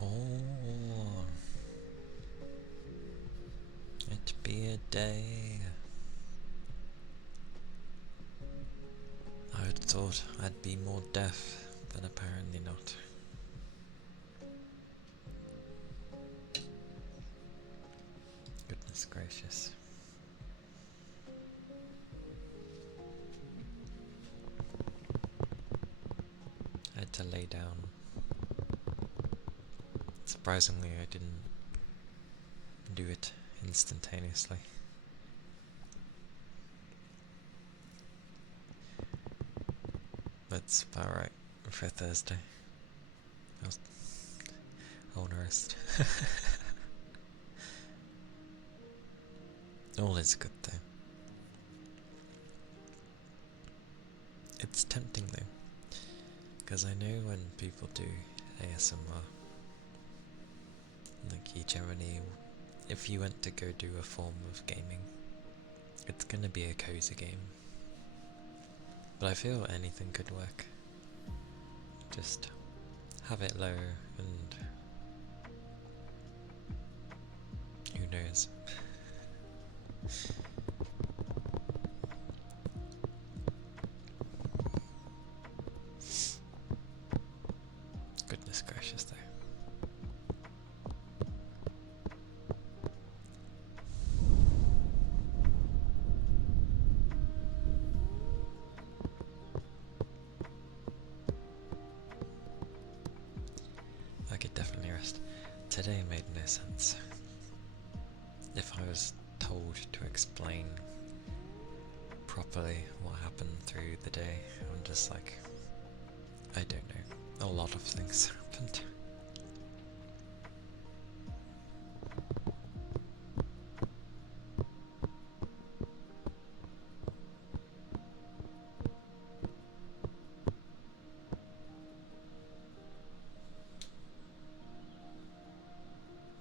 Oh, it'd be a day. I had thought I'd be more deaf, but apparently not. Goodness gracious. I had to lay down. Surprisingly, I didn't do it instantaneously. That's about right for Thursday. I want to rest. All is good though. It's tempting though, because I know when people do ASMR, like you generally, if you went to go do a form of gaming, it's gonna be a cozy game. But I feel anything could work. Just have it low and who knows. Goodness gracious though. I could definitely rest. Today made no sense. If I was told to explain properly what happened through the day, I'm just like, I don't know. A lot of things happened.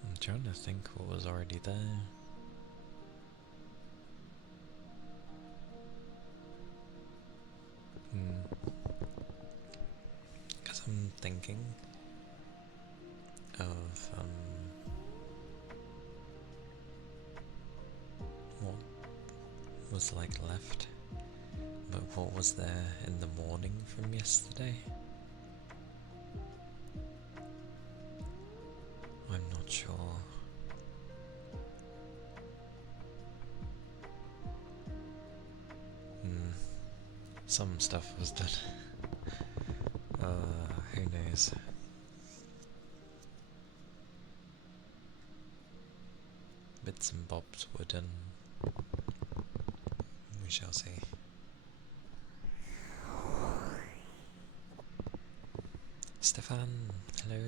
I'm trying to think what was already there. Because I'm thinking of what was like left, but what was there in the morning from yesterday? I'm not sure. Some stuff was done. Who knows? Bits and bobs were done. We shall see. Stefan, hello,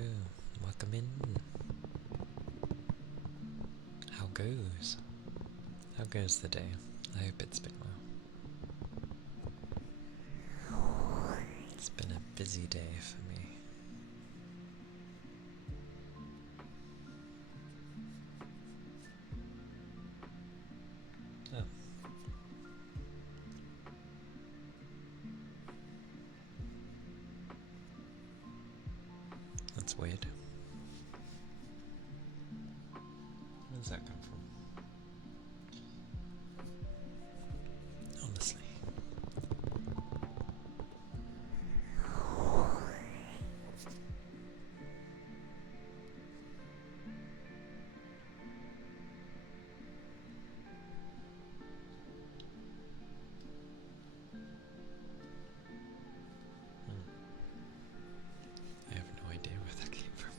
welcome in. How goes? How goes the day? I hope it's been well. It's been a busy day for me. Oh. That's weird. Where does that come from? Honestly. I have no idea where that came from.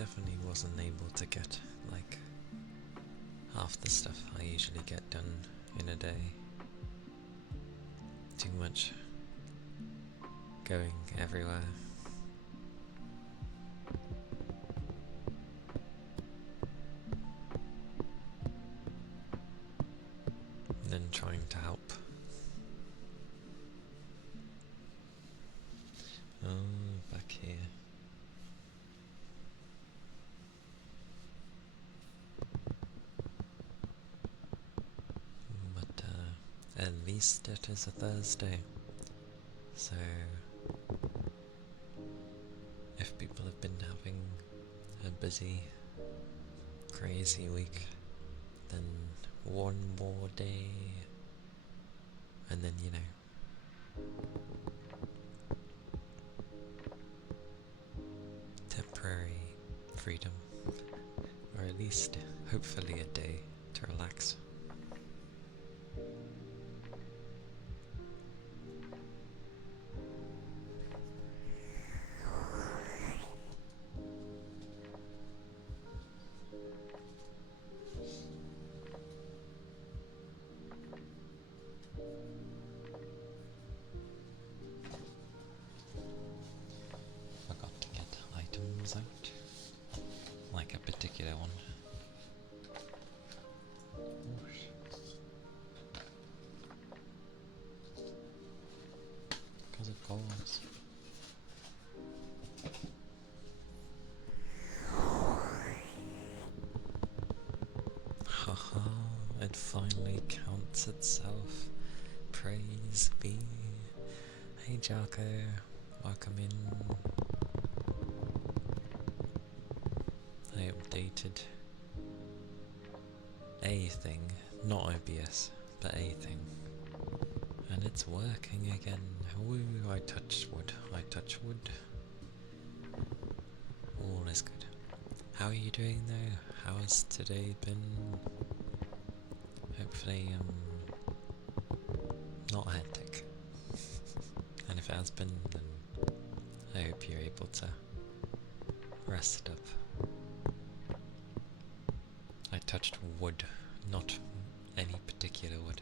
definitely wasn't able to get like half the stuff I usually get done in a day. Too much going everywhere. And then trying to help. Oh, back here. But at least it is a Thursday. So if people have been having a busy, crazy week, then one more day, and then, you know, temporary freedom, or at least hopefully a day to relax. Forgot to get items out, like a particular one. Because of course. Haha, it finally counts itself. Praise be. Hey Jarko, welcome in. I updated a thing, not OBS, but a thing. And it's working again. Woo, I touched wood. I touch wood. All is good. How are you doing though? How has today been? Hopefully, not hectic. And if it has been, then I hope you're able to rest up. I touched wood, not any particular wood.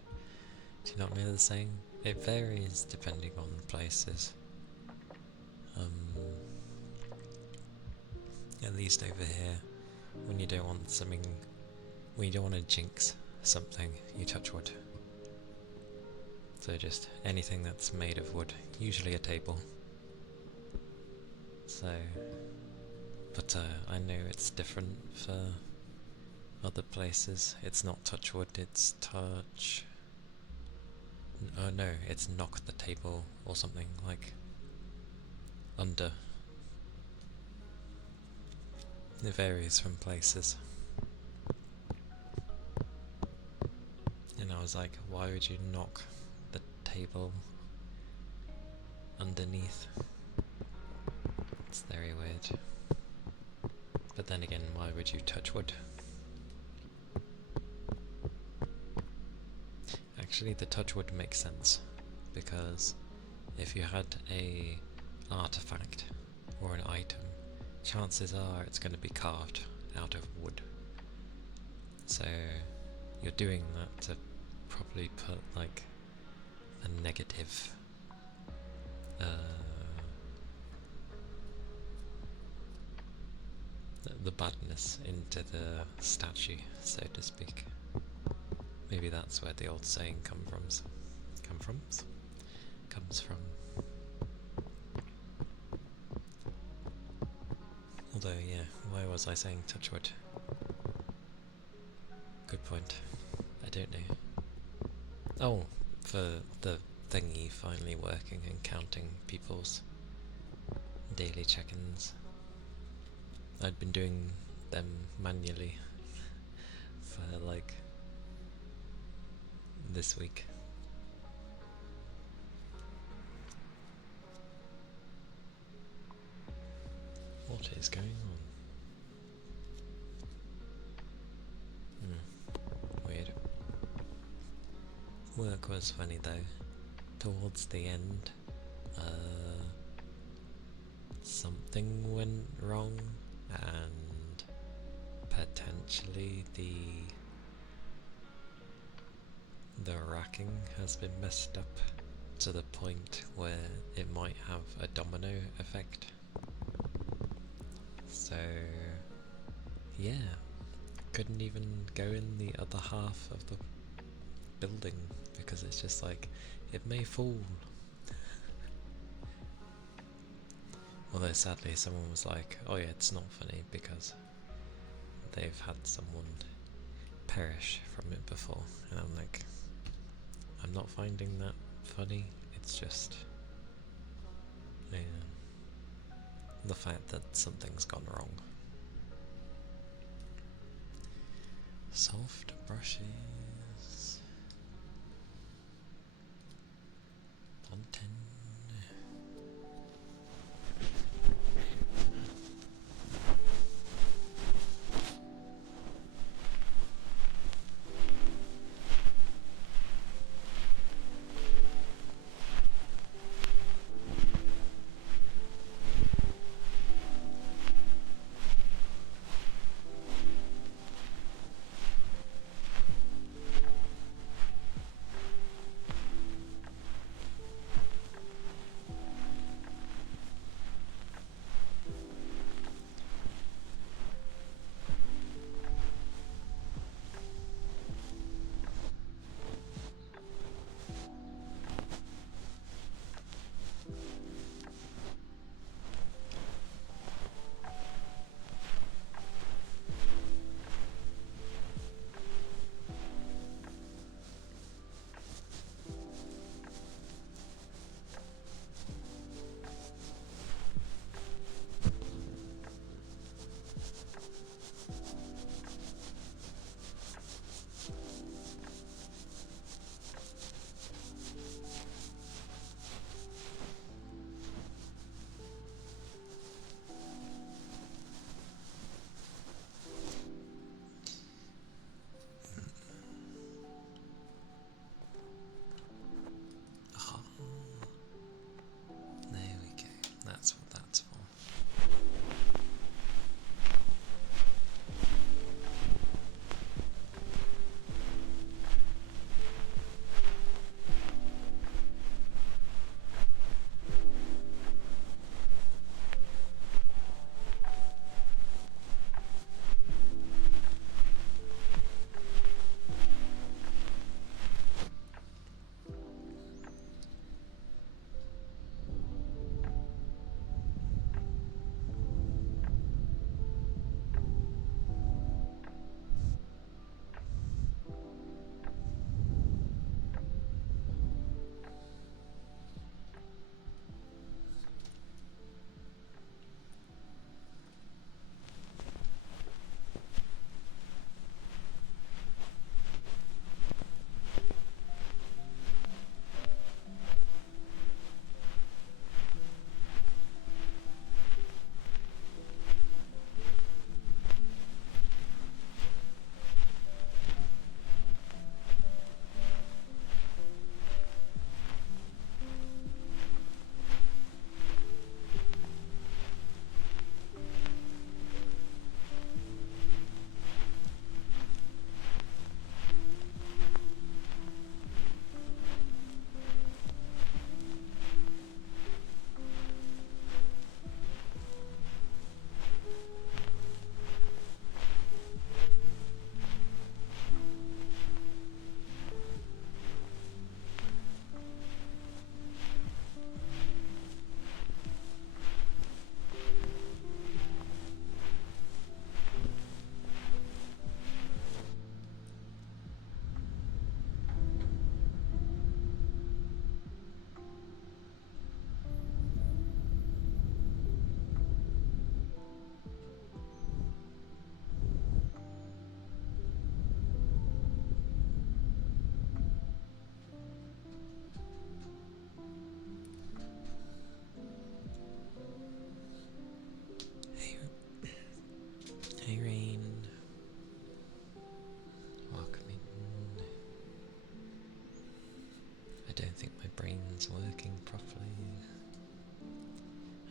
Do you not know the saying? It varies depending on places. At least over here, when you don't want something, when you don't want to jinx something, you touch wood. So just anything that's made of wood, usually a table. So, but I know it's different for other places. It's not touch wood, it's touch... Oh no, it's knock the table or something, like under. It varies from places. And I was like, why would you knock the table underneath? It's very weird. But then again, why would you touch wood? Actually, the touch wood makes sense, because if you had a artifact or an item, chances are it's going to be carved out of wood. So you're doing that to probably put like a negative the badness into the statue, so to speak. Maybe that's where the old saying comes from. Although, yeah, why was I saying touch wood? Good point. I don't know. Oh, for the thingy finally working and counting people's daily check-ins. I'd been doing them manually for like this week. What is going on? Weird. Work was funny though. Towards the end, something went wrong, and potentially the racking has been messed up to the point where it might have a domino effect. So yeah, couldn't even go in the other half of the building because it's just like, it may fall. Although sadly someone was like, oh yeah, it's not funny because they've had someone perish from it before, and I'm like, I'm not finding that funny, it's just the fact that something's gone wrong. Soft brushes. Content. That's what that's for. Hey Rain, welcome in. I don't think my brain's working properly.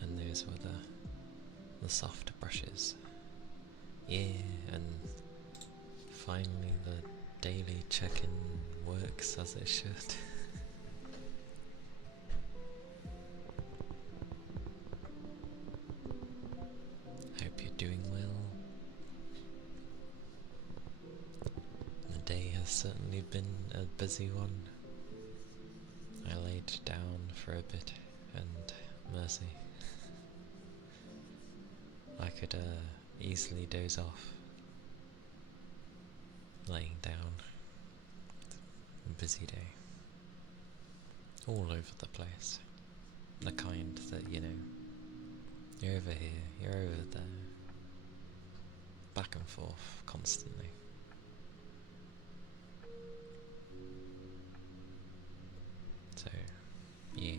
And those were the soft brushes Yeah, and finally the daily check-in works as it should. Hope you're doing well. The day has certainly been a busy one. I laid down for a bit, and mercy, I could easily doze off laying down. A busy day. All over the place. The kind that, you know, you're over here, you're over there. Back and forth, constantly. So, yeah.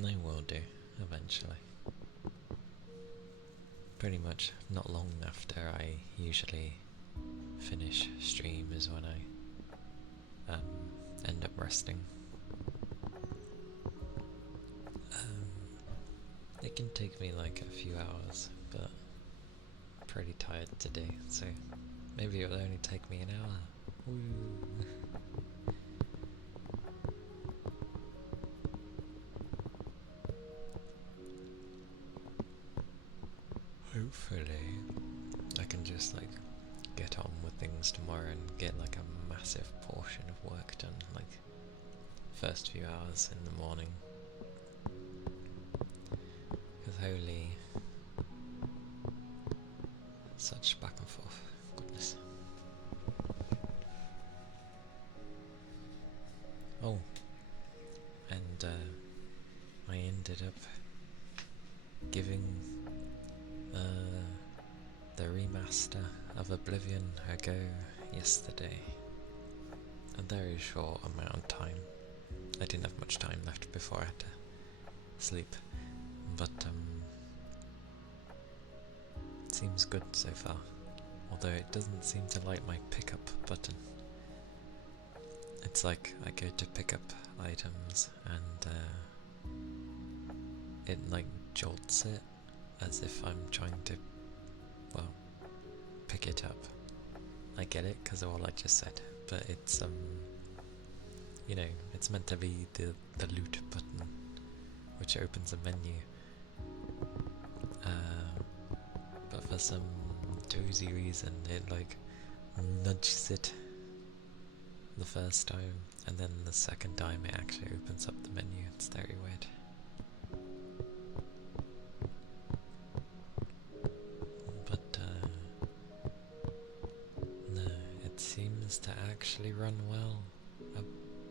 They will do, eventually. Pretty much not long after I usually finish stream is when I end up resting. It can take me like a few hours, but I'm pretty tired today, so maybe it will only take me an hour. Woo. Hopefully I can just like get on with things tomorrow and get like a massive portion of work done, like first few hours in the morning. Because holy, such back and forth, goodness. Oh, and I ended up giving the remaster of Oblivion a go yesterday. A very short amount of time. I didn't have much time left before I had to sleep, but it seems good so far. Although it doesn't seem to like my pickup button. It's like I go to pick up items and it like jolts it as if I'm trying to, well, pick it up. I get it because of all I just said, but it's you know, it's meant to be the loot button, which opens a menu. But for some dozy reason, it like nudges it the first time, and then the second time it actually opens up the menu. It's very weird. But no, it seems to actually run well. A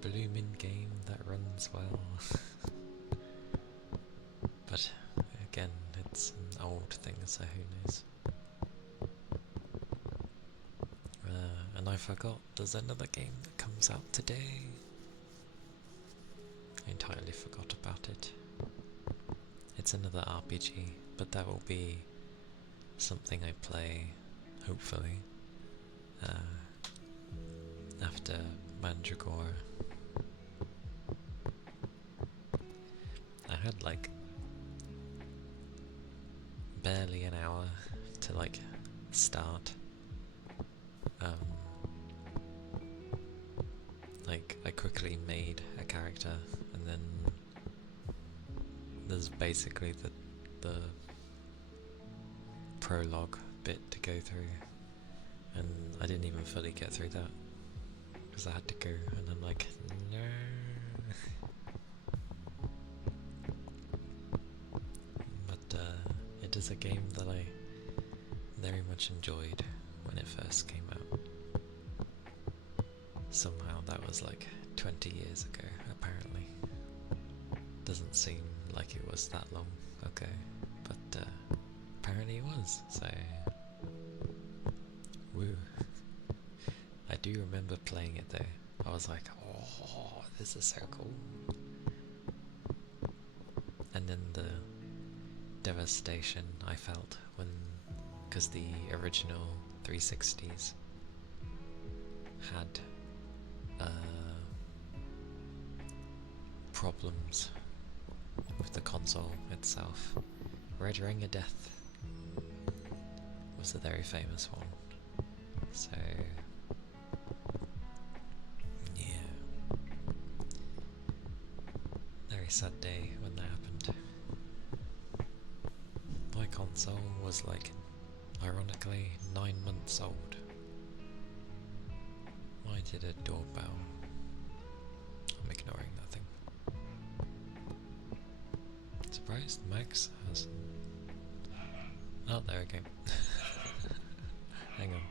blooming game that runs well. But again, it's an old thing, so who knows. And I forgot, there's another game that comes out today. I entirely forgot about it. It's another RPG, but that will be something I play, hopefully, after Mandragora. I had like barely an hour to like start. Like I quickly made a character, and then there's basically the prologue bit to go through, and I didn't even fully get through that because I had to go, and I'm like, no. But it is a game that I very much enjoyed when it first came out. Somehow that was like 20 years ago, apparently. Doesn't seem like it was that long ago, but apparently it was, so woo. I do remember playing it though. I was like, oh, this is so cool. And then devastation I felt when, because the original 360s had problems with the console itself. Red Ring of Death was a very famous one. So yeah, very sad day when that happened. My console was like, ironically, 9 months old. Why did a doorbell? I'm ignoring nothing. Surprised Max hasn't. Oh, there we go. Hang on.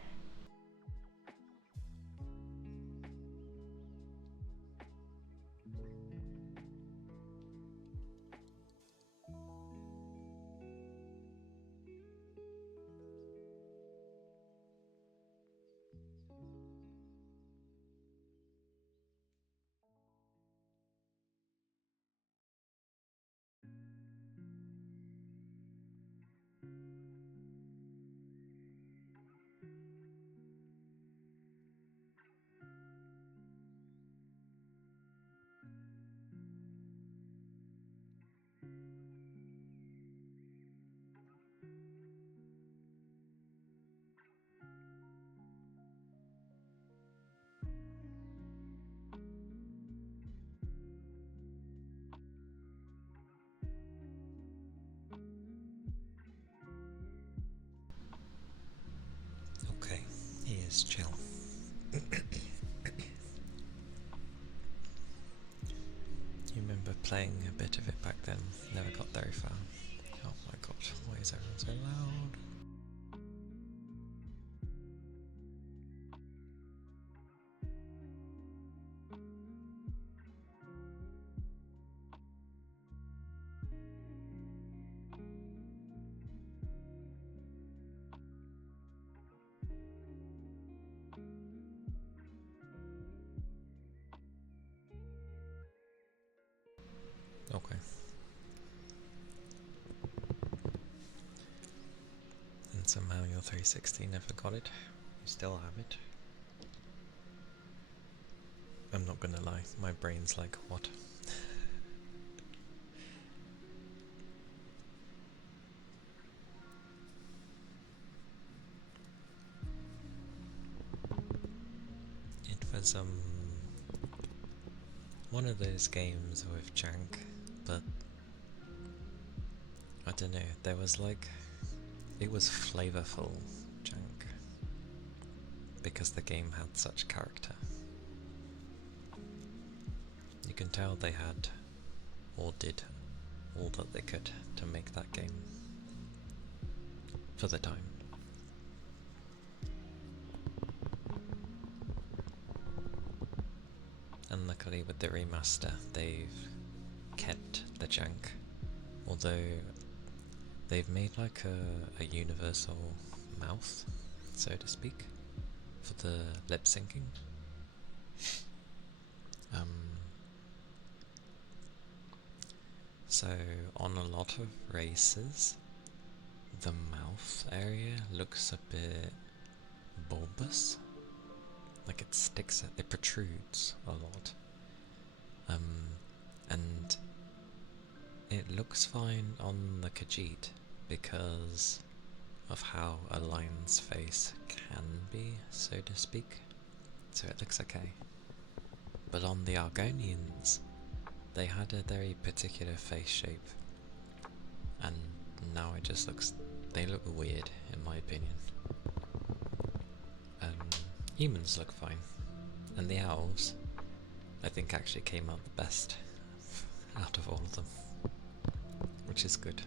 Okay, he is chill. You remember playing a bit of it back then? Never got very far. Oh my god, why is everyone so loud? Okay. And somehow your 360 never got it. You still have it. I'm not gonna lie, my brain's like, what? It was one of those games with jank, but I don't know, there was like, it was flavorful jank because the game had such character. You can tell they had, or did, all that they could to make that game for the time. And luckily with the remaster they've kept the junk, although they've made like a universal mouth, so to speak, for the lip syncing. So on a lot of races the mouth area looks a bit bulbous, like it sticks, it protrudes a lot, and it looks fine on the Khajiit because of how a lion's face can be, so to speak, so it looks okay. But on the Argonians, they had a very particular face shape, and now it just looks, they look weird in my opinion. Humans look fine, and the elves I think actually came out the best out of all of them, which is good.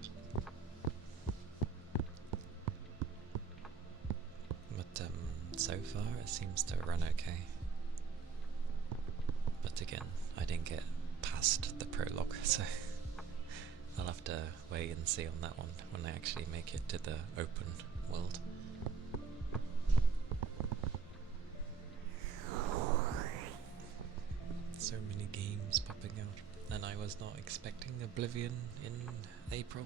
But so far it seems to run okay. But again, I didn't get past the prologue, so I'll have to wait and see on that one when I actually make it to the open world. So many games popping out, and I was not expecting Oblivion in April.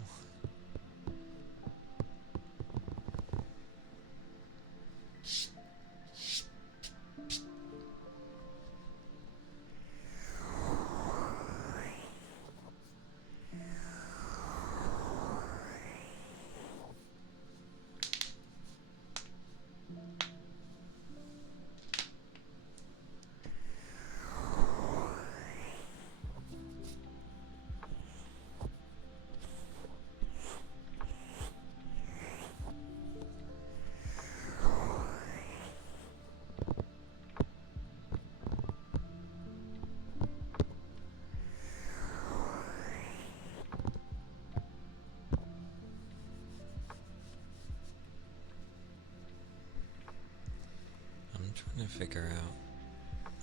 trying to figure out.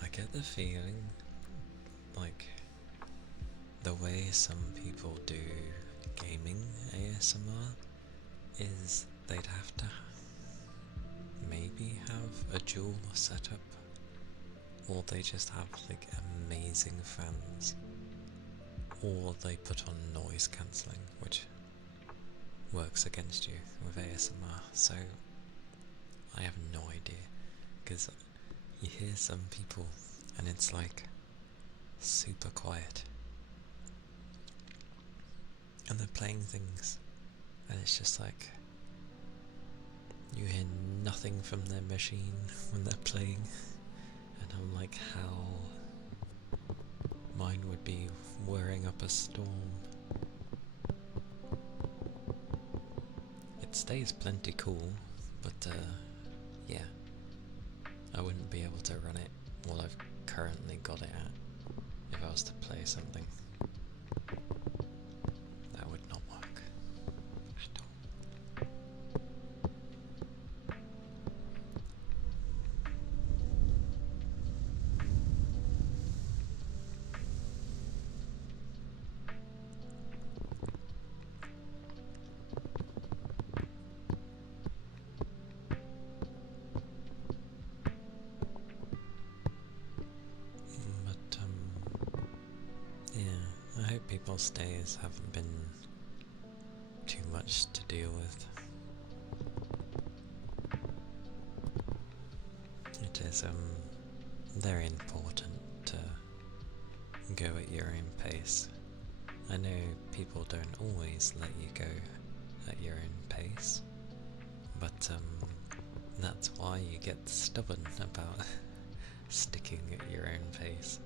I get the feeling like the way some people do gaming ASMR is they'd have to maybe have a dual setup, or they just have like amazing fans, or they put on noise cancelling, which works against you with ASMR. So I have no idea, because you hear some people and it's like super quiet, and they're playing things and it's just like you hear nothing from their machine when they're playing, and I'm like, how mine would be whirring up a storm. It stays plenty cool, but yeah, I wouldn't be able to run it while I've currently got it at if I was to play something. That would not work at all. But yeah, I hope people's days haven't been too much to deal with. It is very important to go at your own pace. I know people don't always let you go at your own pace, but that's why you get stubborn about sticking at your own pace.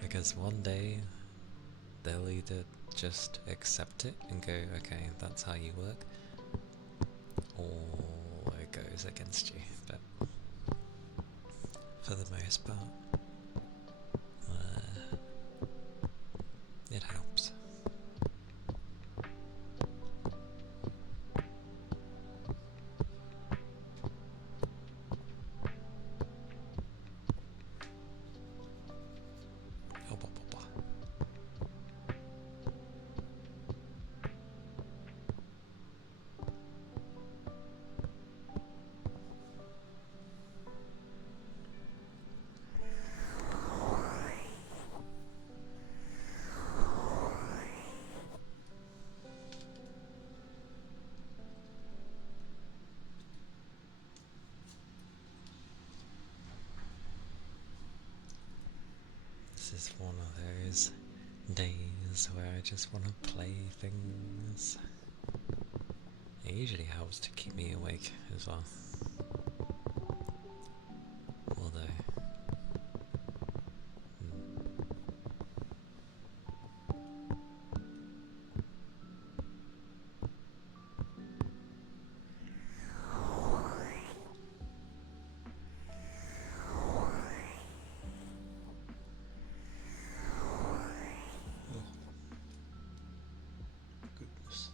Because one day they'll either just accept it and go, okay, that's how you work, or it goes against you. But for the most part, it helps. Oh, blah, blah, blah. This is one of those days where I just want to play things. It usually helps to keep me awake as well. Although, goodness.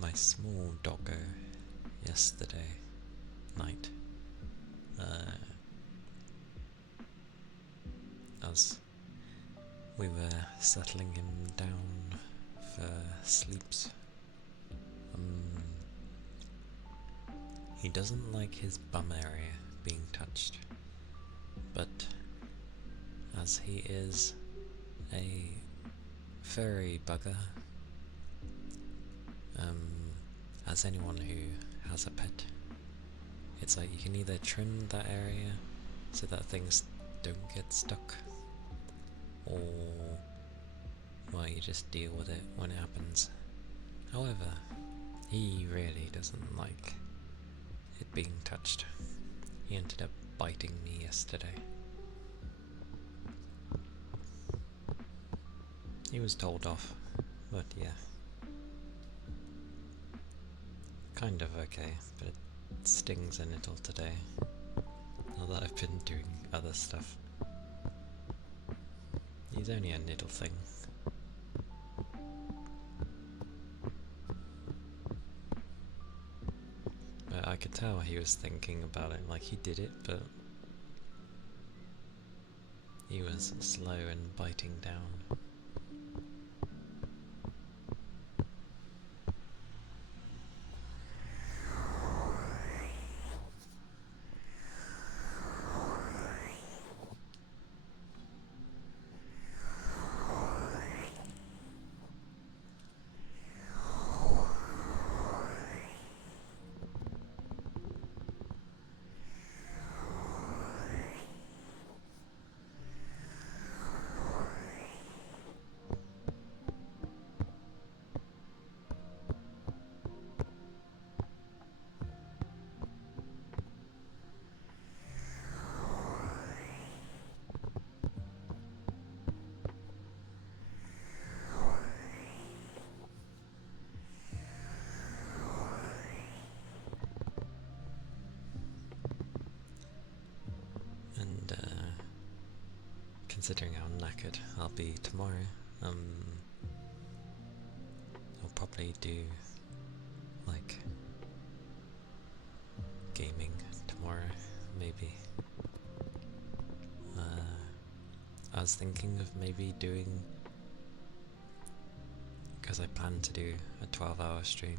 My small doggo yesterday night, as we were settling him down for sleeps, he doesn't like his bum area being touched, but as he is a furry bugger, as anyone who has a pet, it's like you can either trim that area so that things don't get stuck, or, well, you just deal with it when it happens. However, he really doesn't like it being touched. He ended up biting me yesterday. He was told off, but yeah. Kind of okay, but it stings a little today. Now that I've been doing other stuff. He's only a little thing. But I could tell he was thinking about it, like he did it, but he was slow in biting down. And considering how knackered I'll be tomorrow, I'll probably do like gaming tomorrow, maybe. I was thinking of maybe doing, because I planned to do a 12-hour stream,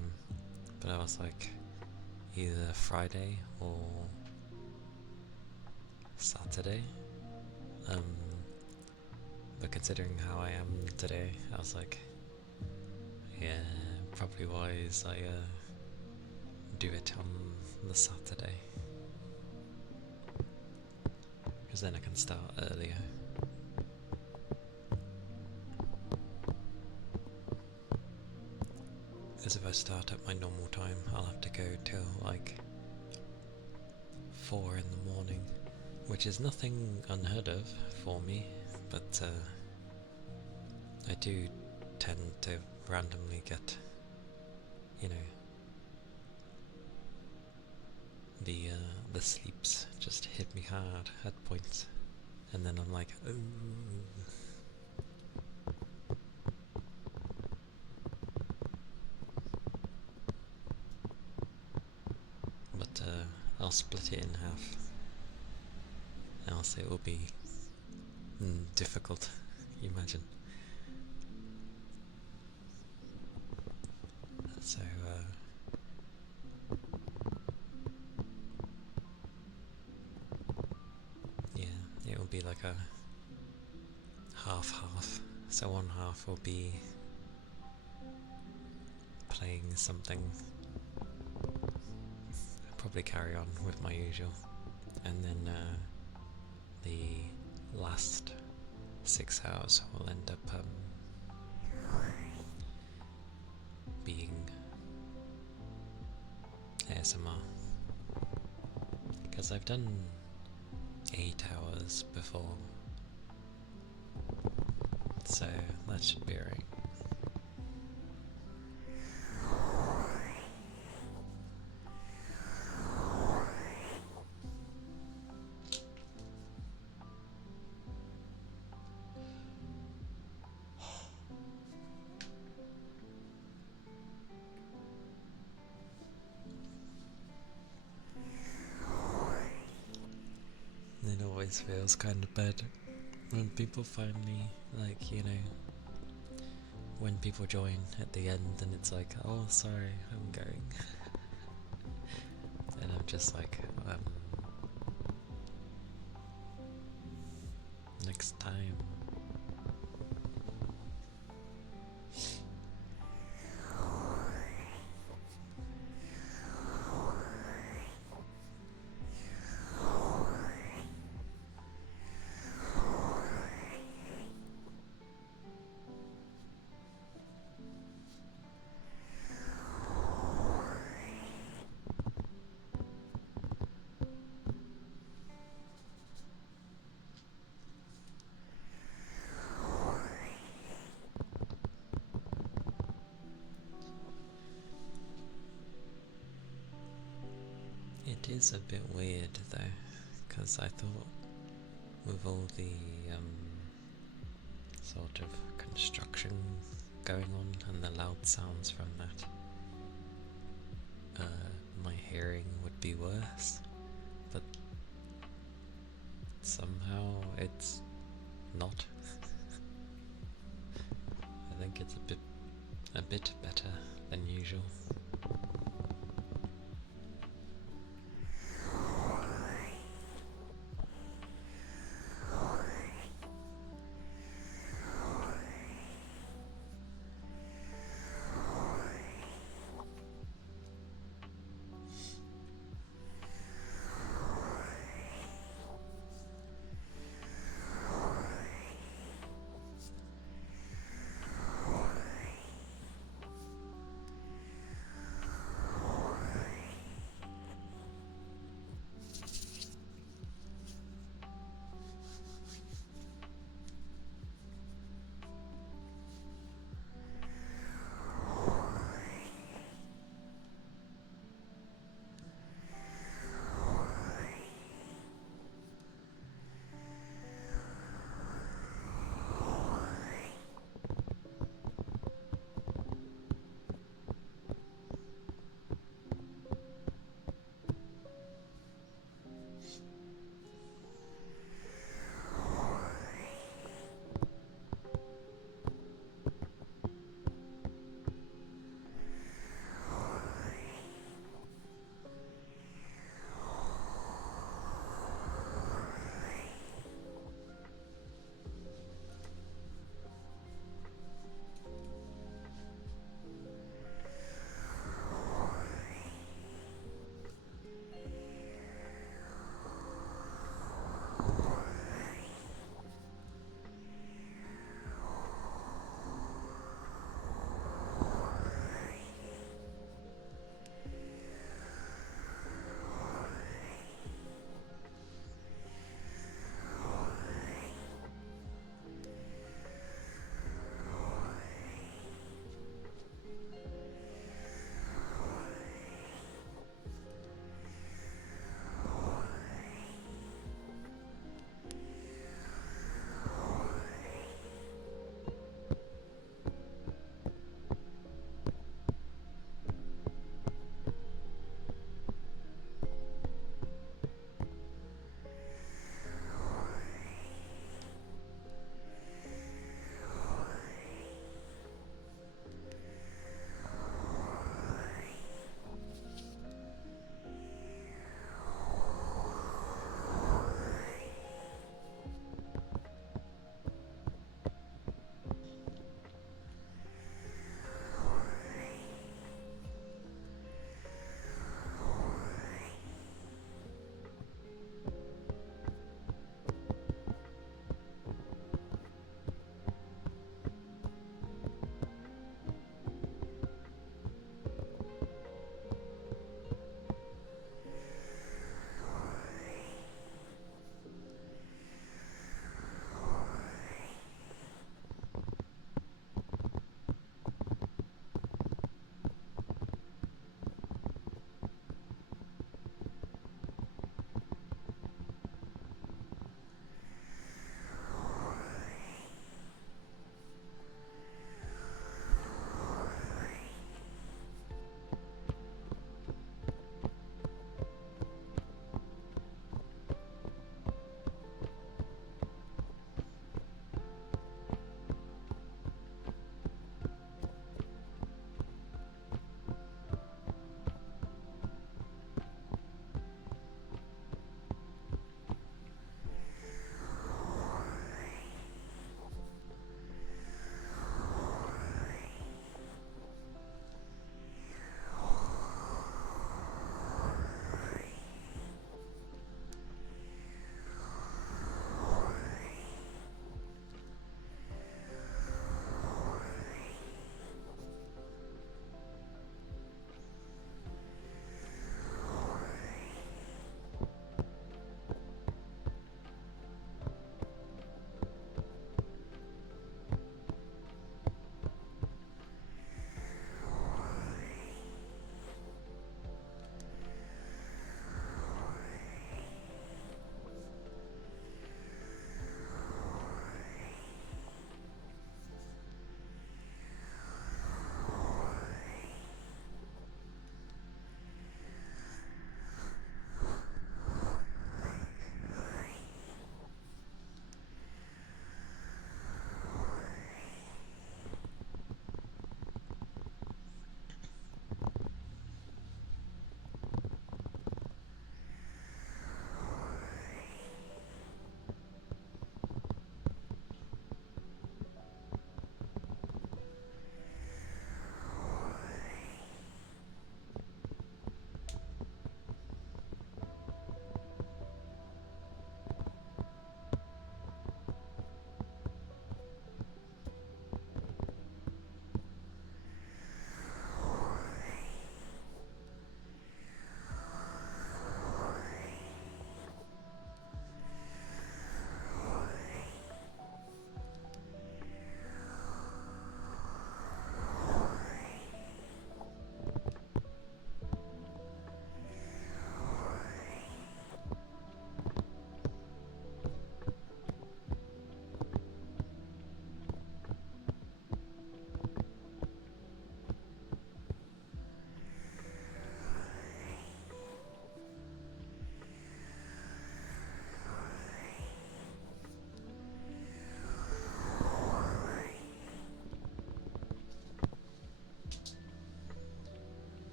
but I was like either Friday or Saturday. But considering how I am today, I was like, yeah, probably wise I do it on the Saturday, because then I can start earlier. Because if I start at my normal time, I'll have to go till like 4 in the morning, which is nothing unheard of for me, but I do tend to randomly get, you know, the sleeps just hit me hard at points, and then I'm like, ooh. But I'll split it in half, else it will be difficult, imagine. So yeah, it will be like a half-half. So one half will be playing something, probably carry on with my usual, and then the last 6 hours will end up being ASMR, because I've done 8 hours before, so that should be alright. It always feels kind of bad when people finally, like, you know, when people join at the end and it's like, oh sorry, I'm going. And I'm just like, next time. It is a bit weird though, because I thought with all the sort of construction going on and the loud sounds from that, my hearing would be worse, but somehow it's not. I think it's a bit better than usual.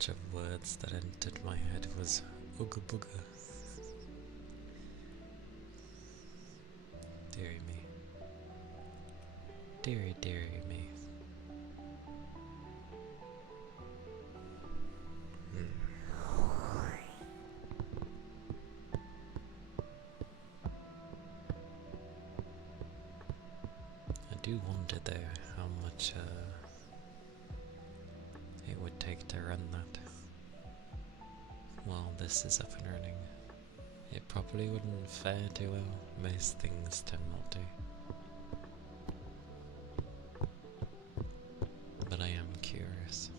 bunch of words that entered my head was ooga booga. Deary me. Deary, deary me. I do wonder though how much it would take to run that while this is up and running. It probably wouldn't fare too well. Most things tend not to. But I am curious.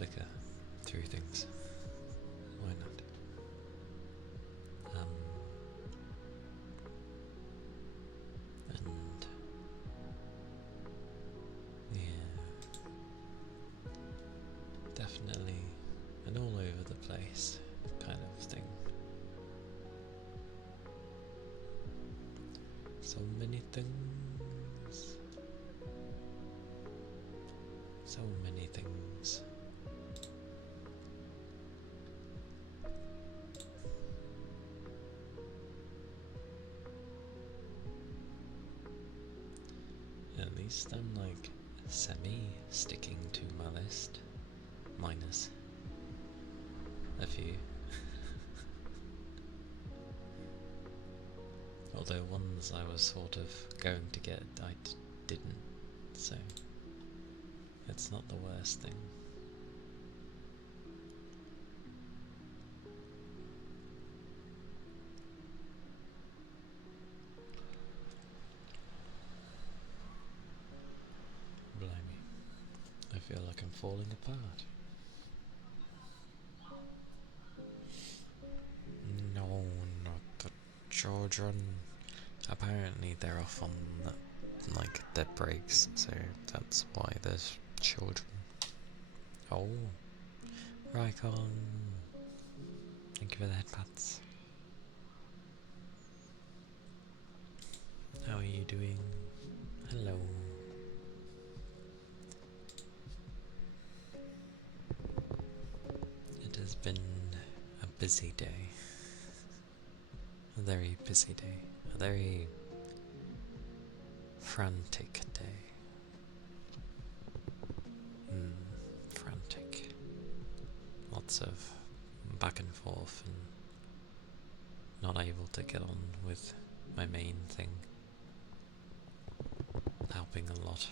flicker through things. Why not? And yeah, definitely an all over the place kind of thing. So many things. So many things. At least I'm like semi-sticking to my list, minus a few. Although ones I was sort of going to get, I didn't, so it's not the worst thing. Blimey, I feel like I'm falling apart. No, not the children. Apparently they're off on like their breaks, so that's why there's children. Oh, Raikon. Thank you for the headpats. How are you doing? Hello. It has been a busy day. A very busy day. A very frantic day. Frantic. Lots of back and forth and not able to get on with my main thing. Helping a lot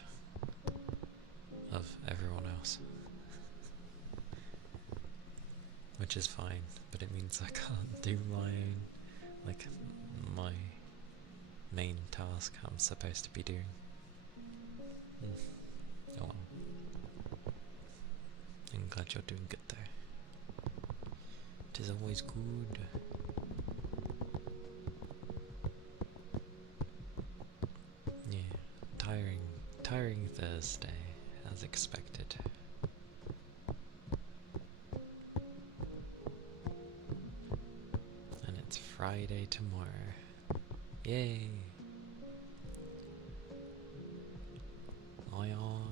of everyone else. Which is fine, but it means I can't do my own, like, my main task I'm supposed to be doing. Oh well. I'm glad you're doing good though. It is always good. Yeah, tiring Thursday, as expected. And it's Friday tomorrow. Yay! Aye aye.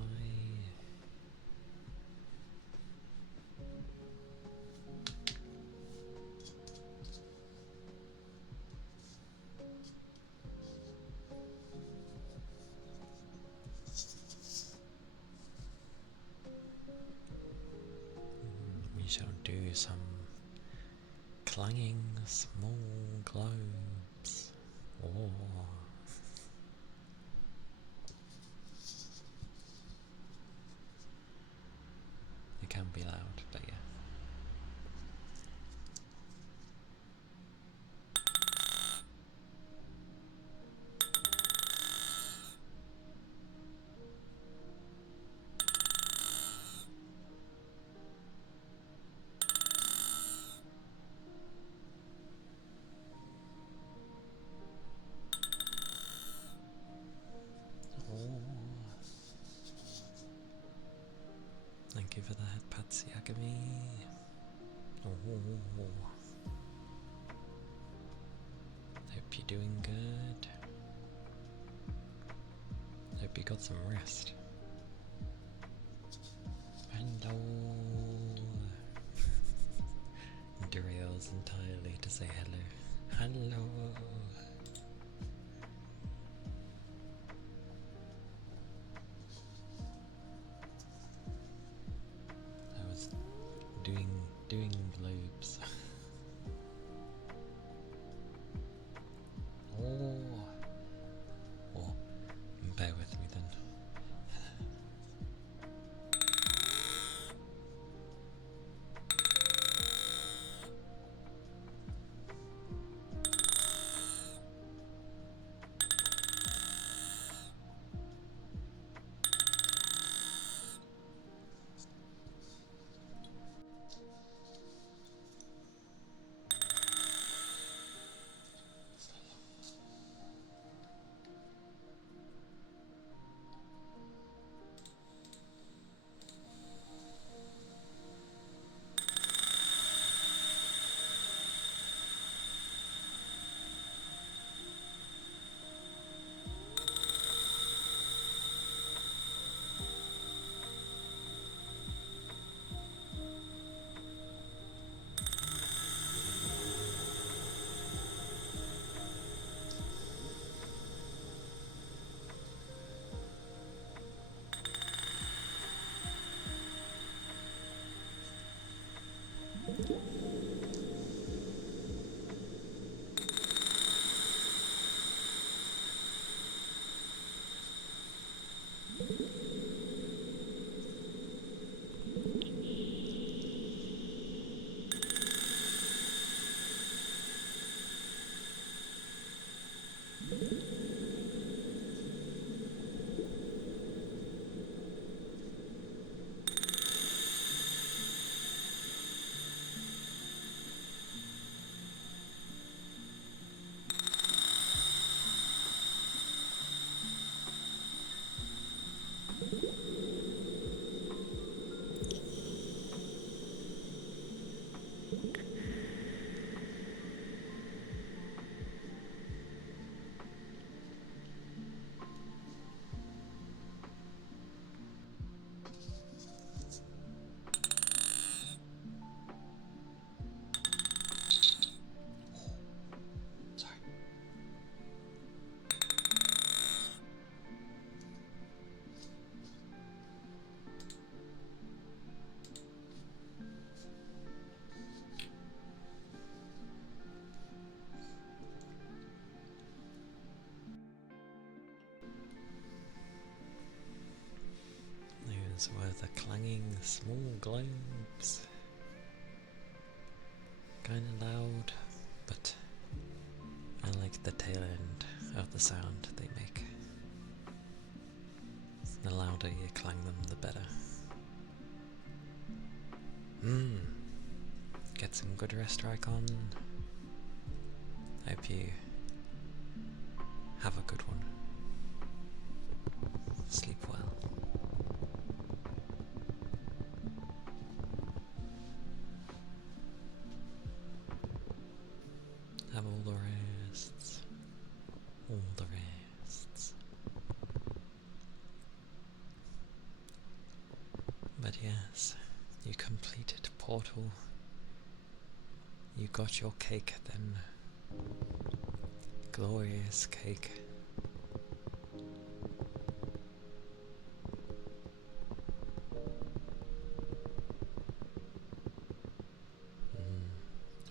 We shall do some clanging small globes. Oh. It can be loud, but yeah. Thank you for the headpats, Yagami. Oh. Hope you're doing good. Hope you got some rest. Hello. Derails entirely to say hello. Hello. I was doing globes. Oh, bear with me then. ones were the clanging small globes. Kinda loud, but I like the tail end of the sound they make. The louder you clang them, the better. Get some good rest, Icon. Hope you have a good one. Sleep well. Have all the rests. All the rests. But yes, you completed Portal. You got your cake then. Glorious cake.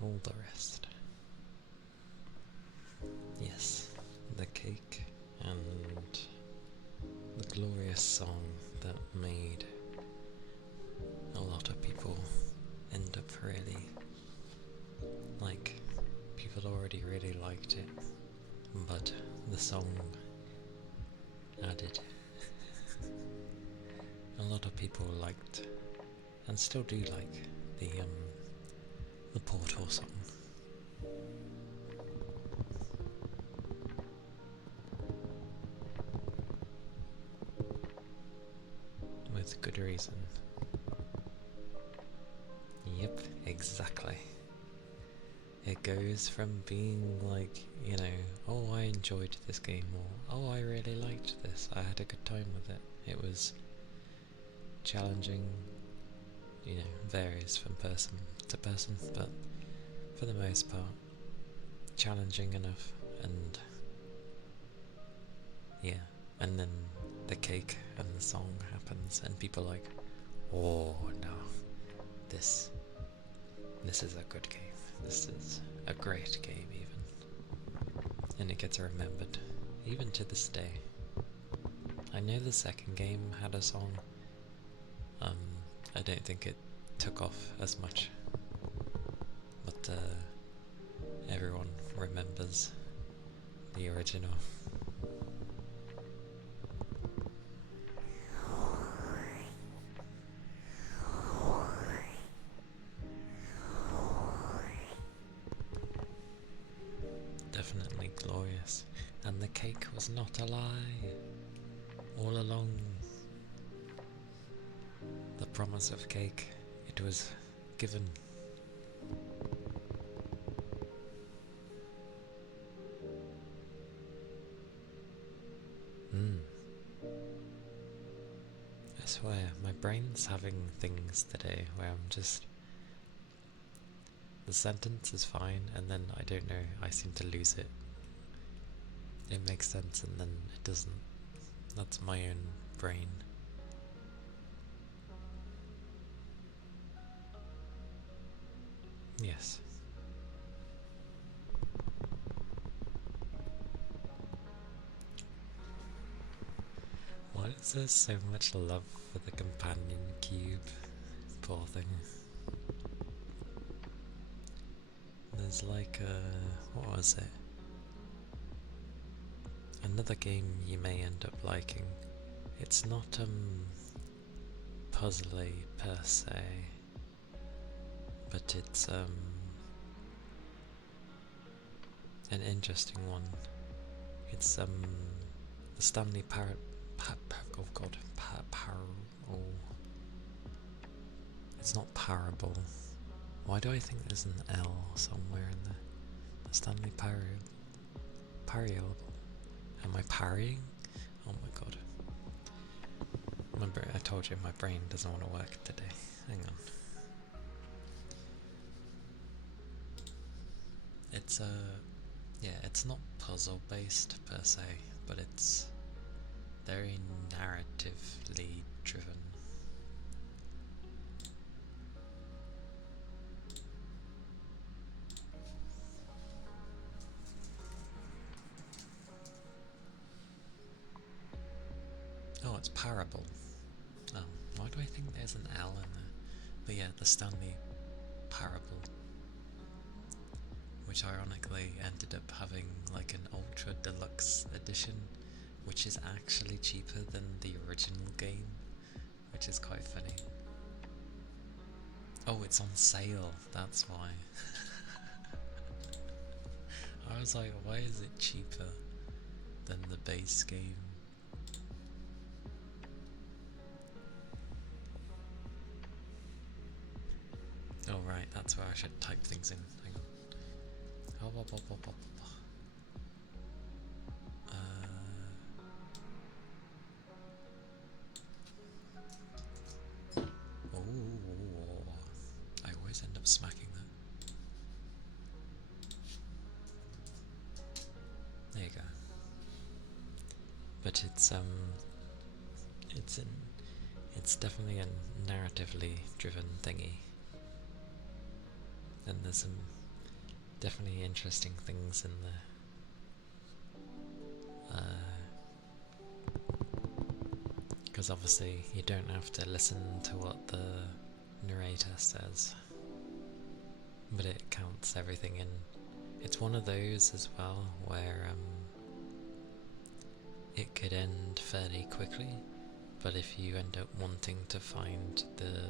All the rest. Yes, the cake and the glorious song that made a lot of people end up really, like, people already really liked it, but the song added. A lot of people liked, and still do like, the Portal song. With good reason. Yep, exactly. It goes from being like, you know, oh, I enjoyed this game, or oh, I really liked this, I had a good time with it. It was challenging, you know, varies from person to person, but for the most part, challenging enough, and yeah, and then the cake and the song happens, and people are like, oh no, this is a good game, this is a great game even, and it gets remembered, even to this day. I know the second game had a song, I don't think it took off as much, but everyone remembers the original. Definitely glorious, and the cake was not a lie. All along, the promise of cake, it was given. I swear, my brain's having things today where I'm just, the sentence is fine, and then I don't know, I seem to lose it. It makes sense and then it doesn't. That's my own brain. Yes. Why is there so much love for the companion cube? Poor thing. There's like what was it? Another game you may end up liking. It's not puzzly per se, but it's an interesting one. It's the Stanley oh god, it's not Parable. Why do I think there's an L somewhere in there? The Stanley Parable. Am I parrying? Oh my god. I told you my brain doesn't want to work today. Hang on. It's yeah, it's not puzzle based per se, but it's very narratively driven. Oh, it's Parable. Oh, Why do I think there's an L in there? But yeah, the Stanley Parable, which ironically ended up having like an ultra deluxe edition, which is actually cheaper than the original game, which is quite funny. Oh, it's on sale, that's why. I was like, why is it cheaper than the base game? Oh right, that's where I should type things in. Hang on. Oh, I always end up smacking that. There you go. But it's definitely a narratively driven thingy, and there's some definitely interesting things in there. Because obviously you don't have to listen to what the narrator says, but it counts everything in. It's one of those as well where it could end fairly quickly, but if you end up wanting to find the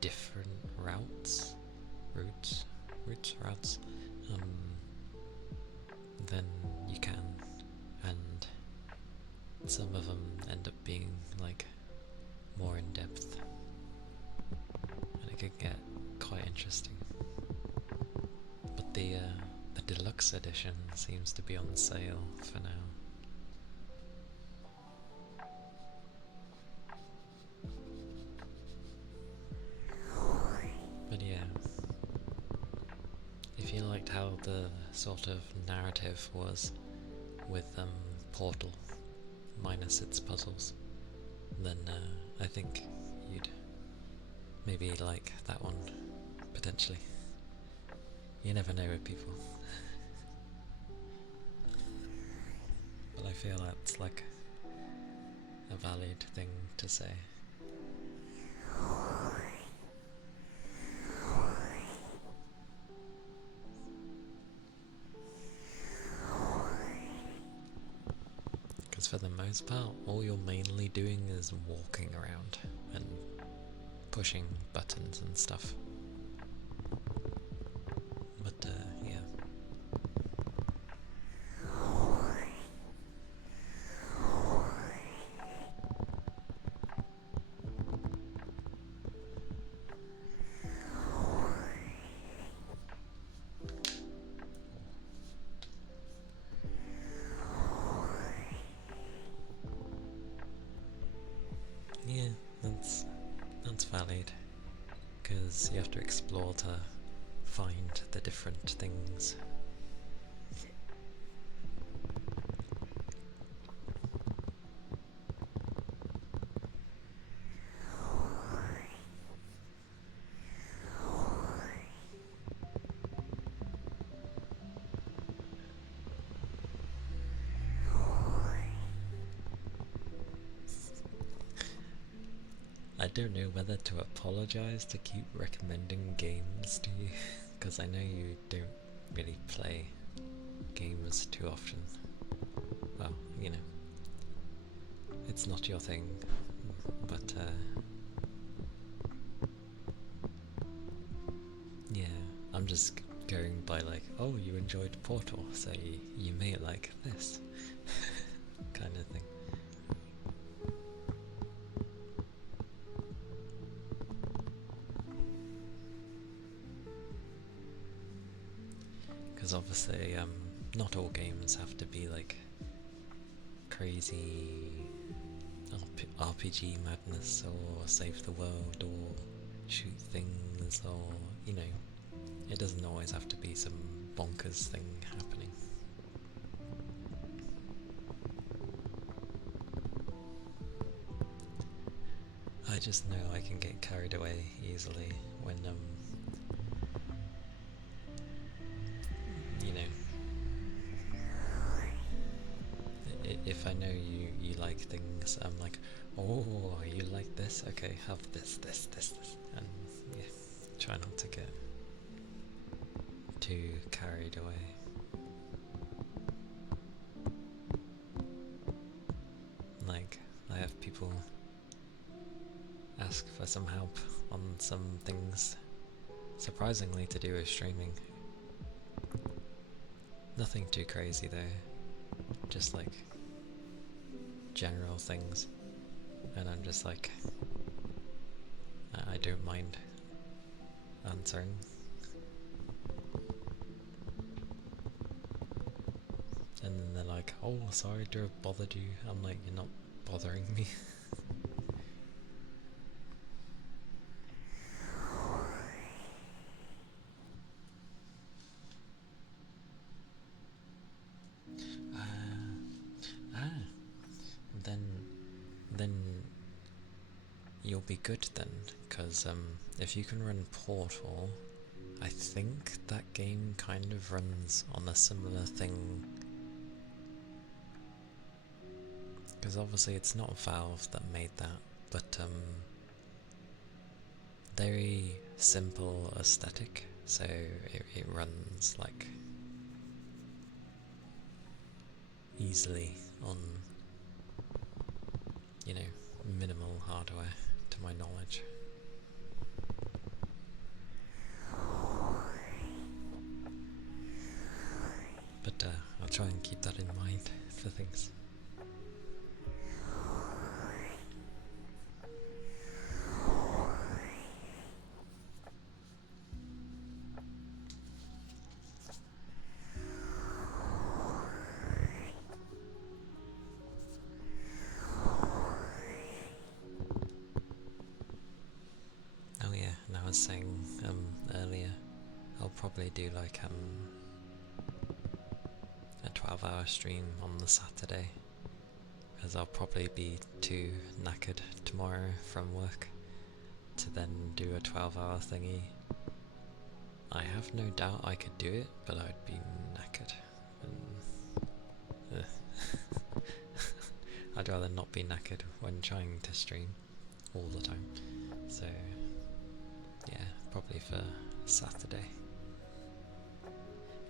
different routes, then you can, and some of them end up being like more in depth, and it could get quite interesting. But the deluxe edition seems to be on sale for now. But yeah, if you liked how the sort of narrative was with Portal, minus its puzzles, then I think you'd maybe like that one, potentially. You never know with people. But I feel that's like a valid thing to say. Because for the most part, all you're mainly doing is walking around and pushing buttons and stuff. But yeah. Yeah, that's valid, because you have to explore to find the different things. I don't know whether to apologise to keep recommending games to you, because I know you don't really play games too often. Well, you know, it's not your thing, but yeah, I'm just going by like, oh, you enjoyed Portal, so you may like this, kind of thing. Because obviously, not all games have to be like crazy RPG madness or save the world or shoot things, or, you know, it doesn't always have to be some bonkers thing happening. I just know I can get carried away easily when you know, if I know you like things, I'm like, Oh, you like this? Okay, have this, and yeah, try not to get too carried away. Like, I have people ask for some help on some things, surprisingly to do with streaming. Nothing too crazy though, just like general things, and I'm just like, I don't mind answering. And then they're like, oh, sorry to have bothered you. I'm like, you're not bothering me. Then you'll be good then, because if you can run Portal, I think that game kind of runs on a similar thing. Because obviously it's not Valve that made that, but very simple aesthetic, so it runs like easily on, you know, minimal hardware, to my knowledge. But I'll try and keep that in mind for things. Oh yeah, and I was saying earlier, I'll probably do like a 12-hour stream on the Saturday, because I'll probably be too knackered tomorrow from work to then do a 12-hour thingy. I have no doubt I could do it, but I'd be knackered. And, I'd rather not be knackered when trying to stream all the time. So yeah, probably for Saturday.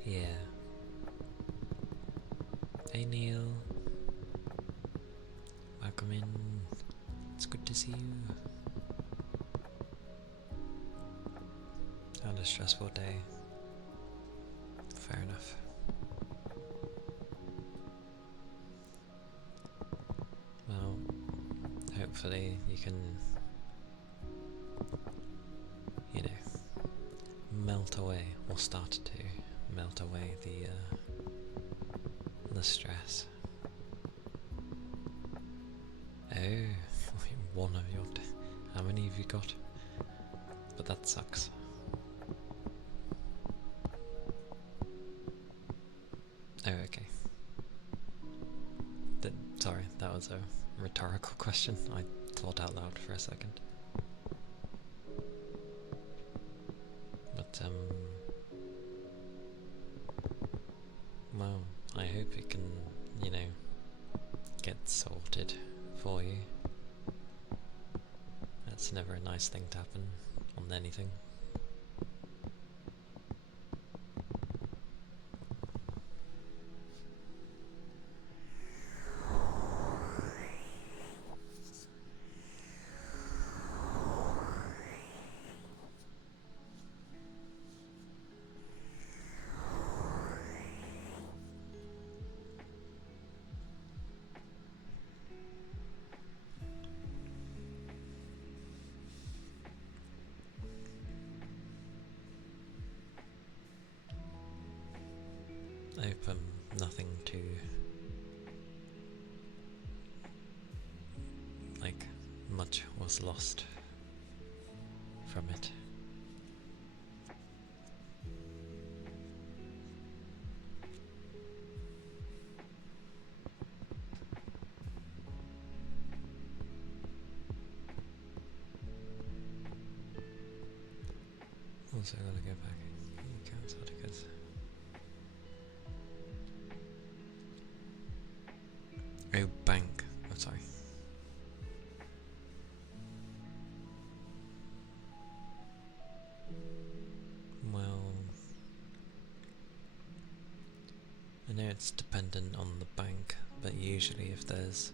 Yeah. Hey Neil. Welcome in. It's good to see you. Had a stressful day. Fair enough. Well, hopefully you can, you know, melt away, or start to melt away the stress. Oh, one of your. How many have you got? But that sucks. Oh, okay. Sorry, that was a rhetorical question. I thought out loud for a second. But, well, I hope it can, you know, get sorted for you. That's never a nice thing to happen on anything. I hope nothing too, like, much was lost from it. Also gotta go back and cancel it because oh, bank. Oh, sorry. it's dependent on the bank, but usually if there's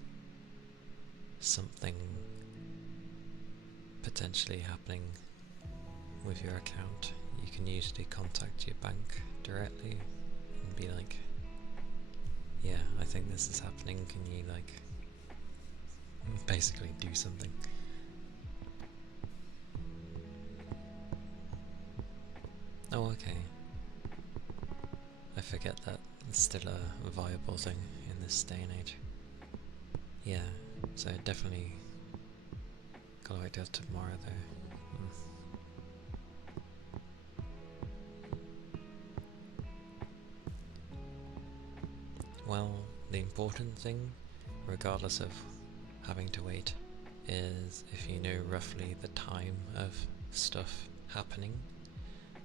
something potentially happening with your account, you can usually contact your bank directly and be like, yeah, I think this is happening, can you like basically do something? Oh, okay. I forget that it's still a viable thing in this day and age. Yeah, so definitely gotta wait till tomorrow though. Well, the important thing, regardless of having to wait, is if you know roughly the time of stuff happening,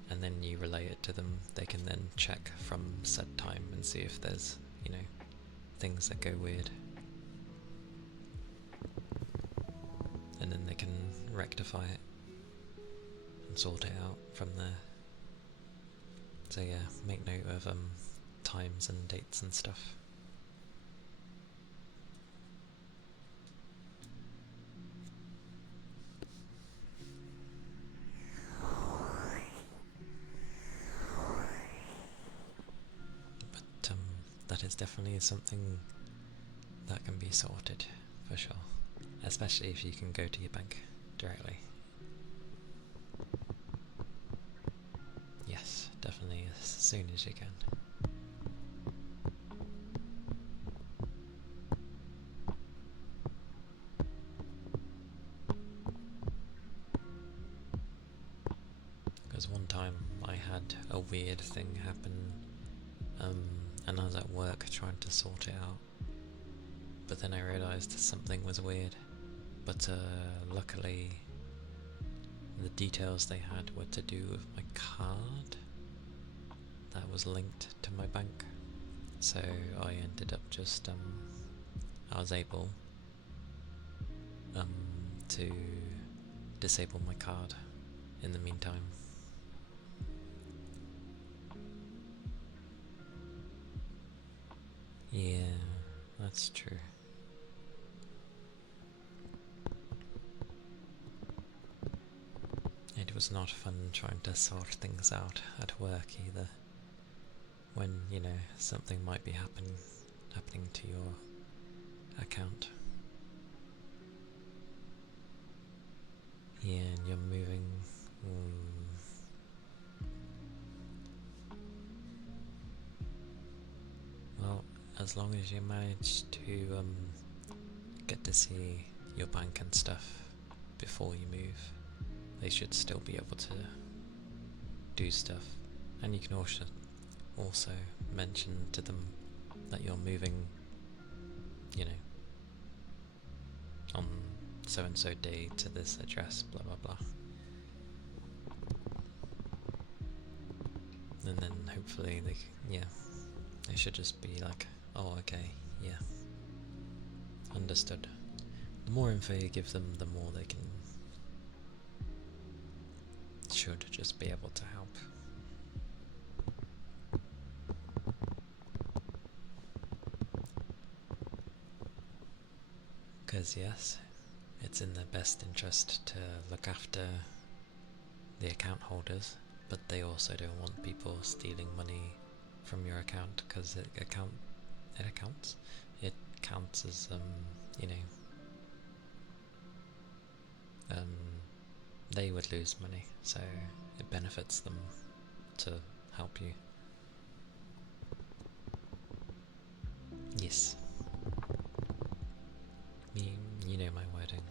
and then you relay it to them, they can then check from said time and see if there's, you know, things that go weird. And then they can rectify it and sort it out from there. So yeah, make note of times and dates and stuff. But that is definitely something that can be sorted for sure, especially if you can go to your bank directly. Yes, definitely as soon as you can. Because one time I had a weird thing happen, and I was at work trying to sort it out, but then I realised something was weird, but luckily the details they had were to do with my card that was linked to my bank, so I ended up just, I was able to disable my card in the meantime. Yeah, that's true. It was not fun trying to sort things out at work either, when, you know, something might be happening to your account. Yeah, and you're moving. Well, as long as you manage to get to see your bank and stuff before you move, they should still be able to do stuff. And you can also mention to them that you're moving, you know, on so and so day to this address, blah blah blah. And then hopefully they should just be like, oh okay, yeah, understood. The more info you give them, the more they should just be able to help. Because yes, it's in their best interest to look after the account holders, but they also don't want people stealing money from your account, because it counts as you know, they would lose money, so it benefits them to help you. Yes. You know my wording.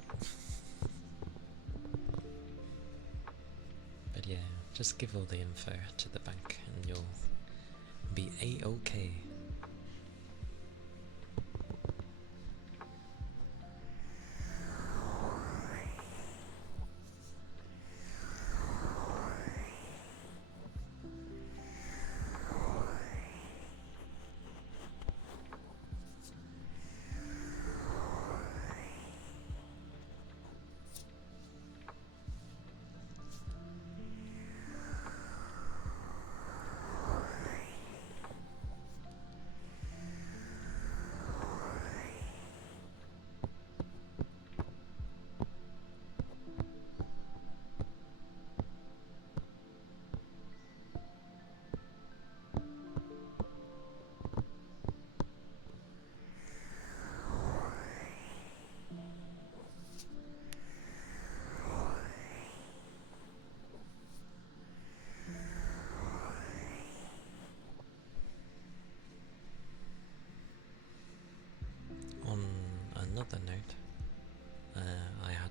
But yeah, just give all the info to the bank and you'll be A-OK.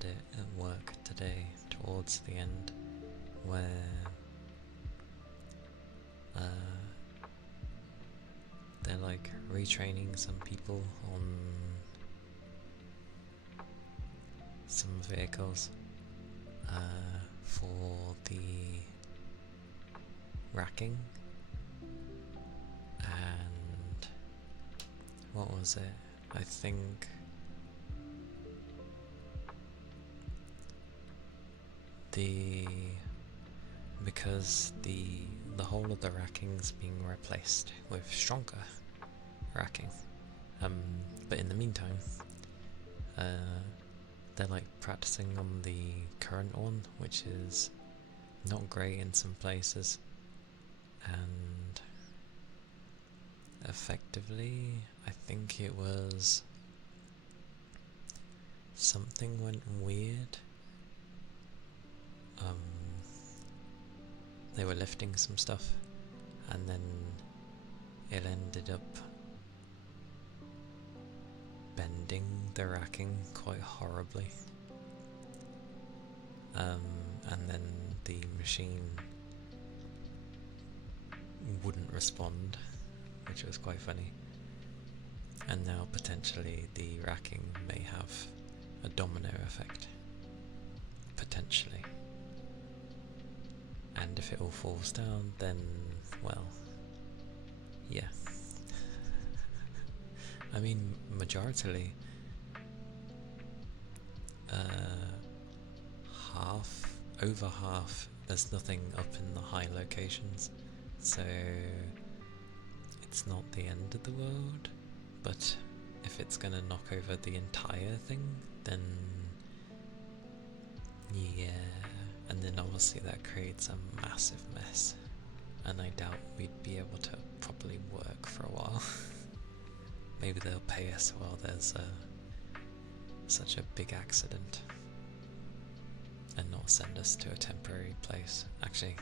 it at work today towards the end, where they're like retraining some people on some vehicles for the racking, and what was it? I think because the whole of the racking's being replaced with stronger racking, but in the meantime they're like practicing on the current one, which is not great in some places, and effectively I think it was something went weird. They were lifting some stuff and then it ended up bending the racking quite horribly, and then the machine wouldn't respond, which was quite funny. And now potentially the racking may have a domino effect, potentially. And if it all falls down, then, well, yeah. I mean, majoritarily, over half, there's nothing up in the high locations, so it's not the end of the world, but if it's gonna knock over the entire thing, then yeah, and then obviously that creates a massive mess, and I doubt we'd be able to properly work for a while. Maybe they'll pay us while there's such a big accident, and not send us to a temporary place. Actually,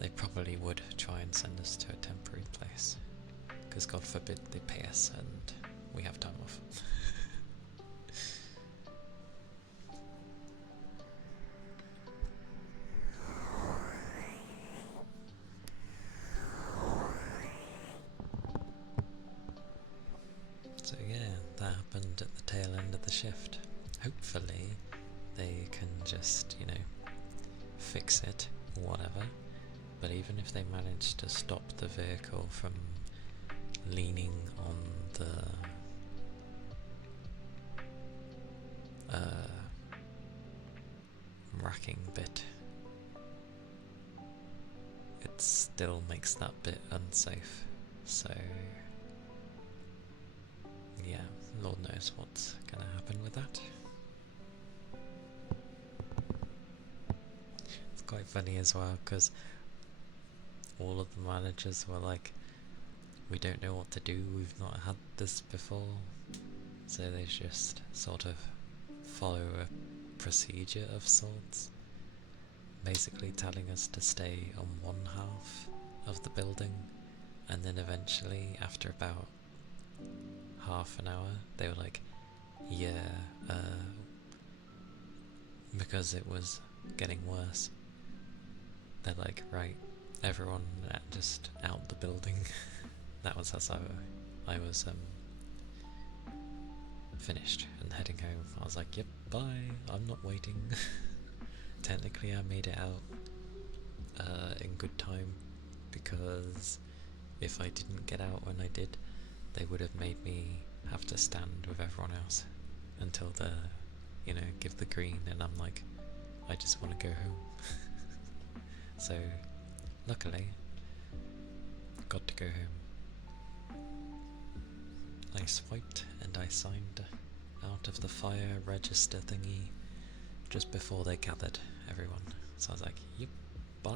they probably would try and send us to a temporary place, because God forbid they pay us and we have time off. So yeah, that happened at the tail end of the shift. Hopefully they can just, fix it or whatever, but even if they manage to stop the vehicle from leaning on the racking bit, it still makes that bit unsafe, so yeah, Lord knows what's gonna happen with that. It's quite funny as well, because all of the managers were like, we don't know what to do, we've not had this before, so they just sort of follow a procedure of sorts, basically telling us to stay on one half of the building, and then eventually, after about half an hour, they were like, yeah, because it was getting worse, they're like, right, everyone just out the building. That was as I was finished and heading home. I was like, yep, bye, I'm not waiting. Technically I made it out in good time, because if I didn't get out when I did, they would have made me have to stand with everyone else until the, give the green, and I'm like, I just want to go home. So luckily got to go home. I swiped and I signed out of the fire register thingy just before they gathered everyone. So I was like, yep, bye.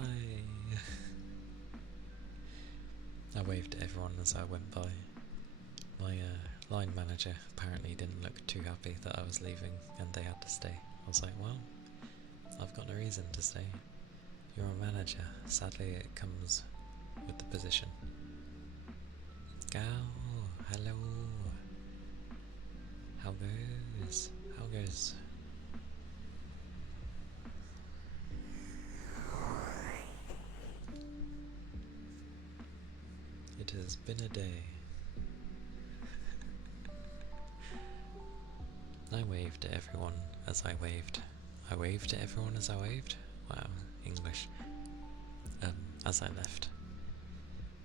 I waved at everyone as I went by. My line manager apparently didn't look too happy that I was leaving and they had to stay. I was like, well, I've got no reason to stay. You're a manager. Sadly, it comes with the position. Gal, hello. How goes? How goes? It's been a day. I waved at everyone as I waved. I waved at everyone as I waved? Wow, English. As I left.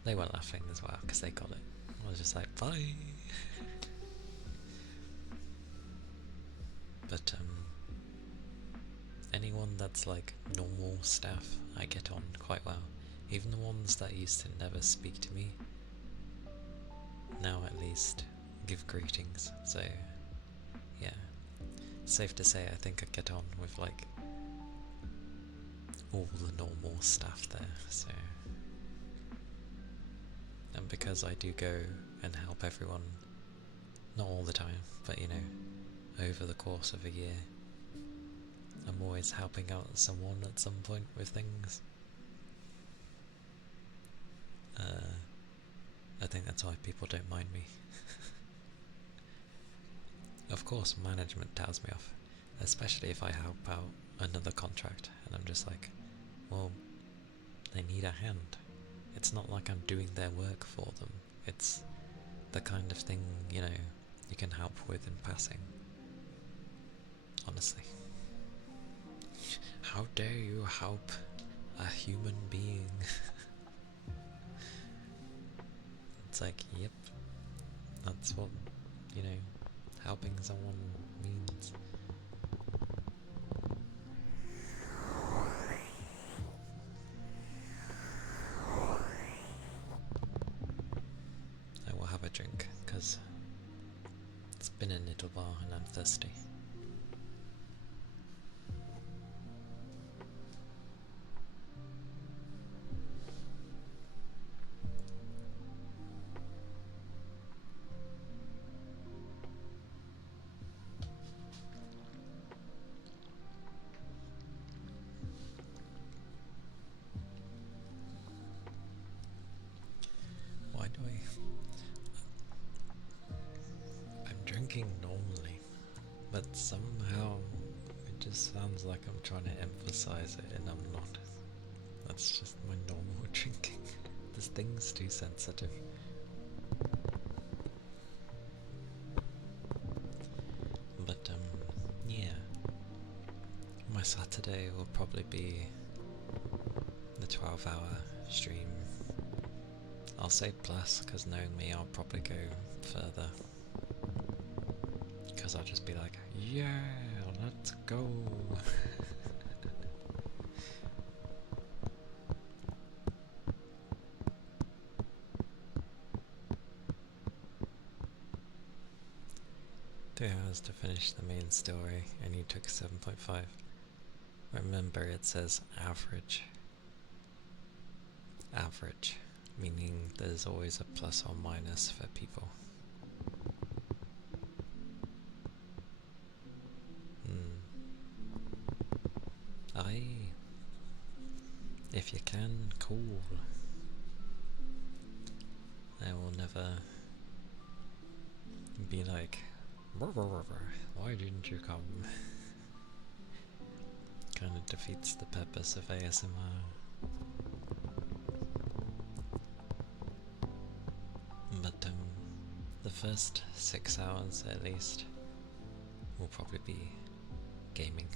They were laughing as well, because they got it. I was just like, bye! But, anyone that's like normal staff, I get on quite well. Even the ones that used to never speak to me, now at least give greetings, so yeah. Safe to say I think I get on with like all the normal staff there, so. And because I do go and help everyone, not all the time, but you know, over the course of a year, I'm always helping out someone at some point with things. I think that's why people don't mind me. Of course, management tells me off, especially if I help out another contract, and I'm just like, well, they need a hand. It's not like I'm doing their work for them. It's the kind of thing, you know, you can help with in passing. Honestly. How dare you help a human being? It's like, yep, that's what, you know, helping someone means. I will have a drink, because it's been a little while and I'm thirsty. Why do I'm drinking normally, but somehow it just sounds like I'm trying to emphasize it and I'm not. That's just my normal drinking. This thing's too sensitive. But yeah. My Saturday will probably be the 12-hour stream. I'll say plus, because knowing me, I'll probably go further. Because I'll just be like, yeah, let's go. Two hours to finish the main story, and you took 7.5. Remember, it says average. Average, meaning there's always a plus or minus for people. If you can, cool. I will never be like, why didn't you come? Kind of defeats the purpose of ASMR. But the first 6 hours at least will probably be gaming.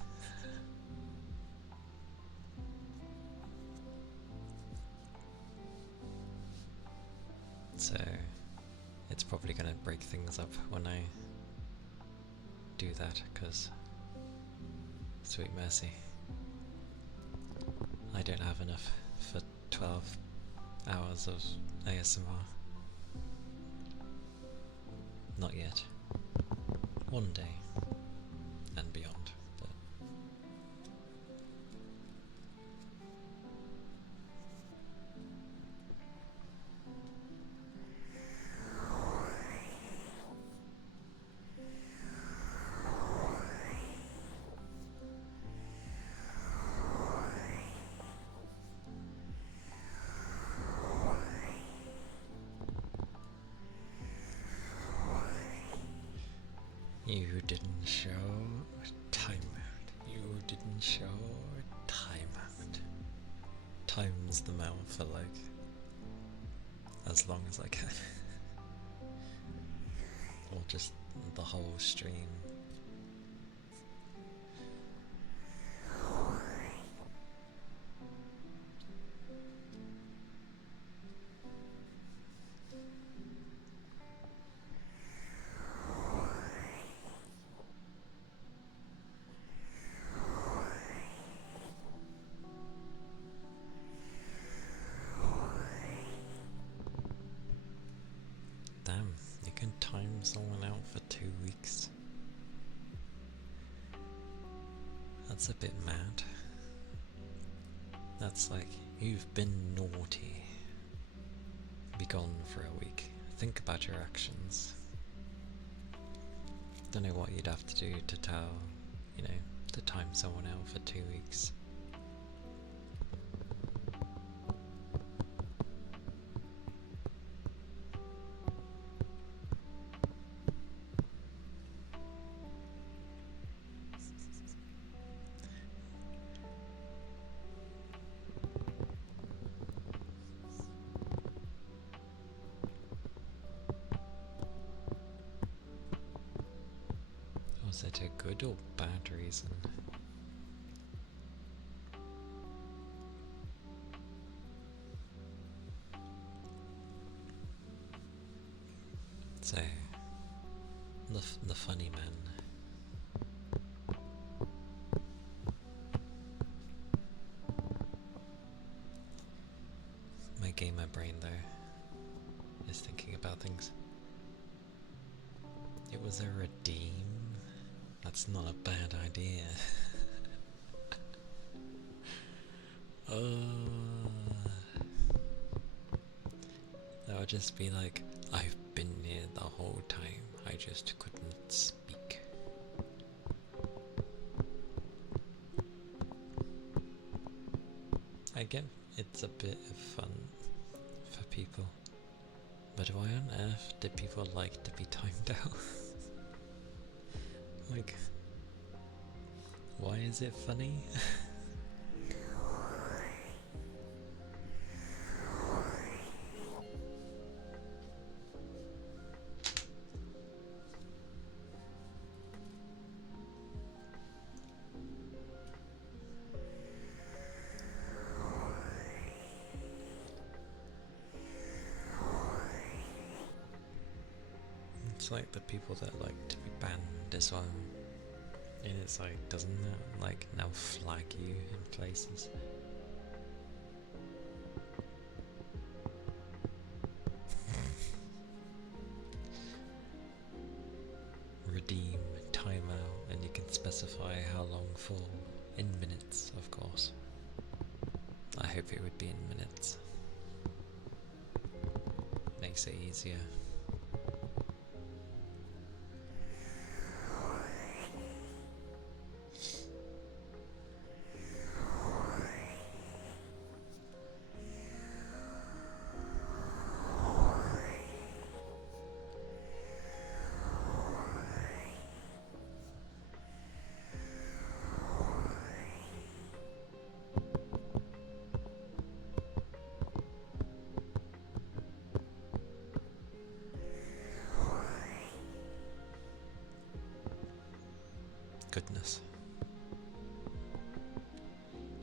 So it's probably gonna break things up when I do that, because sweet mercy, I don't have enough for 12 hours of ASMR. Not yet. One day and beyond. But you didn't show timeout. You didn't show timeout. Times them out for like as long as I can. Or just the whole stream. Damn, you can time someone out for 2 weeks. That's a bit mad. That's like, you've been naughty. Be gone for a week. Think about your actions. Don't know what you'd have to do to tell, you know, to time someone out for 2 weeks. Was it a good or bad reason? So, the funny man. My gamer brain though is thinking about things. It was a redeem. That's not a bad idea. That would just be like, I've been here the whole time, I just couldn't speak. I get it's a bit of fun for people, but why on earth do people like to be timed out? Like, why is it funny? It's like the people that like to be banned as well. And it's like, doesn't that like now flag you in places? Redeem, timeout, and you can specify how long for. In minutes, of course. I hope it would be in minutes. Makes it easier. Goodness.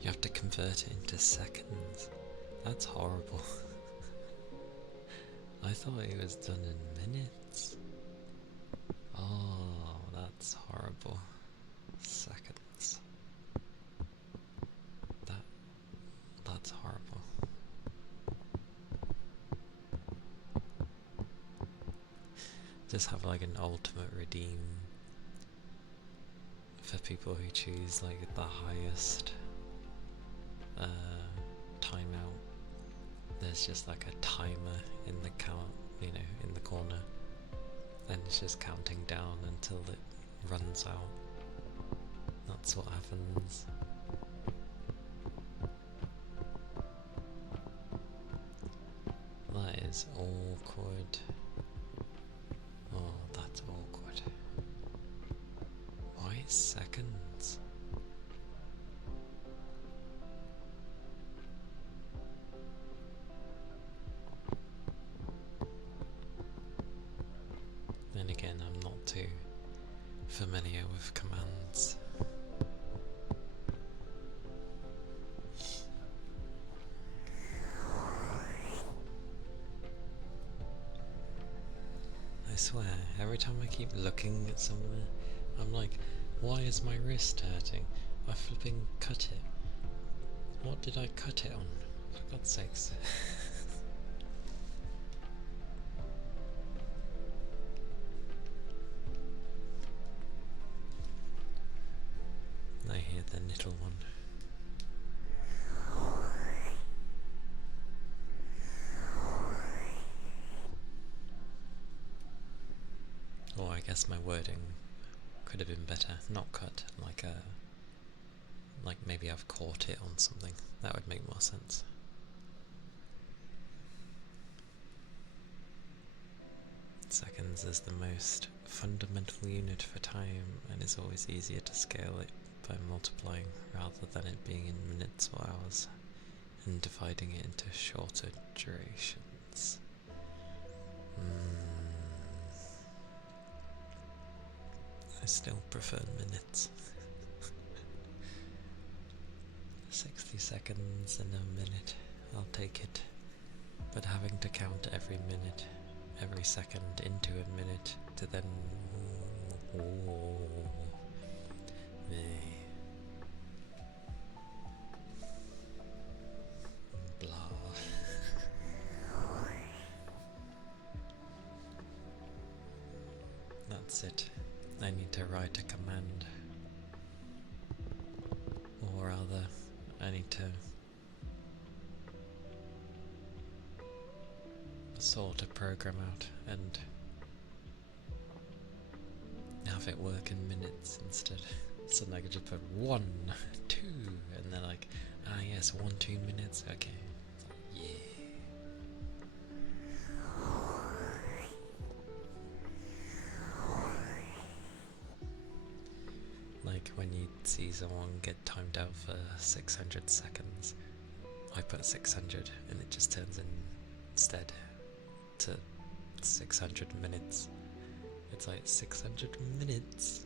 You have to convert it into seconds. That's horrible. I thought it was done in minutes. Oh, that's horrible. Seconds. That's horrible. Just have like an ultimate redeem for people who choose like the highest timeout. There's just like a timer in the count, you know, in the corner, and it's just counting down until it runs out. That's what happens. That is awkward. Oh, that's awkward. Why seconds? familiar with commands. I swear, every time I keep looking at somewhere, I'm like, why is my wrist hurting? I flipping cut it. What did I cut it on? For God's sakes. I hear the little one. Or I guess my wording could have been better. Not cut, like maybe I've caught it on something. That would make more sense. Seconds is the most fundamental unit for time and is always easier to scale it by multiplying rather than it being in minutes or hours and dividing it into shorter durations. I still prefer minutes. 60 seconds in a minute, I'll take it. But having to count every minute, every second into a minute to then... blah. That's it. I need to write a command. Or rather, I need to sort a program out and have it work in minutes instead. So I could just put 1, 2, and then like, yes, 1, 2 minutes, okay. Yeah. Like when you see someone get timed out for 600 seconds, I put 600 and it just turns in instead to 600 minutes. It's like 600 minutes.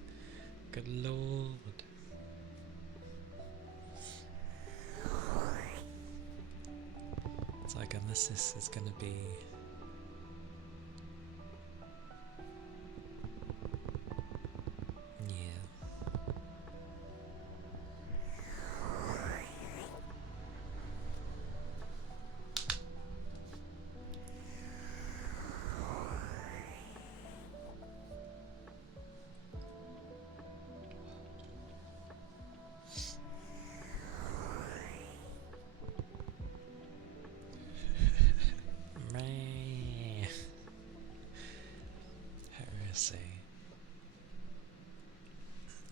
Good lord. It's like, unless this is gonna be...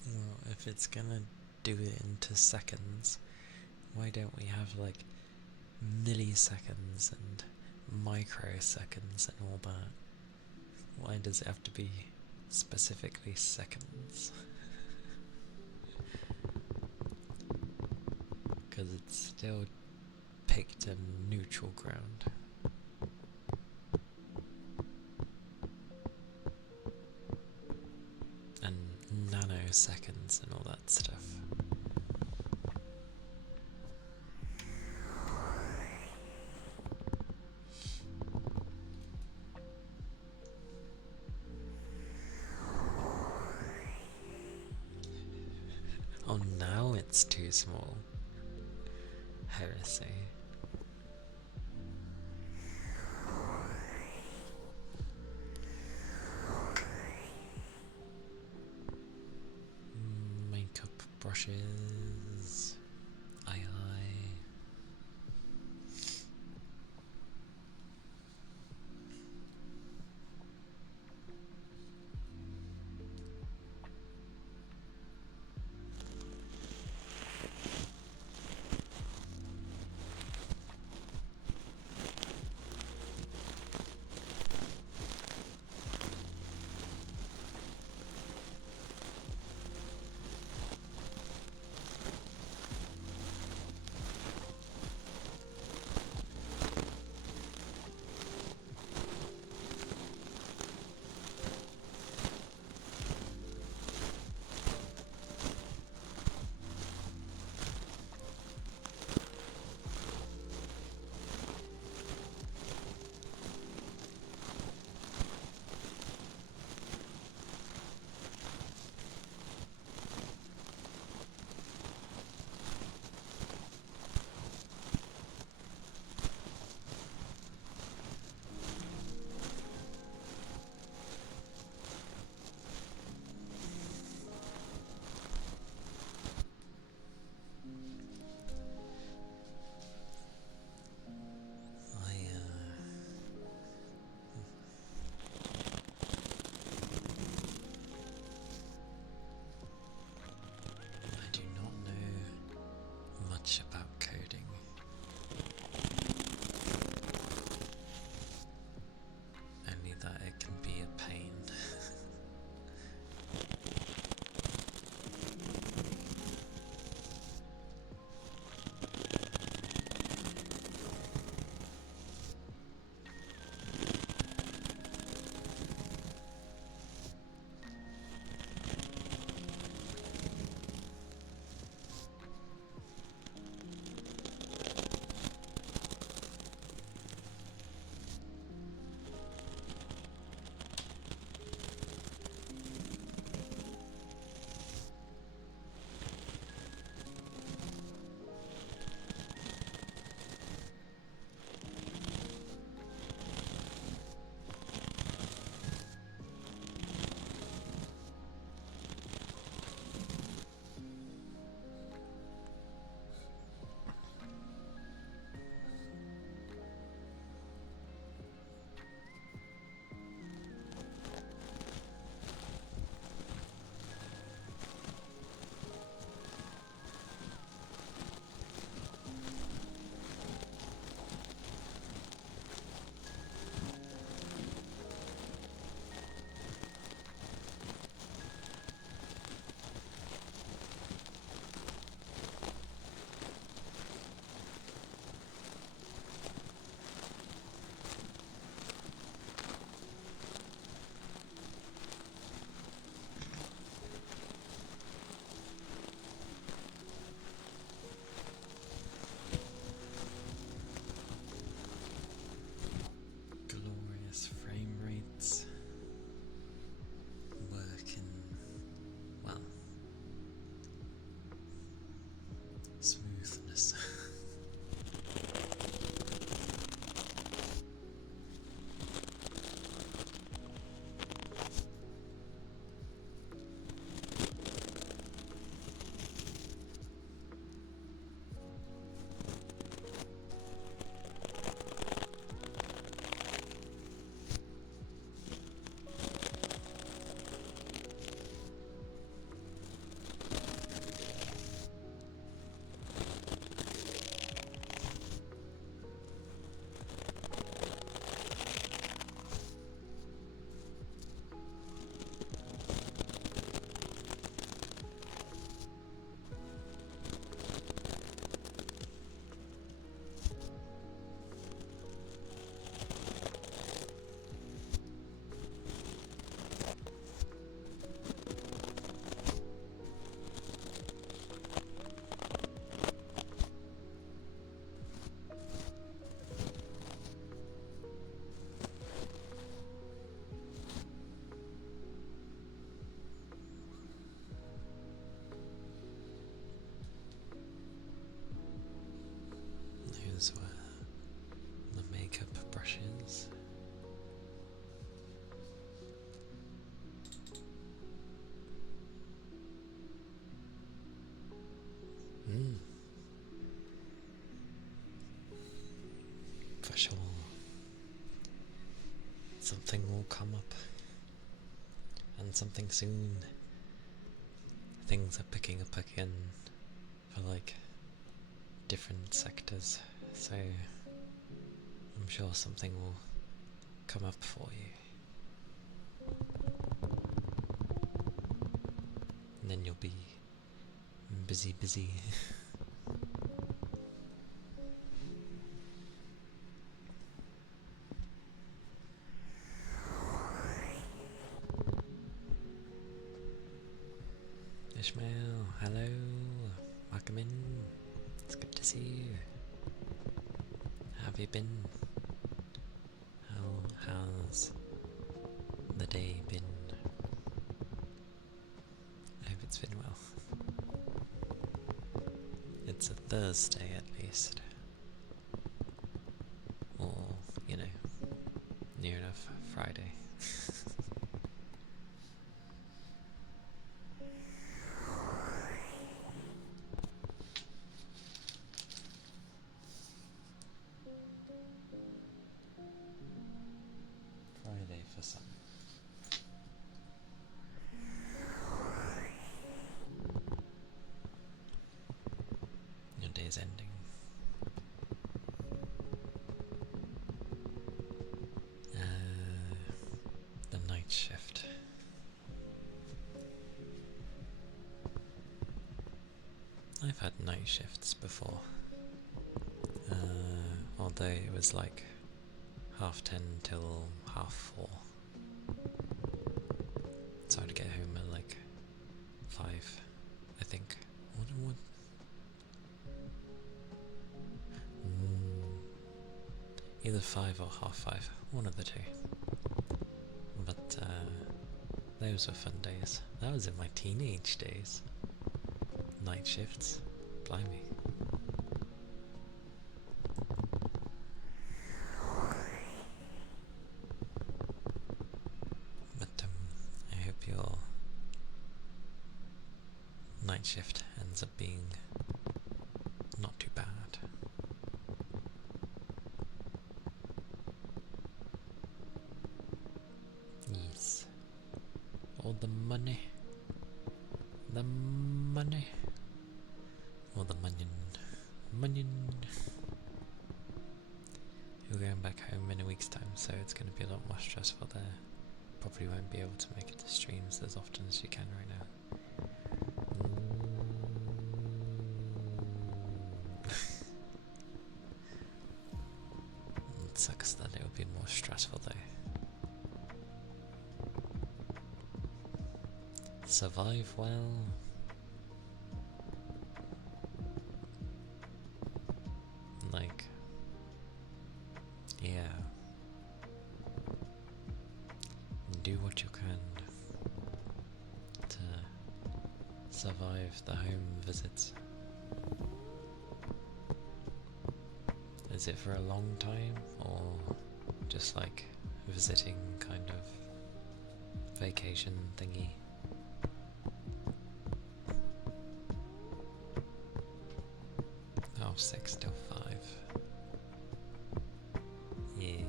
Well, if it's gonna do it into seconds, why don't we have like milliseconds and microseconds and all that? Why does it have to be specifically seconds? Because it's still picked a neutral ground. And nanoseconds and all that stuff. Oh, now it's too small. Heresy. Makeup brushes. Aye. those were the makeup brushes. For sure. Something will come up. And something soon. Things are picking up again for like different sectors, so I'm sure something will come up for you. And then you'll be busy. Ishmael, hello, welcome in, it's good to see you. How have you been? How's the day been? I hope it's been well. It's a Thursday at least. Or, you know, near enough Friday. Friday for some. Your day's ending. The night shift. I've had night shifts before. Although it was like 10:30 till 4:30. So I'd get home at like 5, I think. What? Either 5 or 5:30, one of the two. But those were fun days. That was in my teenage days. Night shifts, blimey. But I hope your night shift ends up being not too bad. Yes. All the money. The money. Or the munion. We're going back home in a week's time, so it's going to be a lot more stressful there. Probably won't be able to make it to streams as often as you can right now. It sucks that it will be more stressful though. Survive well. Like, yeah. Do what you can to survive the home visits. Is it for a long time, or just like visiting kind of vacation thingy? 6 till 5. Yeah.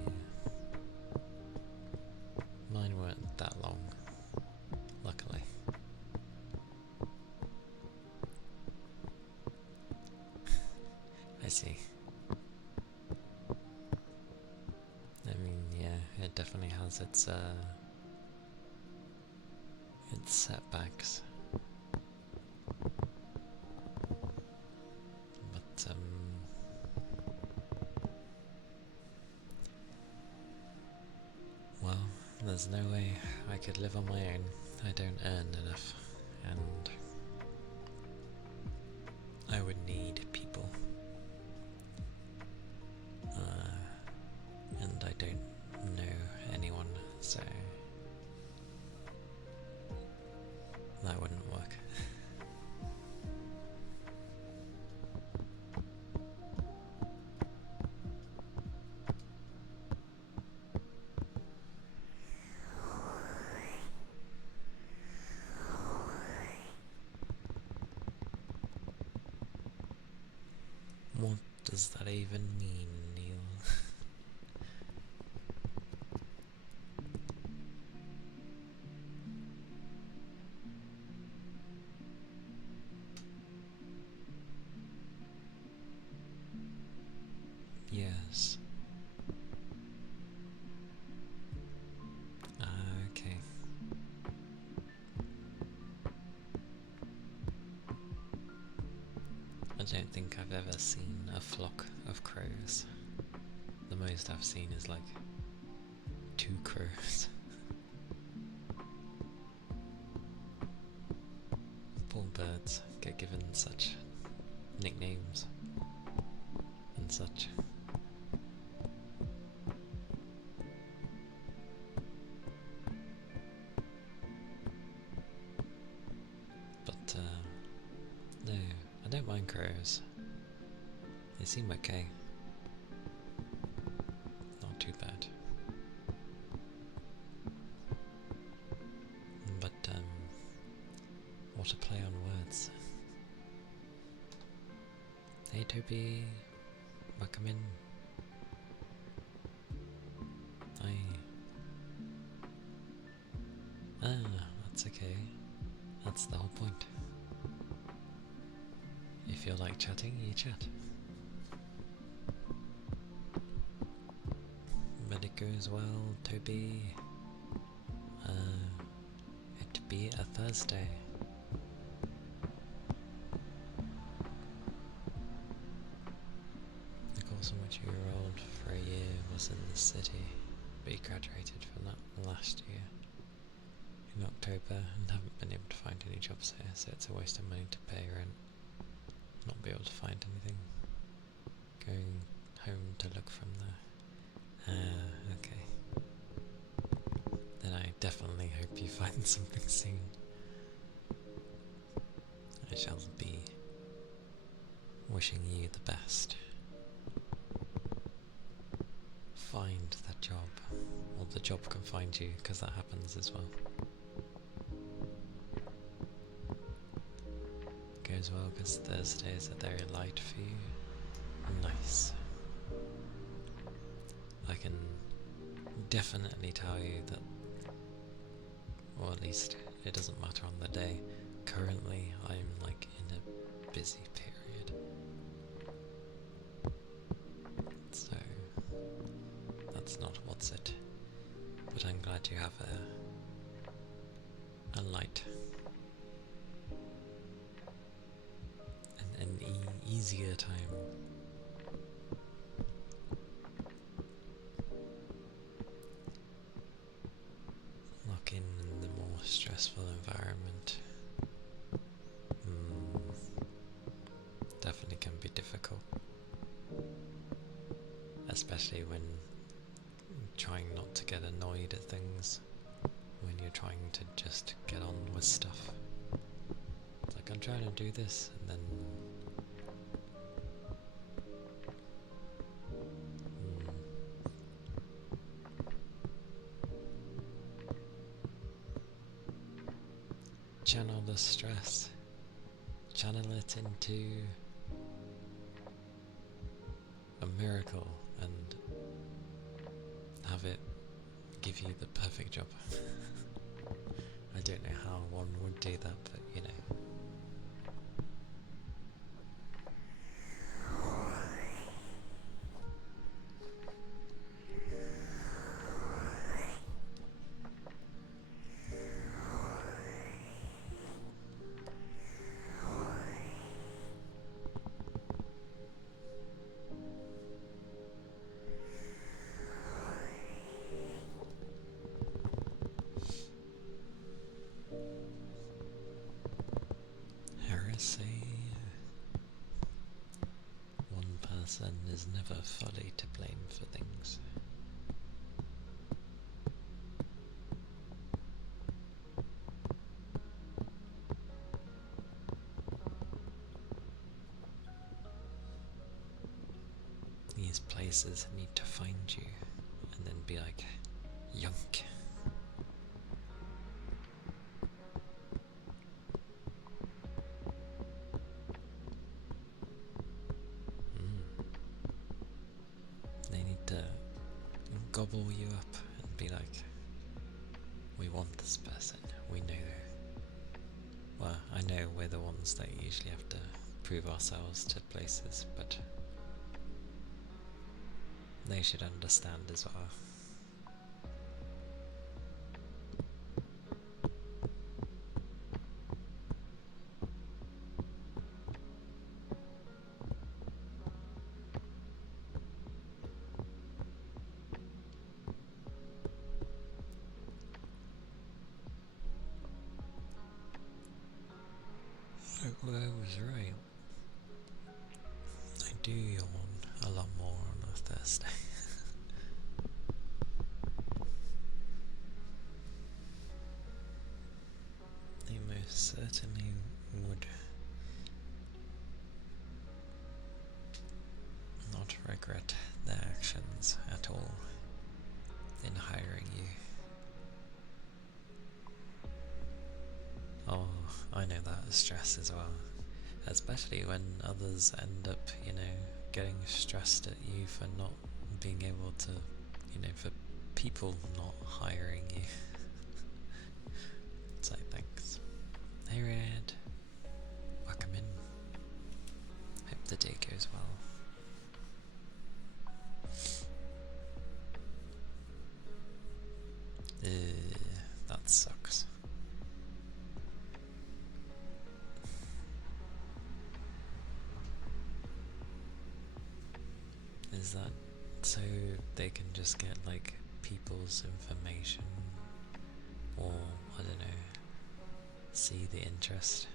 Mine weren't that long, luckily. I see. I mean, yeah, it definitely has its setbacks. Well, there's no way I could live on my own. I don't earn enough, and I would need people. And I don't know anyone, so that wouldn't work. What does that even mean, Neil? Yes. Okay. I don't think I've ever seen a flock of crows. The most I've seen is like 2 crows. Poor birds get given such nicknames and such. But no, I don't mind crows. They seem okay. Not too bad. But what a play on words. Hey Toby, welcome in. Hi. That's okay. That's the whole point. If you like chatting, you chat. But it goes well, Toby. It'd be a Thursday. The course in which you enrolled for a year was in the city, but you graduated from that last year in October and haven't been able to find any jobs here, so it's a waste of money to pay rent, not be able to find anything, going home to look from there. Okay. Then I definitely hope you find something soon. I shall be wishing you the best. Find that job, or the job can find you, because that happens as well. Goes well because Thursdays are very light for you. Nice. I can definitely tell you that, or at least it doesn't matter on the day, currently I'm like in a busy period. So that's not what's it. But I'm glad you have a light, an easier time. Lock in the more stressful environment. Definitely can be difficult, especially when trying not to get annoyed at things, when you're trying to just get on with stuff. It's like, I'm trying to do this, and then channel the stress, channel it into a miracle, and have it give you the perfect job. I don't know how one would do that, but you know. Heresy. One person is never fully to blame for things. These places need to find you and then be like, yunk. gobble you up and be like, we want this person, we know. Well, I know we're the ones that usually have to prove ourselves to places, but they should understand as well. I was right. I do yawn a lot more on a Thursday. I most certainly would not regret their actions at all in hiring you. Oh, I know that stress as well. Especially when others end up, getting stressed at you for not being able to, for people not hiring you. It's like, thanks. Hey Red, welcome in. Hope the day goes well. That sucks. Is that so they can just get like people's information, or I don't know, see the interest?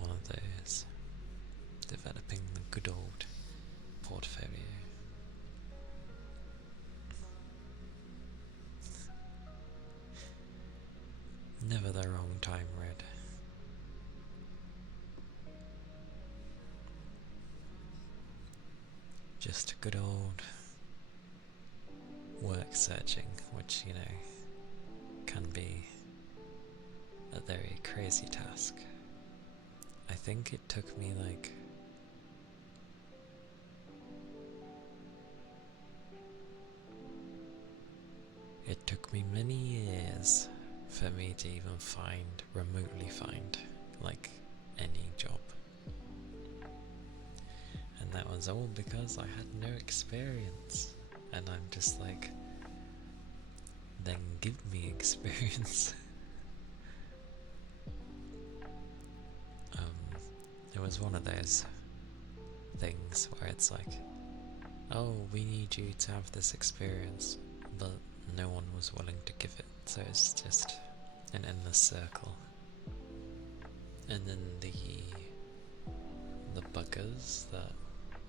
One of those. Developing the good old portfolio. Never the wrong time, Red. Just good old work searching, which, can be a very crazy task. I think it took me many years for me to even remotely find, any job. And that was all because I had no experience. And I'm just like, then give me experience. It was one of those things where it's like, oh, we need you to have this experience, but no one was willing to give it, so it's just an endless circle. And then the buggers that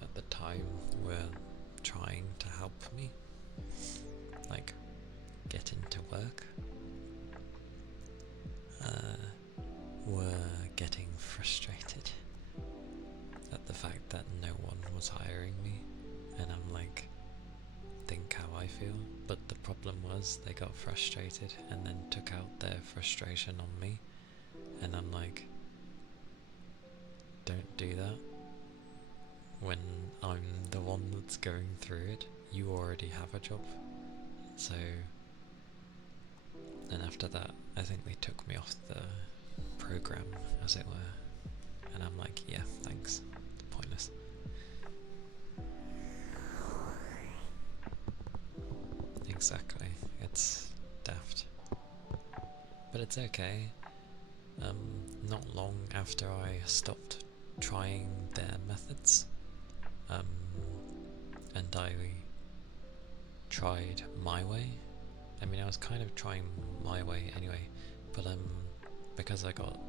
at the time were trying to help me, get into work, were getting frustrated at the fact that no one was hiring me, and I'm like, think how I feel. But the problem was they got frustrated and then took out their frustration on me, and I'm like, don't do that when I'm the one that's going through it. You already have a job. So then after that, I think they took me off the program, as it were, and I'm like, yeah, thanks, pointless. Exactly, it's daft, but it's okay. Not long after I stopped trying their methods, and I tried my way. I mean, I was kind of trying my way anyway, but because I got,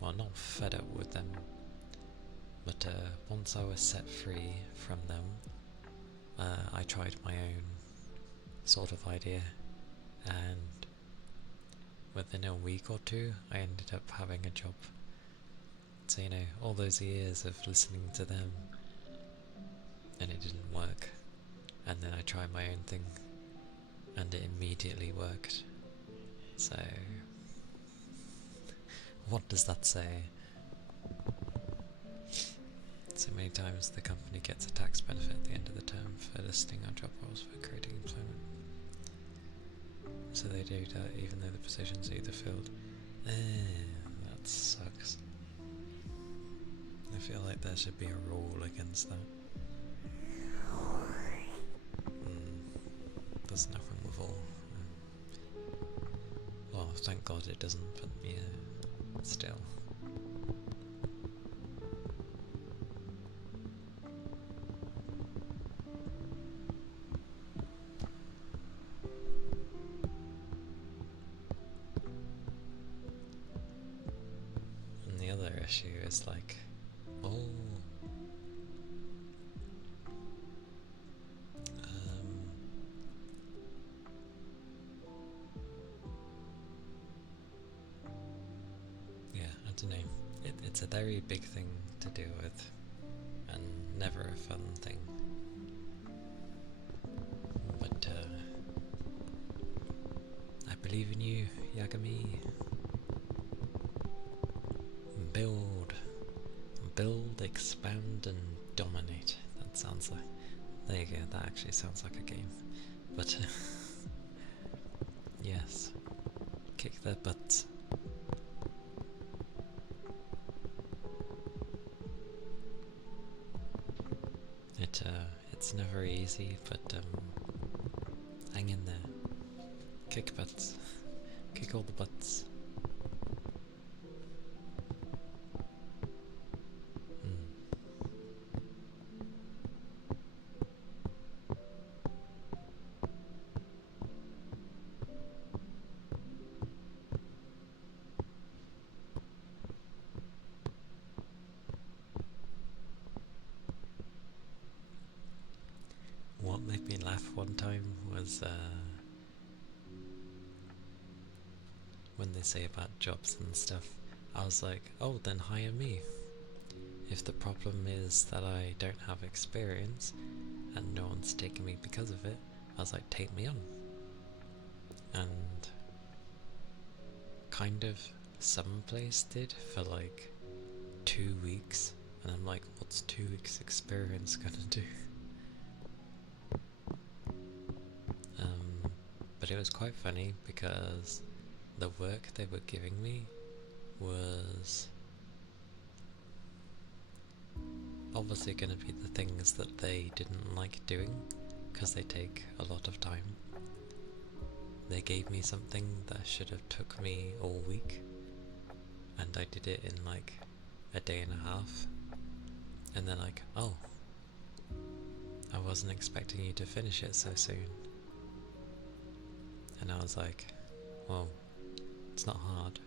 well, not fed up with them, but once I was set free from them, I tried my own sort of idea, and within a week or two I ended up having a job. So, all those years of listening to them and it didn't work, and then I tried my own thing and it immediately worked. So what does that say? So many times the company gets a tax benefit at the end of the term for listing our job roles for creating employment. So they do that even though the position's either filled. That sucks. I feel like there should be a rule against that. There's nothing with all. Well, thank God it doesn't, but yeah, still. And the other issue is like, yeah, I don't know. It's a very big thing to deal with, and never a fun thing. But I believe in you, Yagami. Build, expand, and dominate. That sounds like... There you go, that actually sounds like a game. But yes, kick their butts. It's never easy, but hang in there. Kick butts. Kick all the butts. What made me laugh one time was when they say about jobs and stuff, I was like, oh, then hire me. If the problem is that I don't have experience and no one's taking me because of it, I was like, take me on. And kind of some place did for like 2 weeks, and I'm like, what's 2 weeks experience gonna do? But it was quite funny because the work they were giving me was obviously going to be the things that they didn't like doing because they take a lot of time. They gave me something that should have took me all week, and I did it in like a day and a half, and they're like, oh, I wasn't expecting you to finish it so soon. And I was like, well, it's not hard.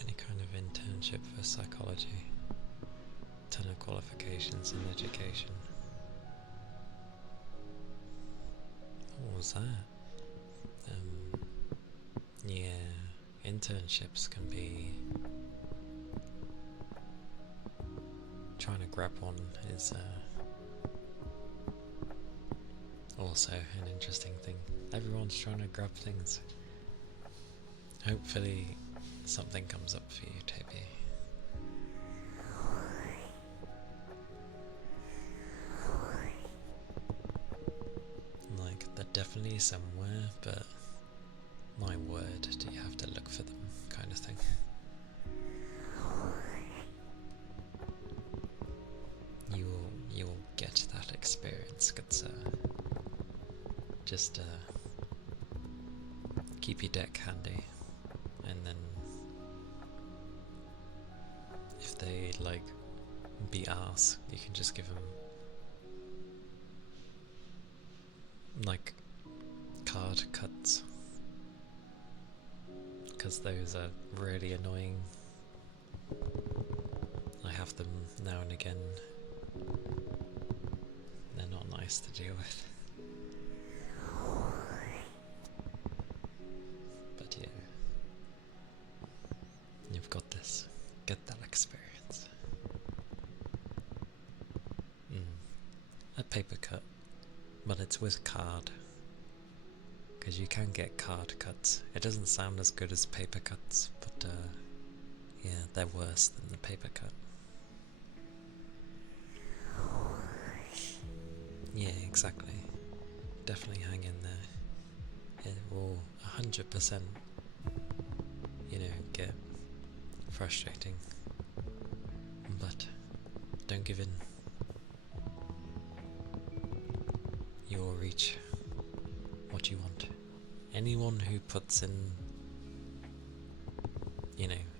Any kind of internship for psychology, ton of qualifications in education. What was that? Yeah, internships can be... Trying to grab one is also an interesting thing. Everyone's trying to grab things. Hopefully something comes up for you, Toby. Like, they're definitely somewhere, but my word, do you have to look for them, kind of thing. You will get that experience, good sir. Just keep your deck handy, and then if they like be arse, you can just give them like card cuts, because those are really annoying. I have them now and again. They're not nice to deal with. But yeah, you've got this. Get that experience. paper cut, but it's with card. Because you can get card cuts. It doesn't sound as good as paper cuts, but yeah, they're worse than the paper cut. Yeah, exactly. Definitely hang in there. It will 100%, get frustrating. But don't give in. You will reach what you want. Anyone who puts in,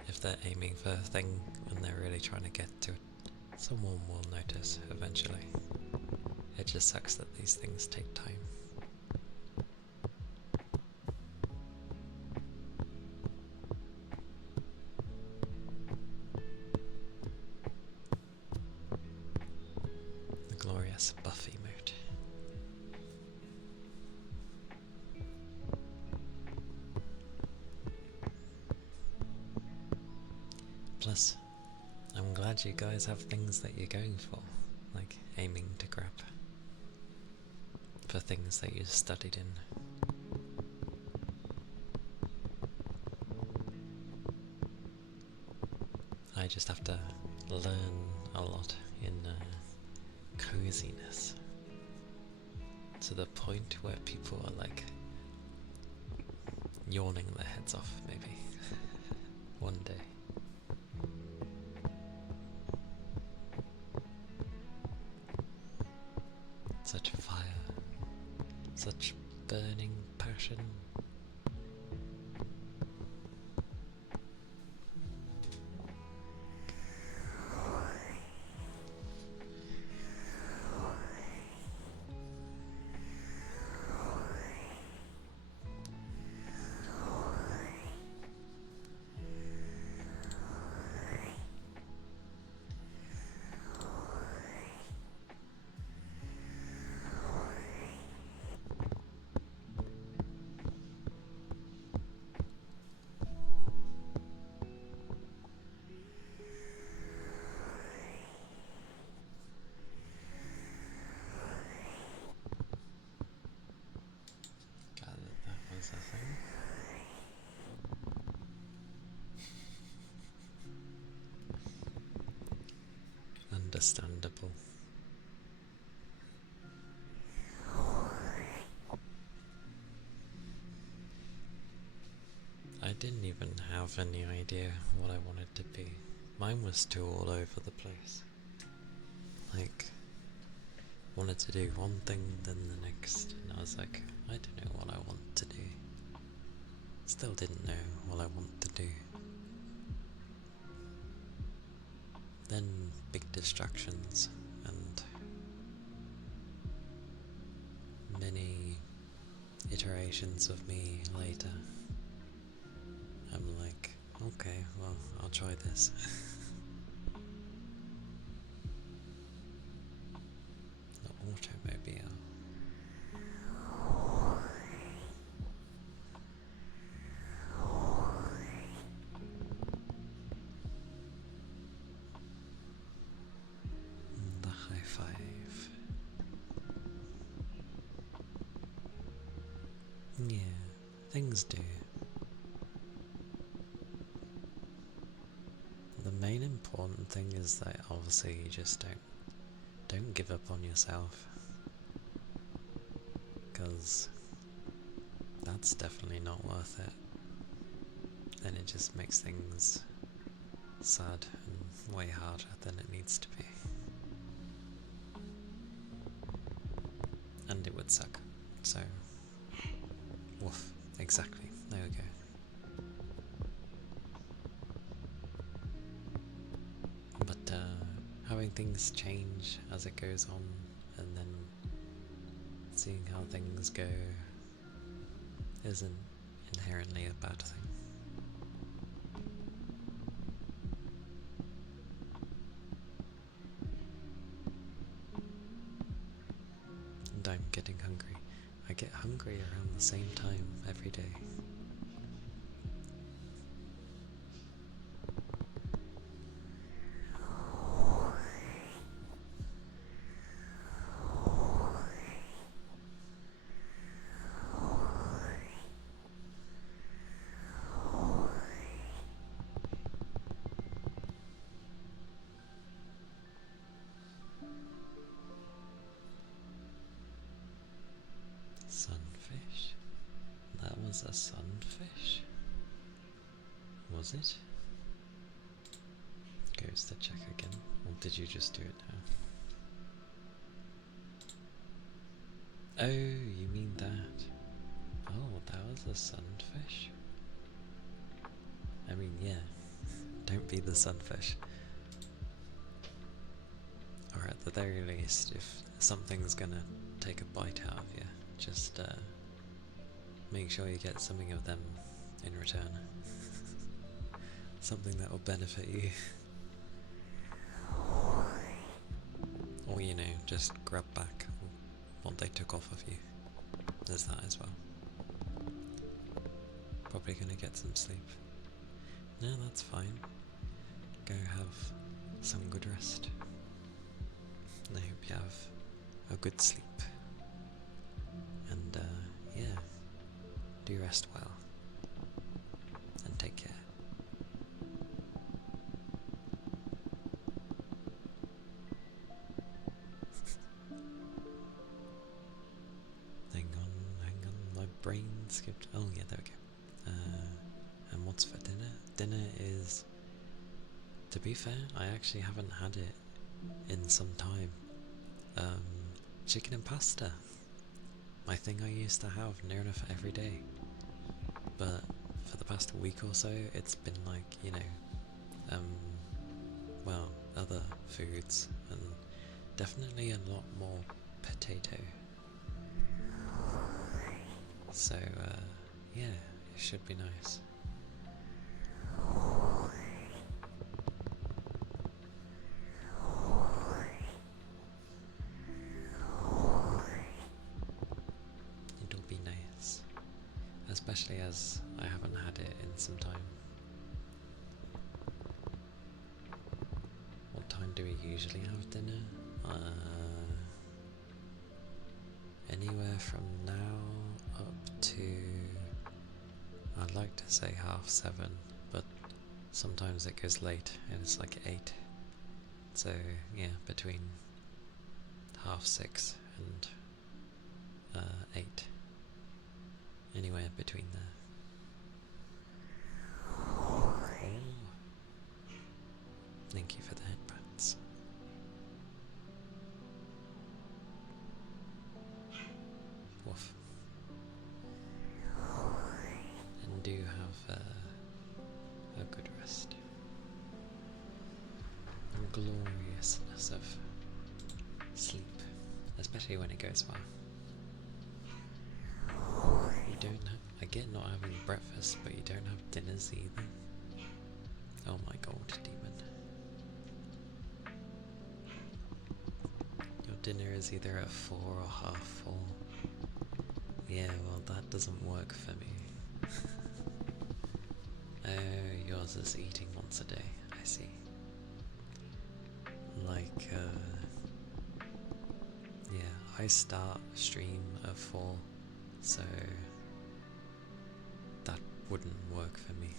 if they're aiming for a thing and they're really trying to get to it, someone will notice eventually. It just sucks that these things take time. The glorious Buffy mode. Plus, I'm glad you guys have things that you're going for, like aiming to grab for things that you studied in. I just have to learn a lot in coziness, to the point where people are like yawning their heads off, maybe one day. Such fire, such burning passion. Understandable. I didn't even have any idea what I wanted to be. Mine was too all over the place. Like, wanted to do one thing, then the next, and I was like, I don't know what I want to do. Still didn't know what I want to do. Then big distractions and many iterations of me later. I'm like, okay, well, I'll try this. The automobile. The high five. Yeah, things do. The main important thing is that obviously you just don't give up on yourself, because that's definitely not worth it. Then it just makes things sad and way harder than it needs to be. And it would suck. So, woof, exactly, there we go. But having things change as it goes on, and then seeing how things go isn't inherently a bad thing. And I'm getting hungry. I get hungry around the same time every day. was a sunfish? Was it? Goes to check again. Or did you just do it now? Oh, you mean that? Oh, that was a sunfish? I mean, yeah. Don't be the sunfish. Or at the very least, if something's gonna take a bite out of you, just make sure you get something of them in return. Something that will benefit you. Or, you know, just grab back what they took off of you. There's that as well. Probably gonna get some sleep. No, that's fine. Go have some good rest. I hope you have a good sleep. And, yeah, do rest well. And take care. Hang on, my brain skipped. Oh, yeah, there we go. And what's for dinner? Dinner is, to be fair, I actually haven't had it in some time. Chicken and pasta. My thing I used to have near enough every day. But for the past week or so, it's been like, you know, well, other foods, and definitely a lot more potato. So, yeah, it should be nice. It'll be nice. Especially as I haven't had it in some time. What time do we usually have dinner? Anywhere from now up to, I'd like to say 7:30, but sometimes it goes late and it's like 8. So yeah, between 6:30 and 8. Anywhere between there. Oh. Thank you for the headbands. Woof. And do have a good rest. And gloriousness of sleep, especially when it goes well. You don't have, I get not having breakfast, but you don't have dinners either. Oh my god, demon. Your dinner is either at 4 or 4:30. Yeah, well that doesn't work for me. Oh, yours is eating once a day, I see. Like, yeah, I start stream at 4, so that wouldn't work for me.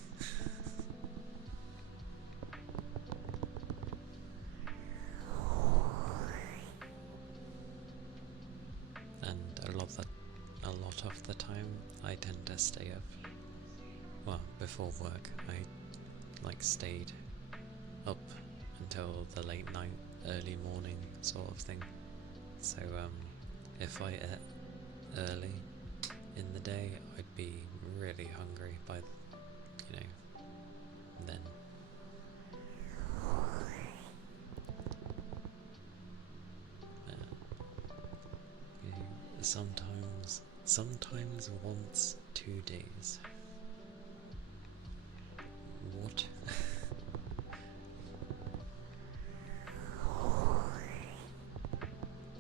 And a lot of the time I tend to stay up. Well, before work I like stayed up until the late night, early morning sort of thing. So if I ate early in the day, I'd be really hungry by, you know, then. Sometimes once 2 days. What?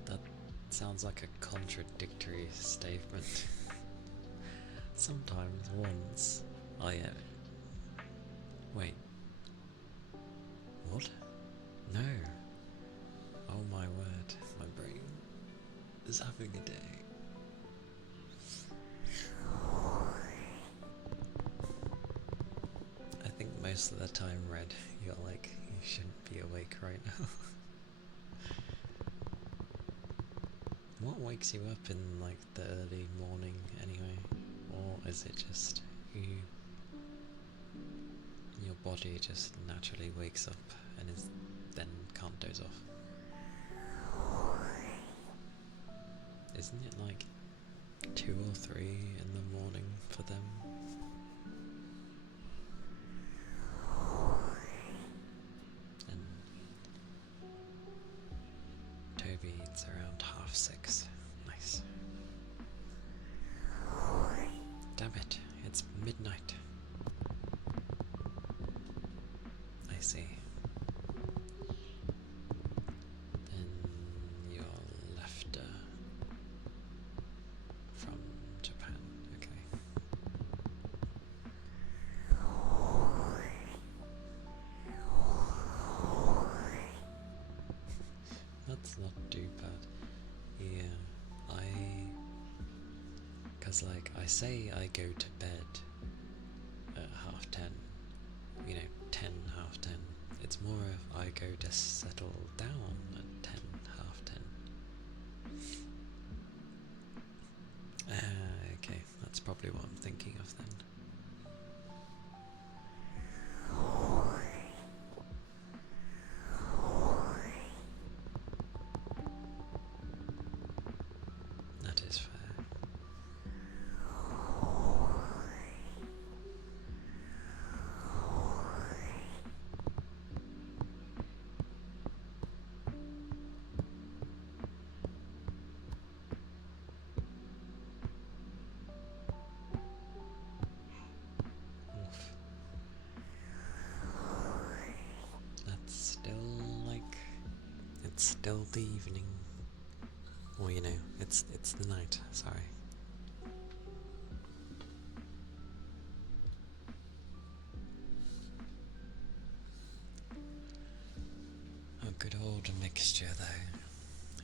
That sounds like a contradictory statement. Sometimes once I wait. What? No. Oh my word, my brain is having a day. I think most of the time, Red, you're like, you shouldn't be awake right now. What wakes you up in like the early morning anyway? Or is it just your body just naturally wakes up and then can't doze off? Isn't it like 2 or 3 in the morning for them? And Toby eats around 6:30. Nice. Damn it, it's midnight. I see. Then you're left from Japan, okay. That's not too bad. Yeah, cause like I say I go to bed at 10:30, 10, 10:30. It's more if I go to settle down at 10, 10:30. Okay, that's probably what I'm thinking of then. That is fair. Oof. That's still like, it's still the evening. Or it's the night, sorry. A good old mixture though,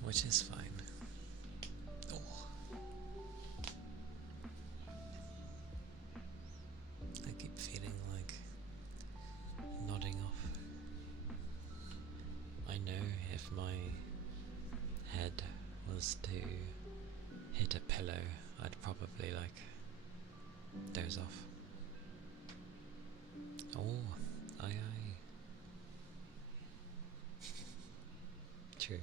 which is fine. Oh. I keep feeling like nodding off. I know if my head was to hit a pillow, I'd probably doze off. Oh, aye. True.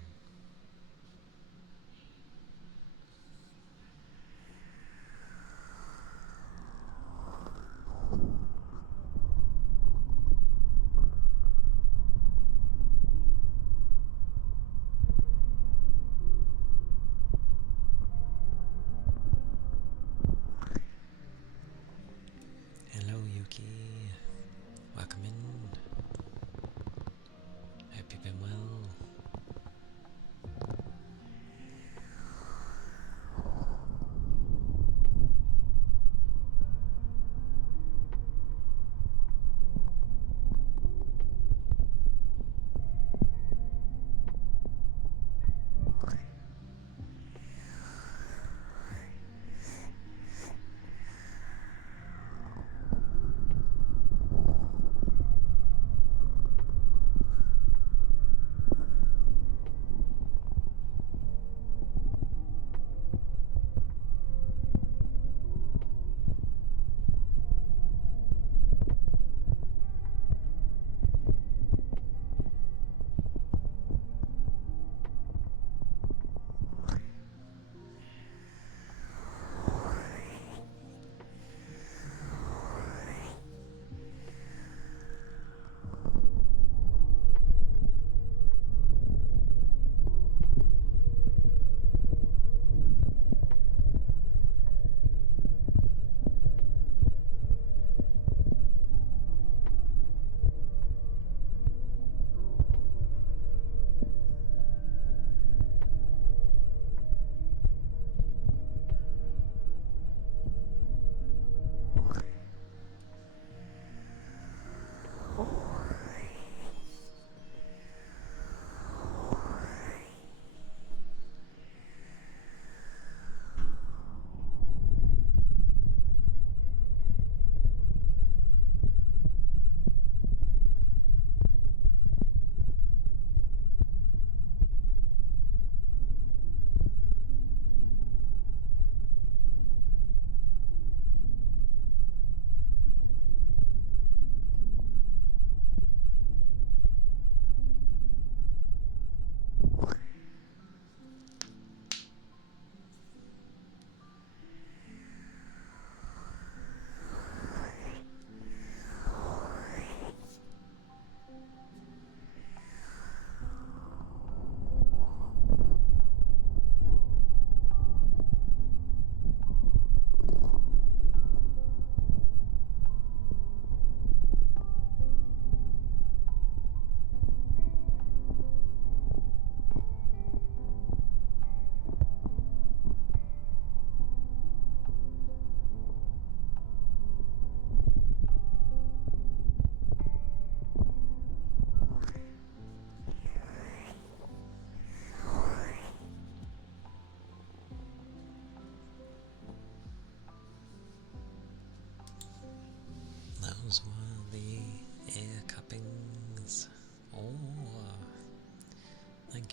Hello Yuki, welcome in. Hope you've been well.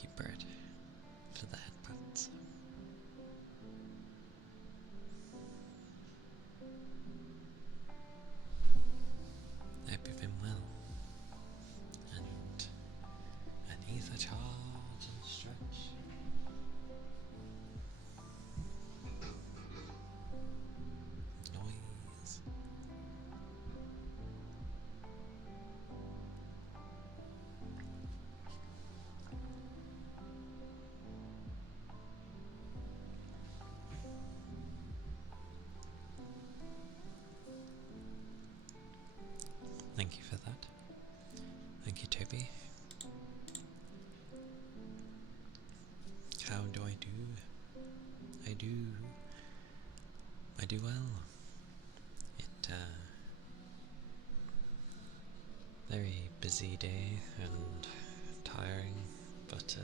you, Brett, for the headbuds. I hope you've been well. And an ether charge and stretch. Noise. Thank you for that. Thank you, Toby. How do I do? I do well. It, very busy day and tiring, but,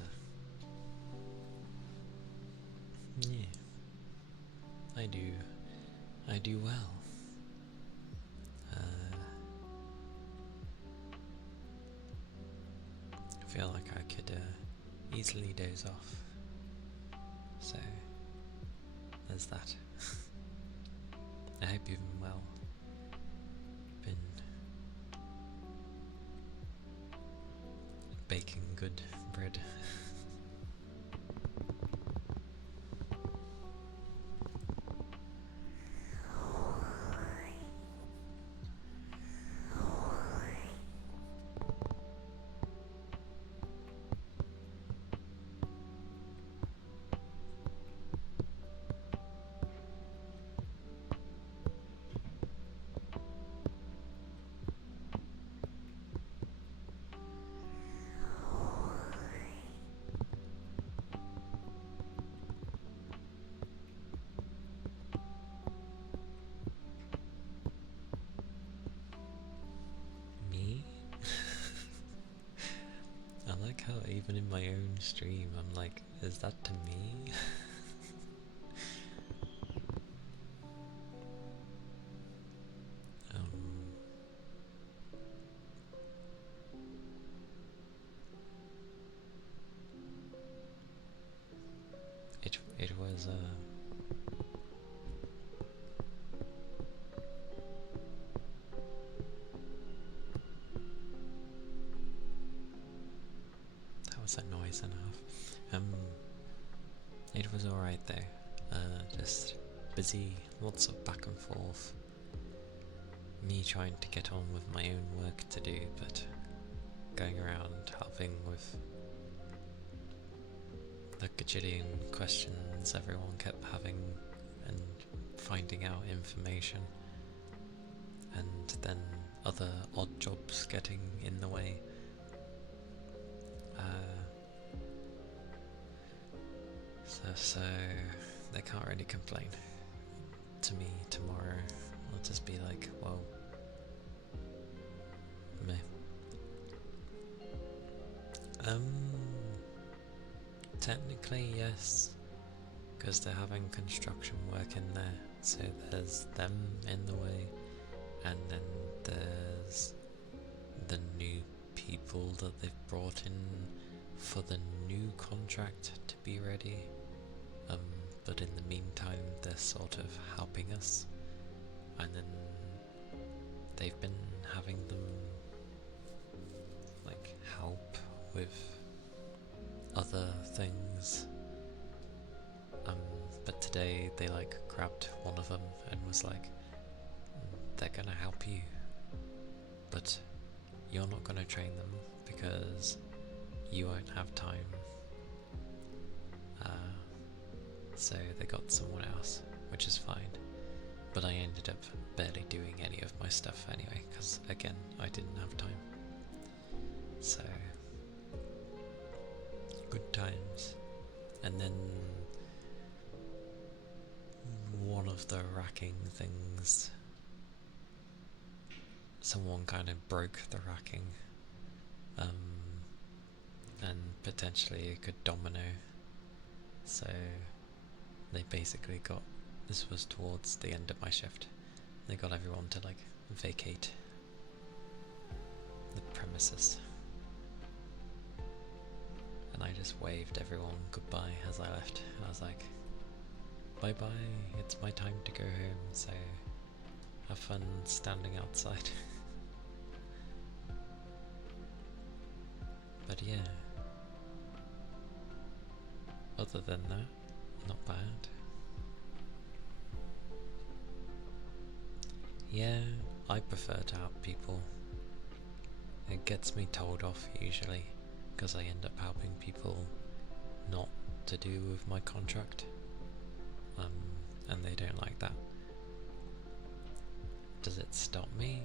yeah. I do well. I feel like I could, easily doze off. So, there's that. I hope you've been well. Been baking good bread. Me? I like how even in my own stream I'm like, is that to me? It was that was a noise enough. It was alright though. Just busy, lots of back and forth. Me trying to get on with my own work to do, but going around helping with the gajillion questions everyone kept having and finding out information, and then other odd jobs getting in the way. So they can't really complain. To me, tomorrow I'll just be like, well, meh. Technically yes, because they're having construction work in there, so there's them in the way, and then there's the new people that they've brought in for the new contract to be ready. But in the meantime they're sort of helping us, and then they've been having them like help with other things, but today they like grabbed one of them and was like, they're gonna help you, but you're not gonna train them because you won't have time. So they got someone else, which is fine, but I ended up barely doing any of my stuff anyway, because again, I didn't have time. So good times. And then one of the racking things, someone kind of broke the racking, and potentially it could domino. So they basically got, this was towards the end of my shift, they got everyone to like vacate the premises. And and I just waved everyone goodbye as I left. I was like, bye bye, it's my time to go home, so have fun standing outside. But yeah, other than that, not bad. Yeah, I prefer to help people. It gets me told off usually, because I end up helping people not to do with my contract, and they don't like that. Does it stop me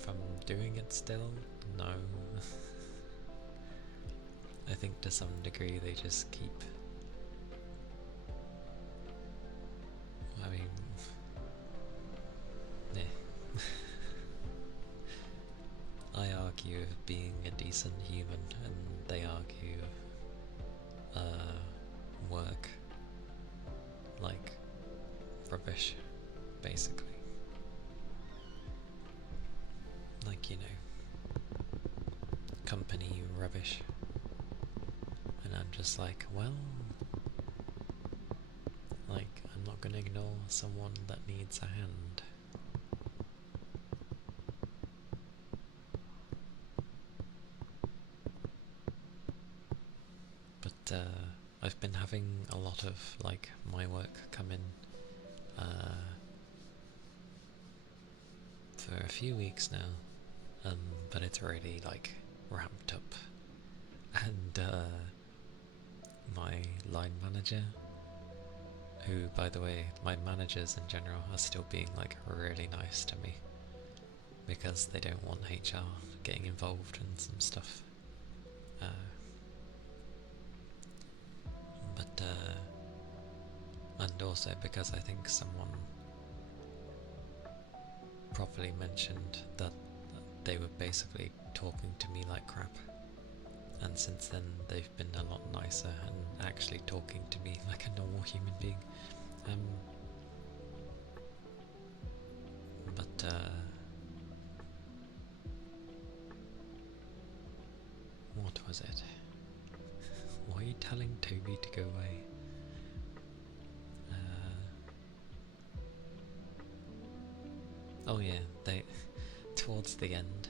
from doing it still? No. I think to some degree they just keep... I mean... yeah. I argue of being a decent human, and they argue work like rubbish, basically. Like, you know, company rubbish. And I'm just like, well, like, I'm not gonna ignore someone that needs a hand. But I've been having a lot of like my work come in for a few weeks now, but it's already like ramped up, and my line manager, who by the way, my managers in general are still being like really nice to me because they don't want HR getting involved in some stuff. And also because I think someone properly mentioned that they were basically talking to me like crap, and since then they've been a lot nicer and actually talking to me like a normal human being. But what was it? Why are you telling Toby to go away? Oh yeah, towards the end,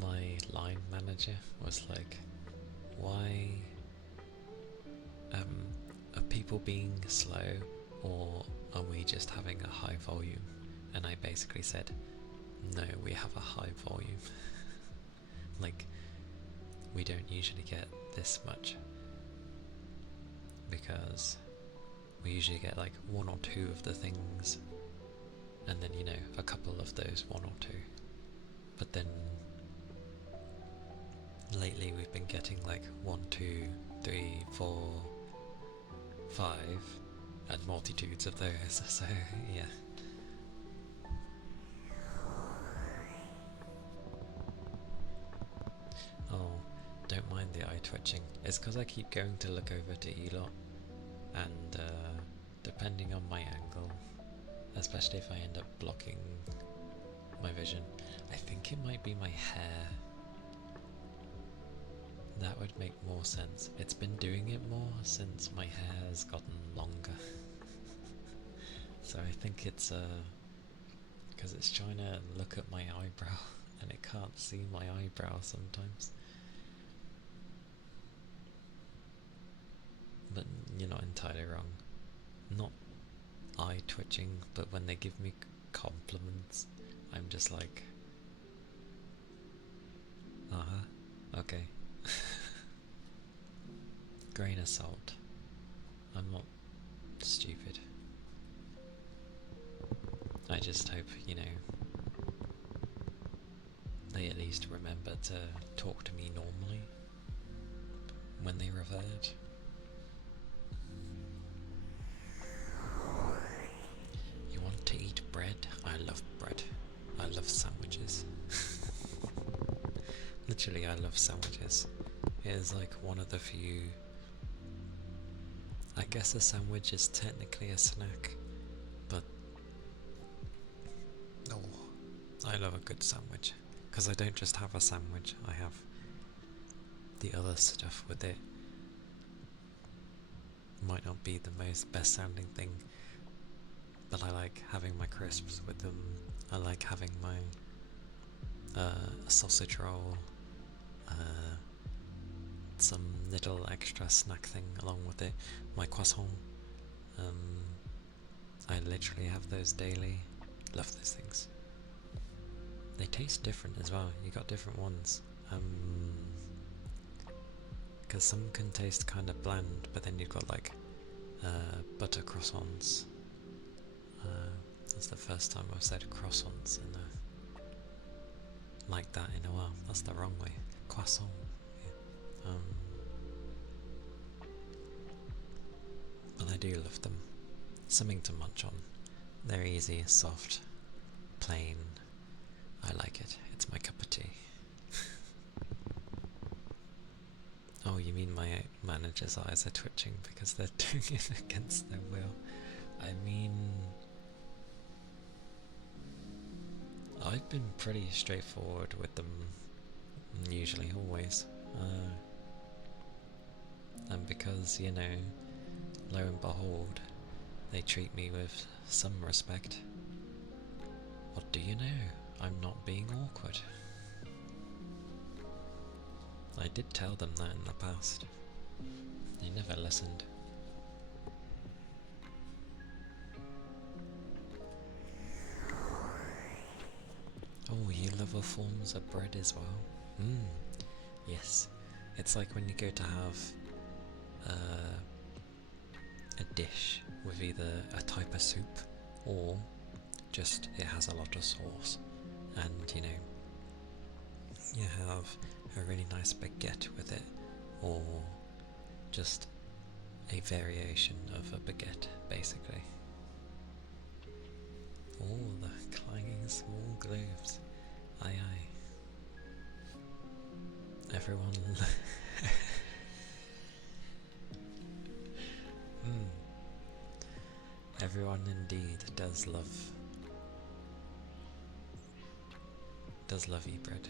my line manager was like, why are people being slow, or are we just having a high volume? And I basically said, no, we have a high volume. Like, we don't usually get this much, because we usually get like one or two of the things, and then, you know, a couple of those one or two. But then lately we've been getting like 1, 2, 3, 4, 5, and multitudes of those, so yeah. Oh, don't mind the eye twitching. It's because I keep going to look over to Elot, and depending on my angle, especially if I end up blocking my vision, I think it might be my hair. That would make more sense. It's been doing it more since my hair has gotten longer. So I think it's because it's trying to look at my eyebrow and it can't see my eyebrow sometimes. But you're not entirely wrong. Not eye twitching, but when they give me compliments, I'm just like, okay. Grain of salt. I'm not stupid. I just hope, you know, they at least remember to talk to me normally when they revert. You want to eat bread? I love bread. I love sandwiches. Literally, I love sandwiches. It is like one of the few... I guess a sandwich is technically a snack, but... oh, I love a good sandwich. Because I don't just have a sandwich, I have the other stuff with it. might not be the most best sounding thing, but I like having my crisps with them. I like having my sausage roll, some little extra snack thing along with it, my croissant. I literally have those daily. Love those things. They taste different as well. You got different ones. Because some can taste kind of bland, but then you've got like butter croissants. That's the first time I've said croissants in like that in a while. That's the wrong way. Croissant. Yeah. But I do love them. Something to munch on. They're easy, soft, plain. I like it. It's my cup of tea. Oh, you mean my manager's eyes are twitching because they're doing it against their will? I mean, I've been pretty straightforward with them, usually, always. And because, you know, lo and behold, they treat me with some respect. What do you know? I'm not being awkward. I did tell them that in the past. They never listened. Oh, you love all forms of bread as well? Yes. It's like when you go to have a dish with either a type of soup or just it has a lot of sauce, and you know, you have a really nice baguette with it, or just a variation of a baguette, basically. Oh, the clanging small globes. Aye aye. Everyone Everyone indeed does love e-bread.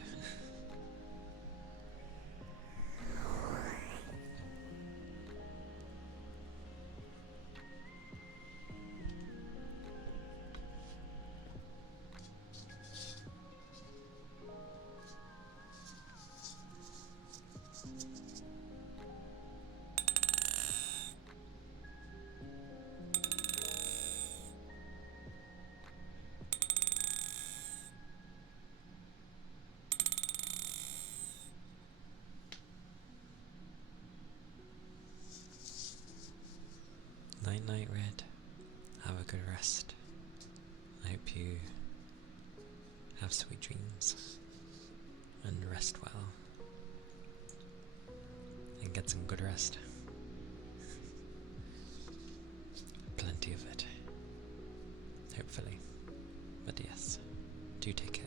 Night night, Red. Have a good rest. I hope you have sweet dreams and rest well and get some good rest. Plenty of it, hopefully. But yes, do take care.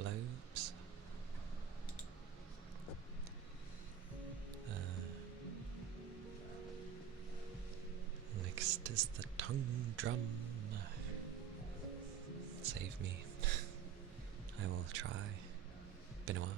globes. Next is the tongue drum. Save me. I will try. Been a while.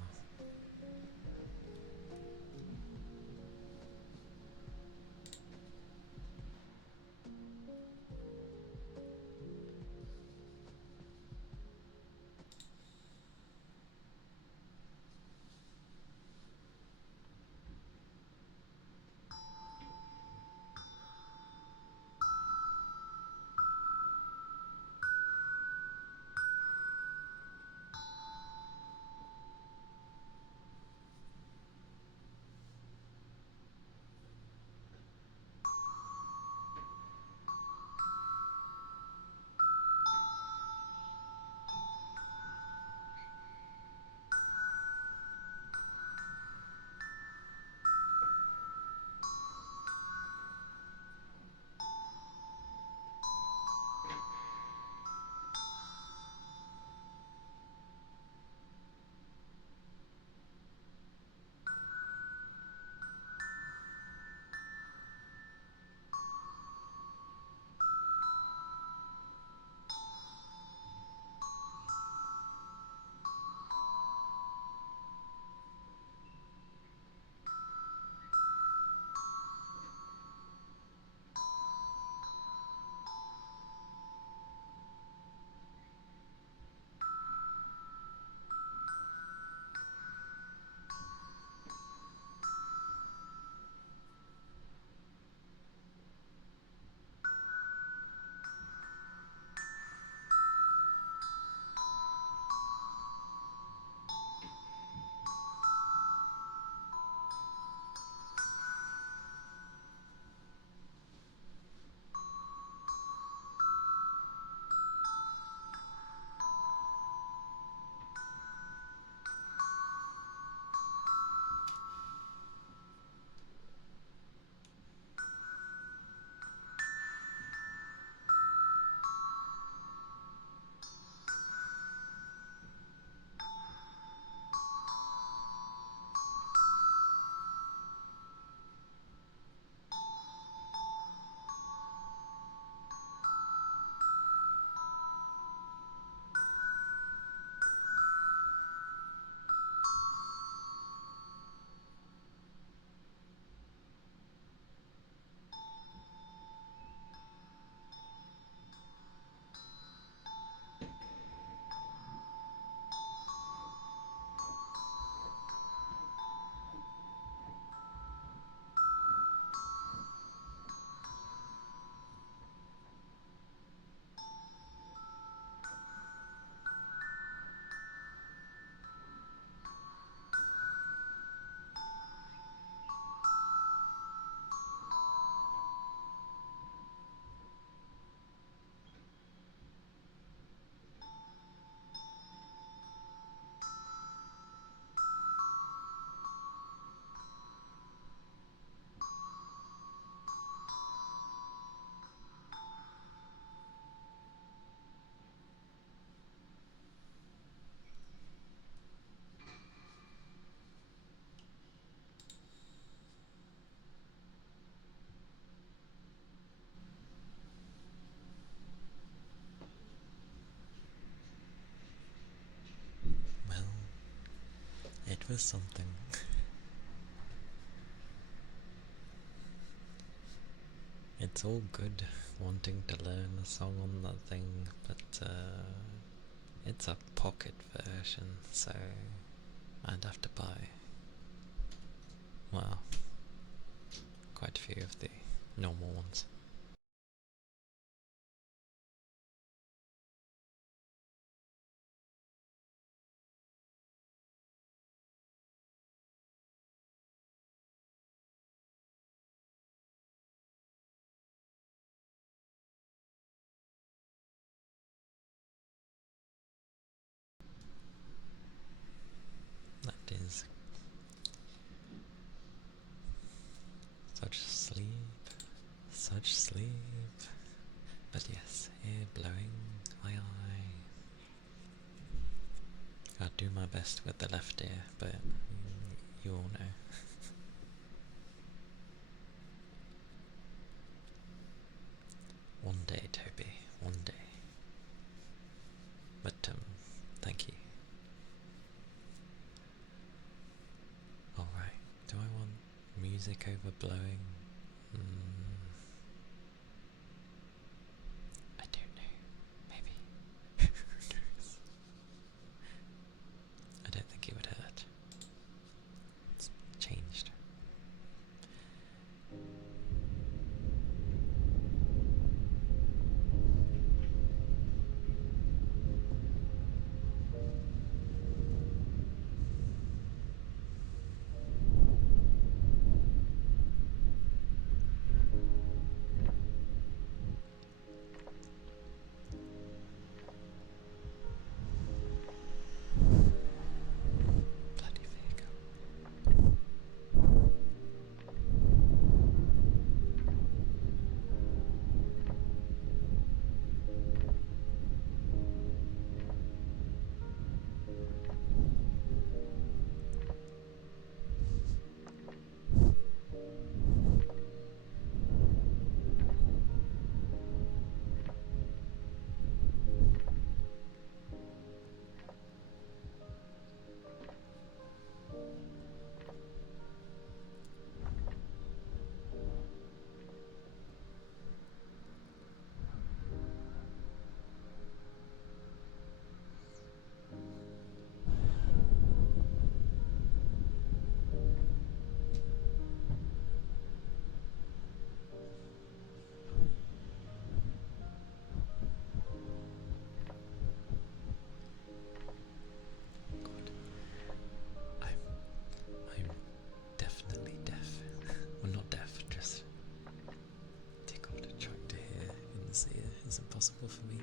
Well, it was something. It's all good wanting to learn a song on that thing, but it's a pocket version, so I'd have to buy, well, quite a few of the normal ones. That is such sleep, but yes, air blowing my eye. I'll do my best with the left ear, but you all know. One day, Toby, one day. But, thank you. Alright, do I want music overblowing? I don't know. Maybe. Who knows? I don't think it would hurt. It's changed. Bloody vehicle. I'm definitely deaf. Well, not deaf, just tickled. Trying to hear in this ear is impossible for me.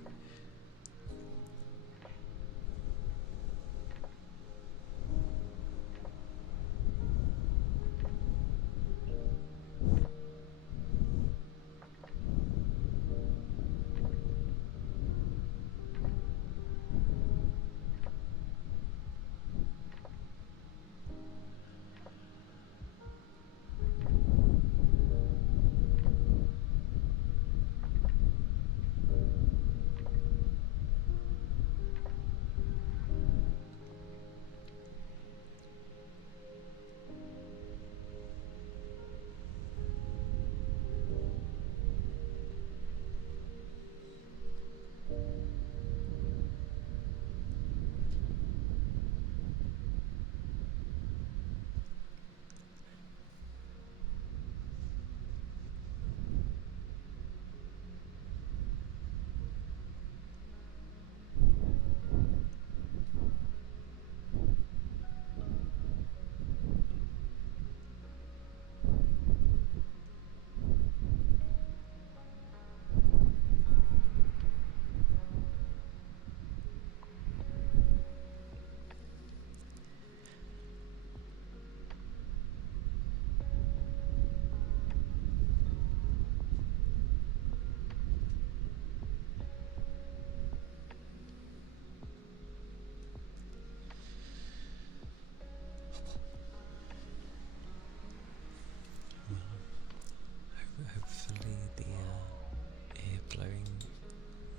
Hopefully the ear blowing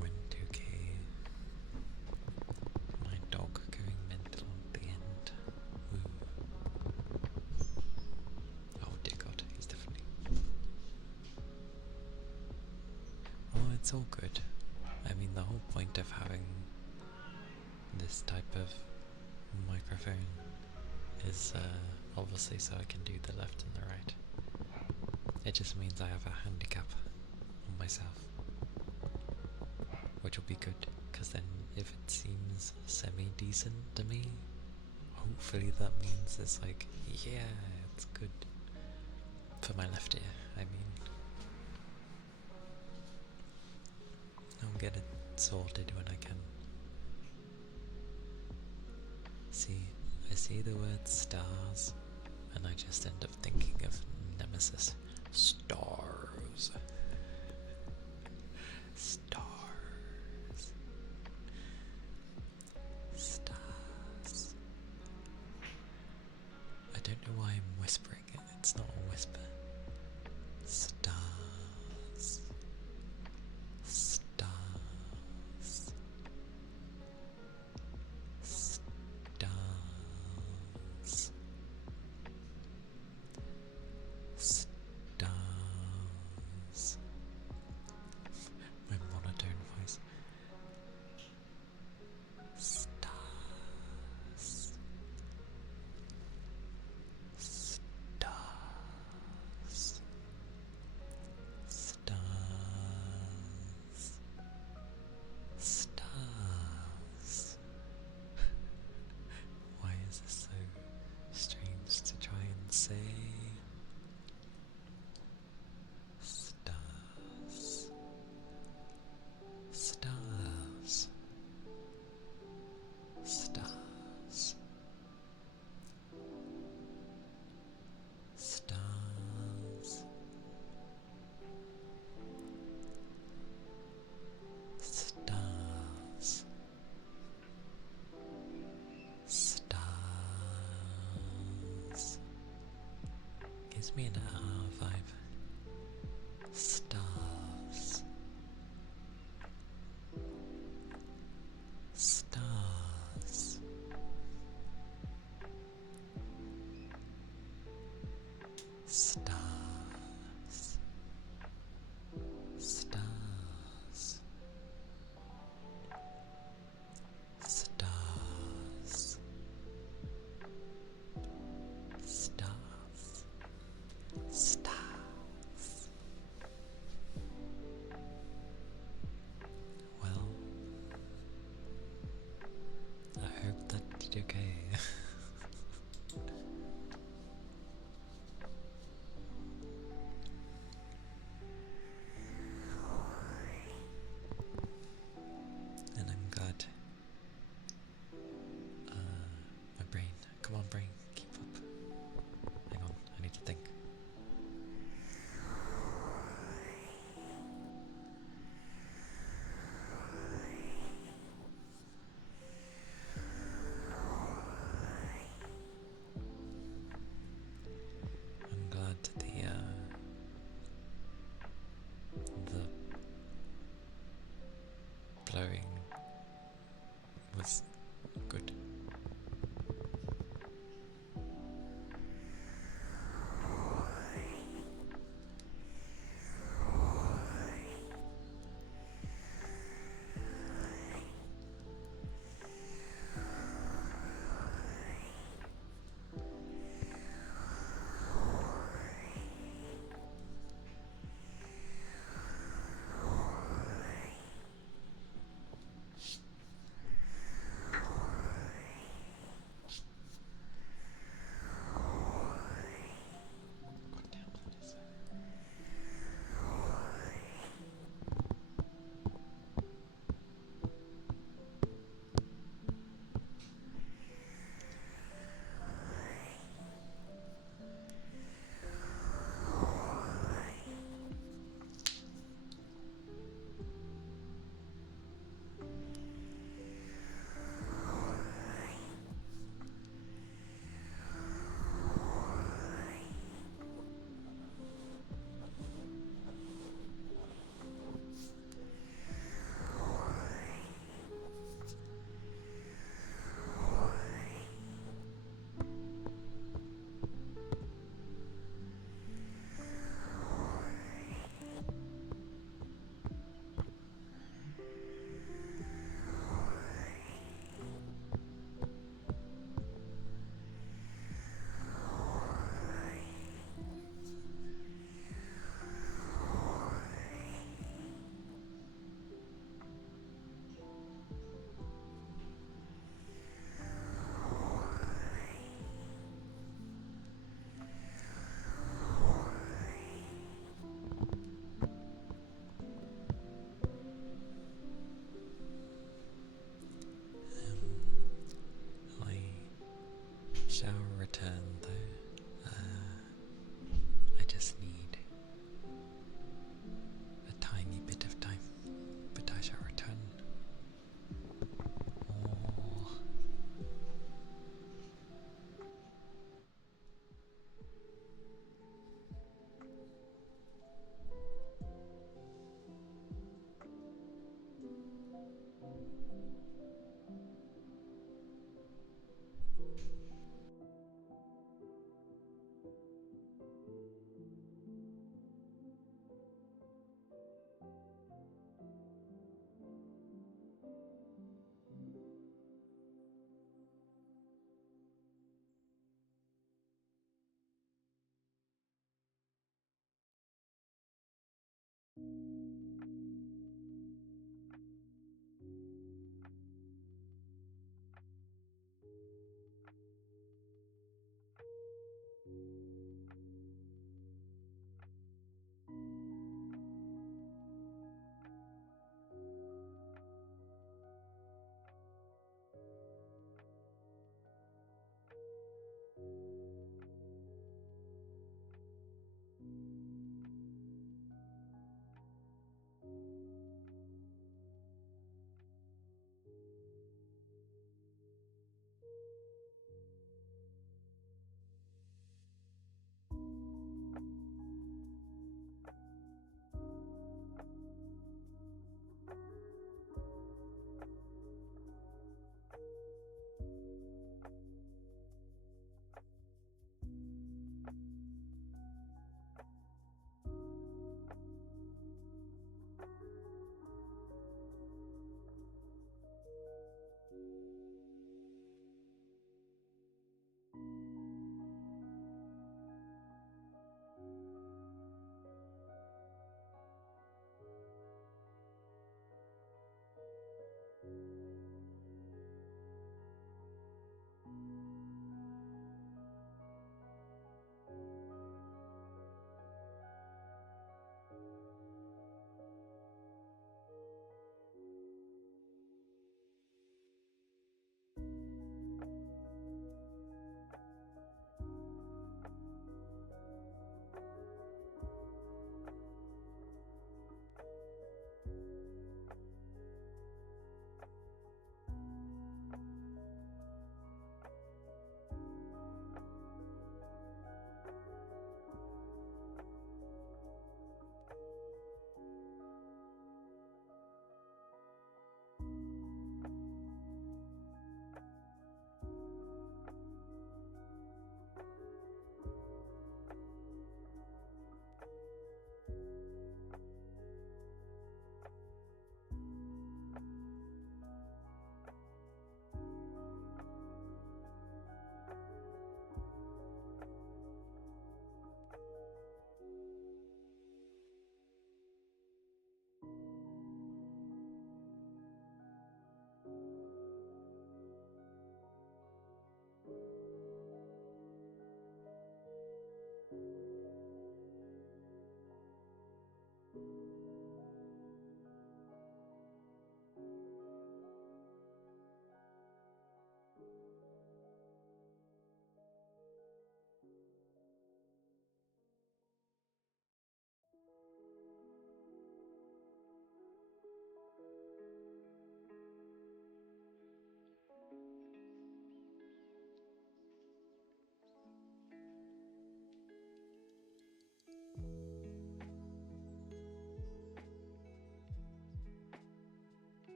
went okay. My dog going mental at the end. Woo. Oh dear God, he's definitely... Oh, it's all good. I mean, the whole point of having this type of microphone is obviously so I can do the left and the right. It just means I have a handicap on myself, which will be good, because then if it seems semi-decent to me, hopefully that means it's like, yeah, it's good for my left ear. I mean, I'll get it sorted when I can. See, I see the word stars, and I just end up thinking of Nemesis. Stars. Stars. Stars. whispering it, it's not a whisper. Stars. Stars. Stars. Stars. My monotone voice. Stars. Stars. Stars. Stars. Why is this so strange to try and say? Stars. Stars. Stars. Stars. Stars. Stars. Gives me an vibe. Stars. Stars. Stars. Stars. Stars. Stars. Stars. Well, I hope that did okay.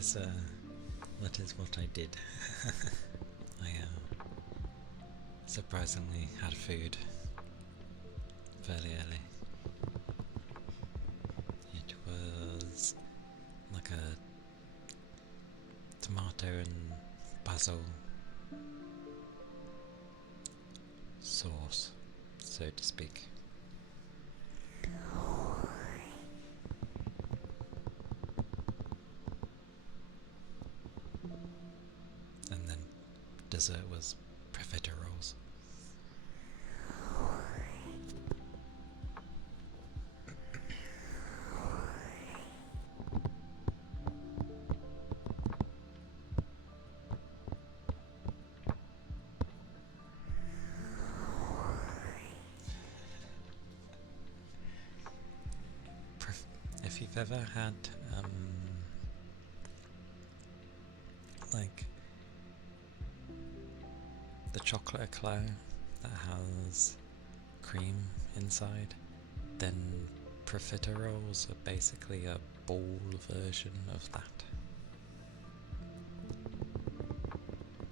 that is what I did. I surprisingly had food fairly early. It was like a tomato and basil sauce, so to speak. And then dessert was profiteroles. If you've ever had like the chocolate eclair that has cream inside, then profiteroles are basically a ball version of that.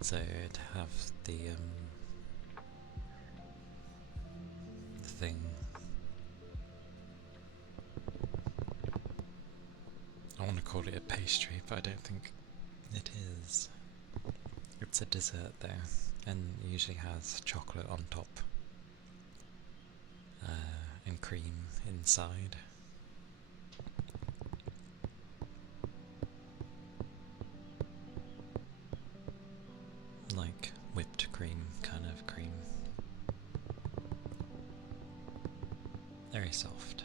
So it'd have the thing. I want to call it a pastry, but I don't think it is. It's a dessert there, and usually has chocolate on top and cream inside. Like whipped cream kind of cream. Very soft.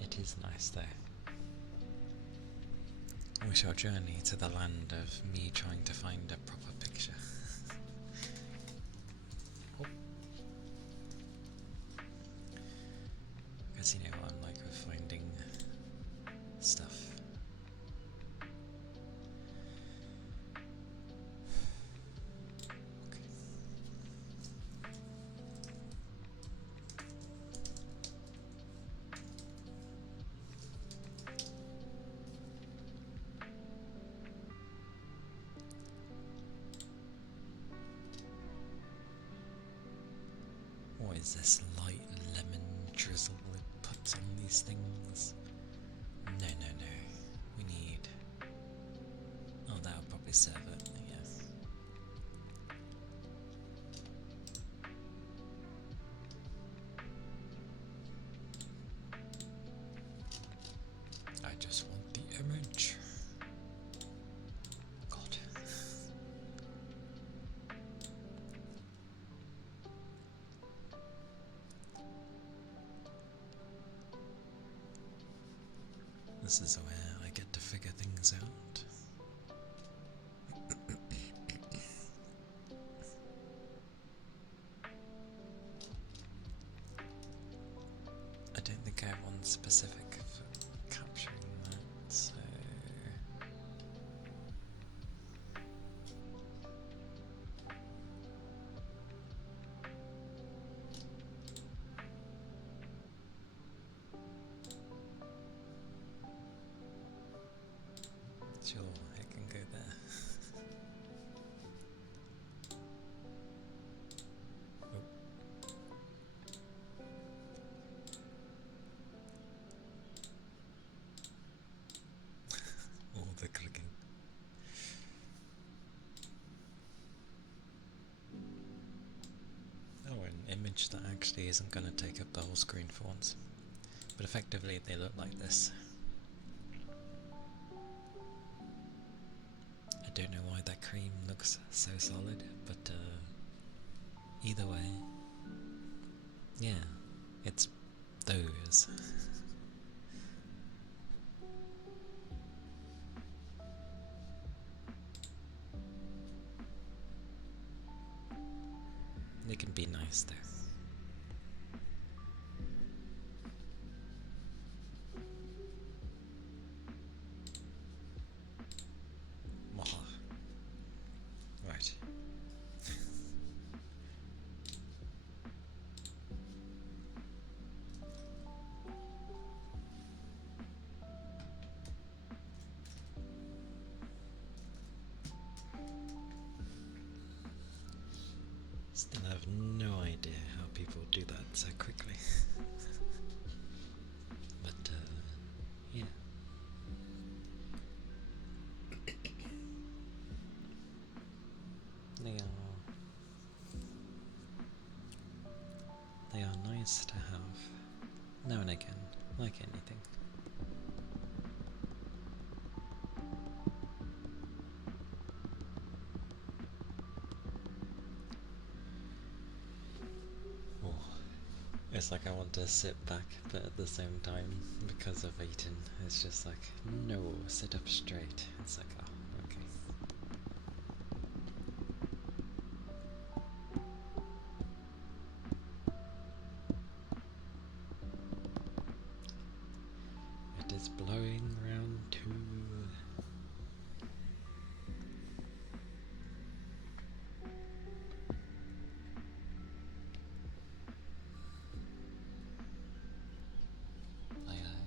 It is nice though. We shall journey to the land of me trying to find a proper picture. Oh. Because you know what I'm like with finding stuff. What is this light lemon drizzle it puts on these things? No, no, no. We need... Oh, that'll probably serve it, yeah. I just want the image. God. This is where I get to figure things out. I don't think I have one specific for capturing that, so... Sure, it can go there. All the clicking. Oh, an image that actually isn't going to take up the whole screen for once. But effectively they look like this. I don't know why that cream looks so solid, but either way, yeah, it's those. They can be nice though. Right. Still have no idea how people do that so quickly. But, yeah. They are nice to have, now and again, like anything. Oh, it's like I want to sit back, but at the same time, because I've eaten, it's just like, no, sit up straight. It's like, oh, okay. It is blowing round too. Aye, aye.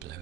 blowing.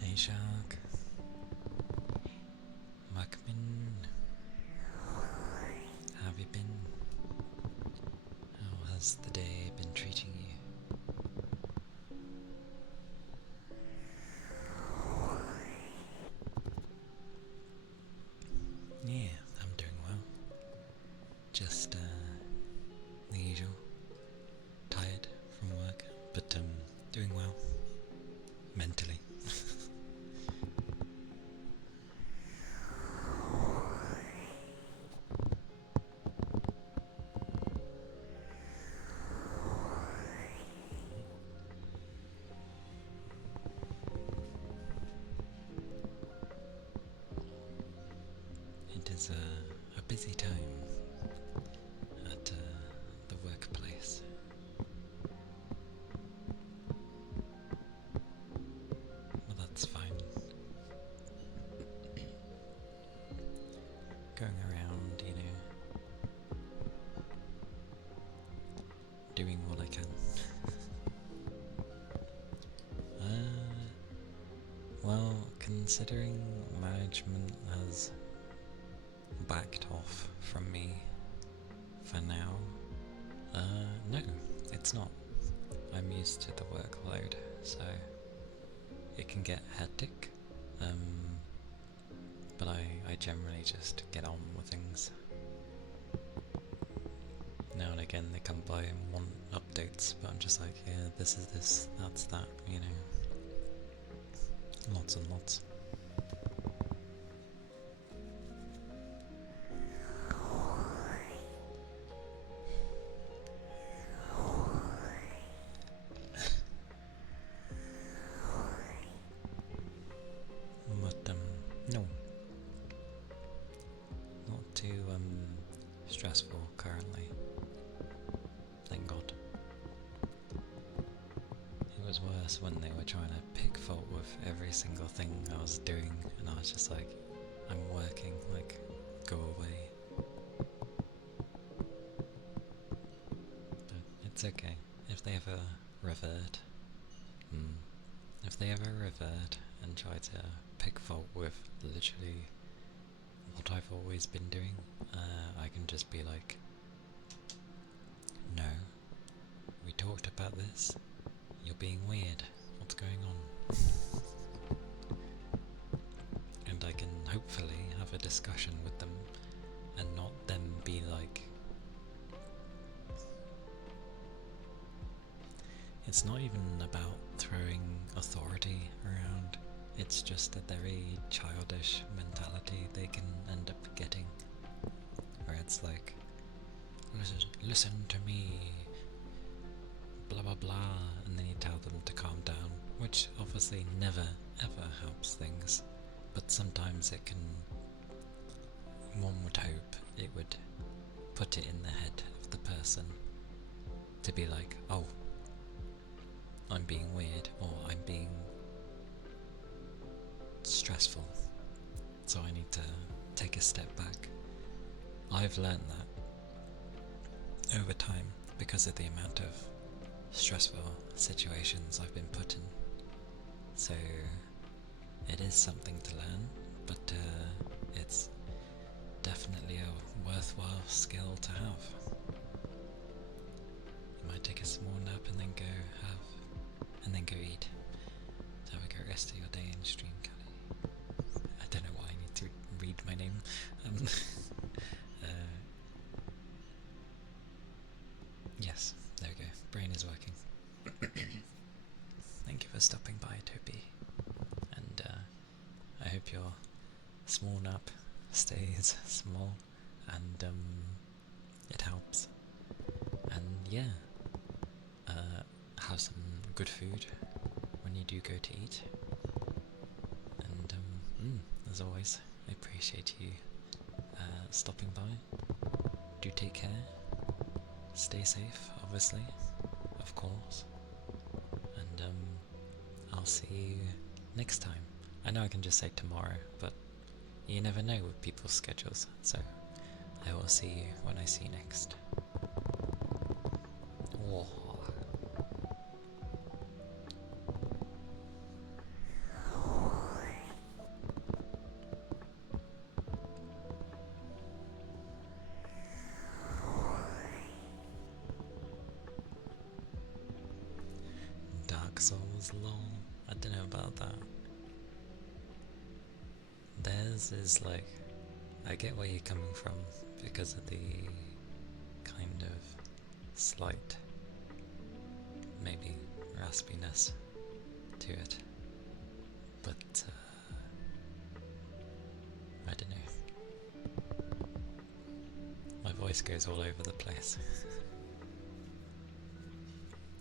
Hey Shark, Muckman, how have you been? How has the day been treating you? Yeah, I'm doing well. Just the usual, tired from work, but doing well, mentally. It is a busy time at the workplace. Well, that's fine. Going around, doing what I can. Well, considering management has backed off from me for now, no, it's not. I'm used to the workload, so it can get hectic, but I generally just get on with things. Now and again they come by and want updates, but I'm just like, yeah, this is this, that's that, lots and lots. But no, not too stressful currently, thank God. It was worse when they were trying to pick fault with every single thing I was doing, and I was just like, I'm working, like, go away. But it's okay, if they ever revert, and try to pick fault with literally what I've always been doing, I can just be like, no, we talked about this, you're being weird, what's going on? hopefully have a discussion with them and not them be like, it's not even about throwing authority around, it's just a very childish mentality they can end up getting, where it's like, listen to me, blah blah blah, and then you tell them to calm down, which obviously never ever helps things, but sometimes it can, one would hope it would put it in the head of the person to be like, oh, I'm being weird, or I'm being stressful, so I need to take a step back. I've learned that over time because of the amount of stressful situations I've been put in. So it is something to learn, but it's definitely a worthwhile skill to have. You might take a small nap and then go eat. So have a great rest of your day in stream, Calia. I don't know why I need to read my name. Yes, there we go. Brain is working. Thank you for stopping by, Toby. And I hope your small nap stays small and it helps. And yeah, have some good food when you do go to eat. And as always, I appreciate you stopping by. Do take care. Stay safe, obviously, of course. And I'll see you next time. I know I can just say tomorrow, but you never know with people's schedules, so I will see you when I see you next. Whoa. Dark Souls, lol. I don't know about that. Theirs is like, I get where you're coming from because of the kind of slight, maybe raspiness to it, but I don't know. My voice goes all over the place.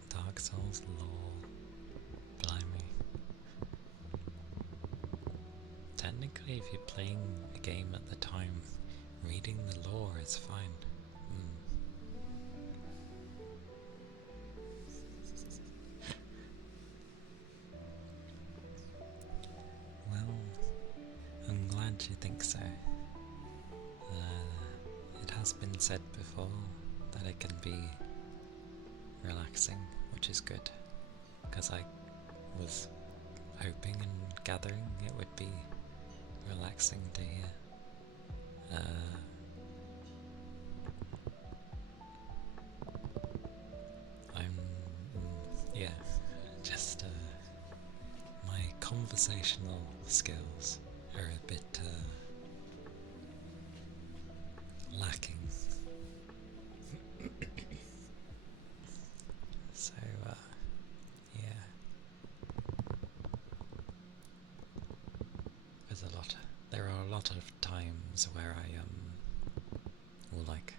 Dark Souls, lol. Blimey. Technically, if you're playing a game at the time, reading the lore is fine. Well, I'm glad you think so. It has been said before that it can be relaxing, which is good, because I was hoping and gathering it would be relaxing to hear. Yeah, just my conversational skills are a bit lacking. So, yeah. There are a lot of times where I will like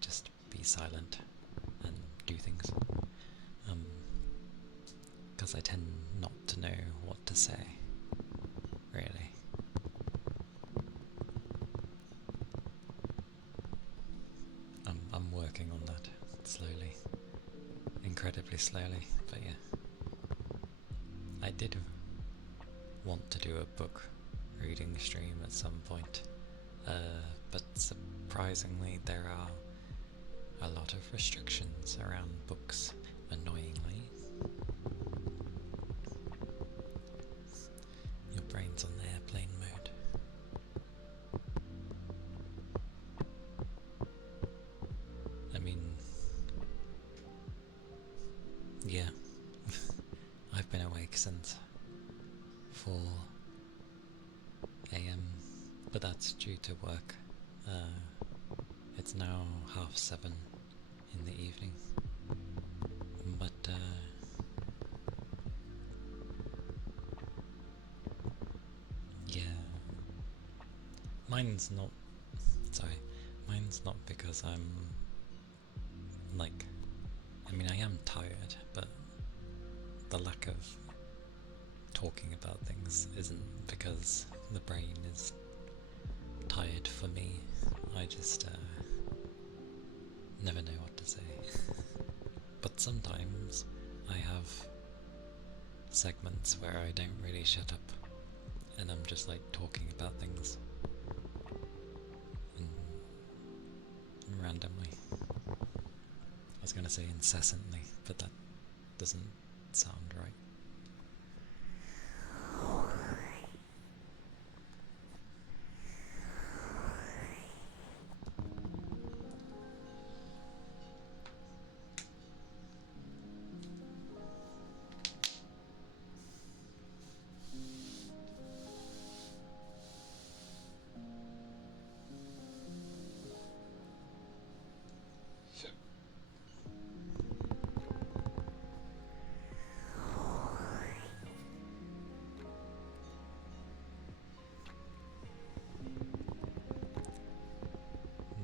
just be silent and do things, because I tend not to know what to say, really. I'm working on that slowly, incredibly slowly, but yeah. I did want to do a book reading stream at some point, but surprisingly there are a lot of restrictions around books, annoyingly. Your brain's on the airplane mode. I mean, yeah, I've been awake since 4 AM but that's due to work. It's now 7:30 in the evening, but yeah, mine's not. Sorry, mine's not because I'm like. I mean, I am tired, but the lack of talking about things isn't because the brain is tired for me. I just never know what to say. But sometimes I have segments where I don't really shut up and I'm just like talking about things randomly. I was going to say incessantly, but that doesn't sound right.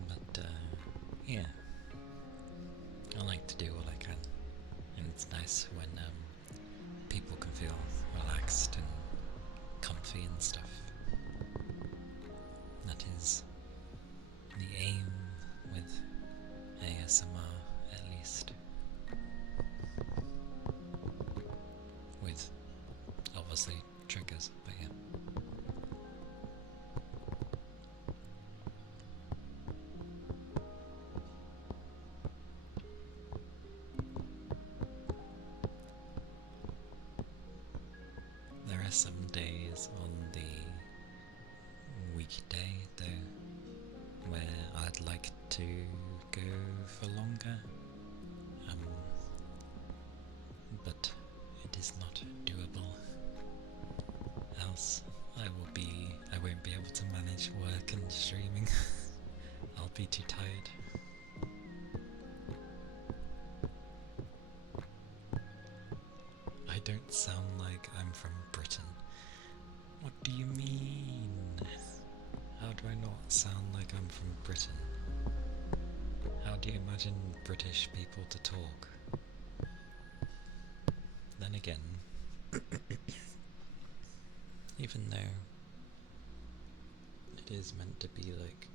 But yeah, I like to do what I can, and it's nice when people can feel relaxed and comfy and stuff. That is the aim with ASMR, at least. With obviously triggers, but yeah. There are some days on the weekday though where I'd like to go for longer, but it is not doable. Else I won't be able to manage work and streaming. I'll be too tired. I don't sound like I'm from Britain. What do you mean? How do I not sound like I'm from Britain? How do you imagine British people to talk? Then again, even though it is meant to be like...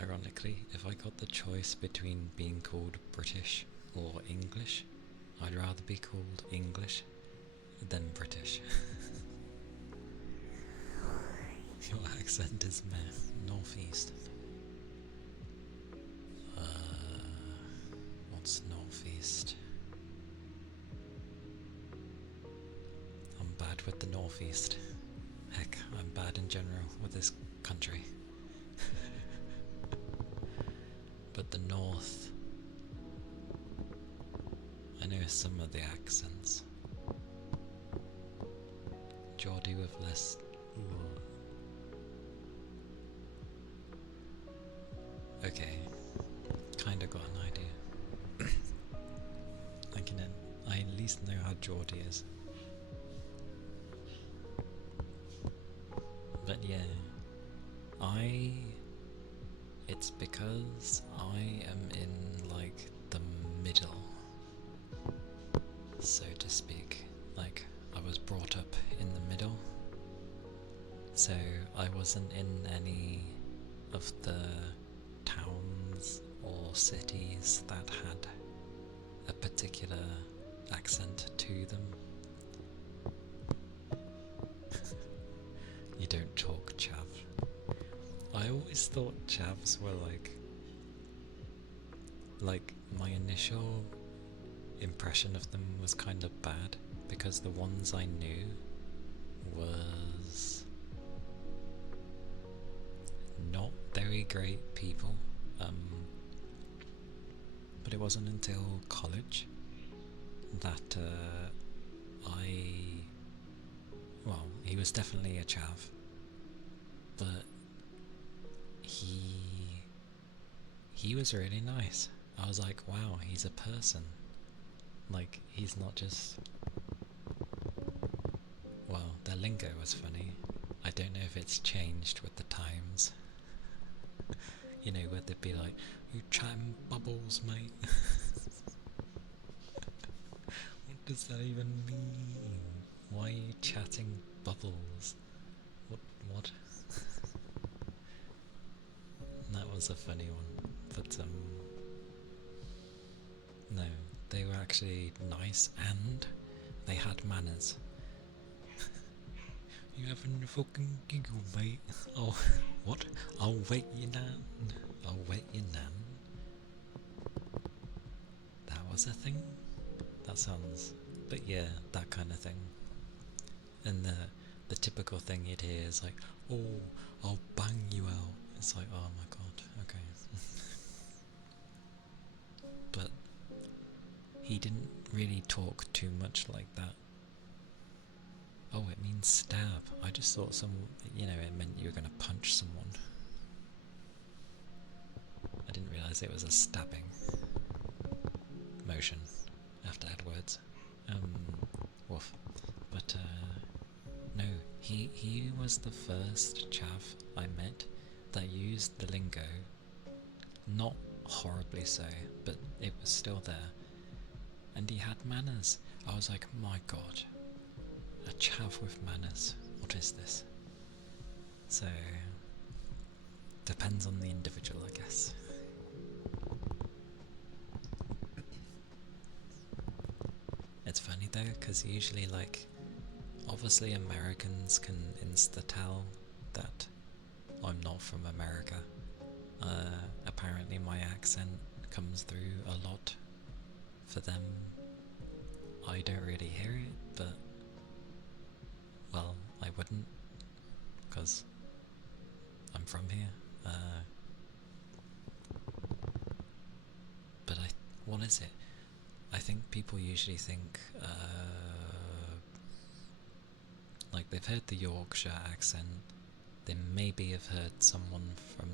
Ironically, if I got the choice between being called British or English, I'd rather be called English than British. Your accent is northeast. What's northeast? I'm bad with the northeast. Heck, I'm bad in general with this country. But the north, I know some of the accents. Geordie with less... Okay, kinda got an idea. I at least know how Geordie is. But yeah, it's because I am in like the middle, so to speak. Like, I was brought up in the middle, so I wasn't in any of the towns or cities that had a particular accent to them. You don't talk chav. I always thought chavs were like my initial impression of them was kind of bad, because the ones I knew was not very great people. But it wasn't until college that he was definitely a chav, but he was really nice. I was like, wow, he's a person. Like, he's not just... Well, their lingo was funny. I don't know if it's changed with the times. You know, where they'd be like, you chatting bubbles, mate? What does that even mean? Why are you chatting bubbles? What? That was a funny one. But, no, they were actually nice and they had manners. You having a fucking giggle, mate? Oh, what? I'll wait you nan. I'll wait you nan. That was a thing? That sounds... But yeah, that kind of thing. And the typical thing you'd hear is like, oh, I'll bang you out. It's like, oh my god, okay. But he didn't really talk too much like that. Oh, it means stab. I just thought it meant you were going to punch someone. I didn't realise it was a stabbing motion after Edwards. Woof. But, no, he was the first chav I met that used the lingo. Not horribly so, but it was still there. And he had manners. I was like, my god. A chav with manners. What is this? So, depends on the individual, I guess. It's funny though, because usually, like, obviously Americans can insta-tell that I'm not from America. Apparently my accent comes through a lot for them. I don't really hear it, but, well, I wouldn't, because I'm from here. But what is it? I think people usually think, like they've heard the Yorkshire accent, they maybe have heard someone from,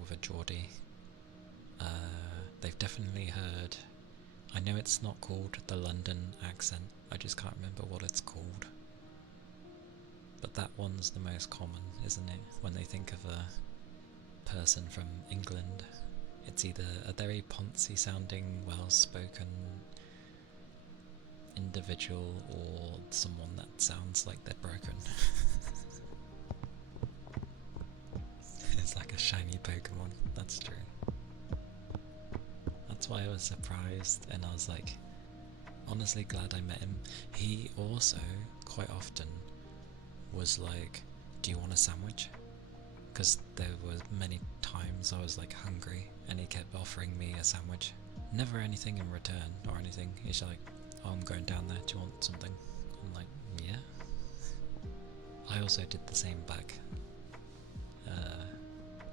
with a Geordie. They've definitely heard, I know it's not called the London accent, I just can't remember what it's called. But that one's the most common, isn't it? When they think of a person from England, it's either a very poncy sounding, well-spoken individual or someone that sounds like they're broken. It's like a shiny Pokemon, that's true. That's why I was surprised, and I was like, honestly glad I met him. He also, quite often, was like, do you want a sandwich? Because there were many times I was like hungry, and he kept offering me a sandwich. Never anything in return or anything. He's like, oh, I'm going down there, do you want something? I'm like, yeah. I also did the same back.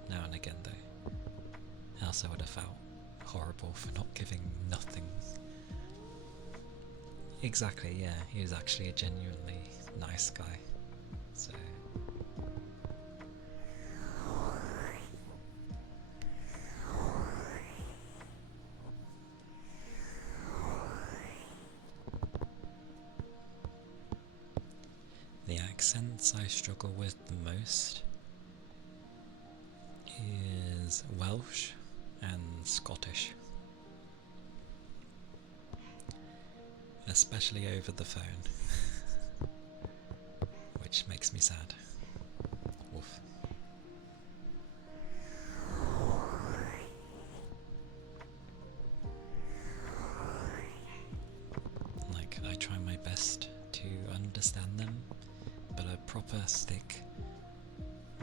Now and again though. Else I would have felt horrible for not giving nothing. Exactly, yeah, he was actually a genuinely nice guy. So... The accents I struggle with the most is Welsh and Scottish. Especially over the phone. Which makes me sad. Woof. Like, I try my best to understand them, but a proper thick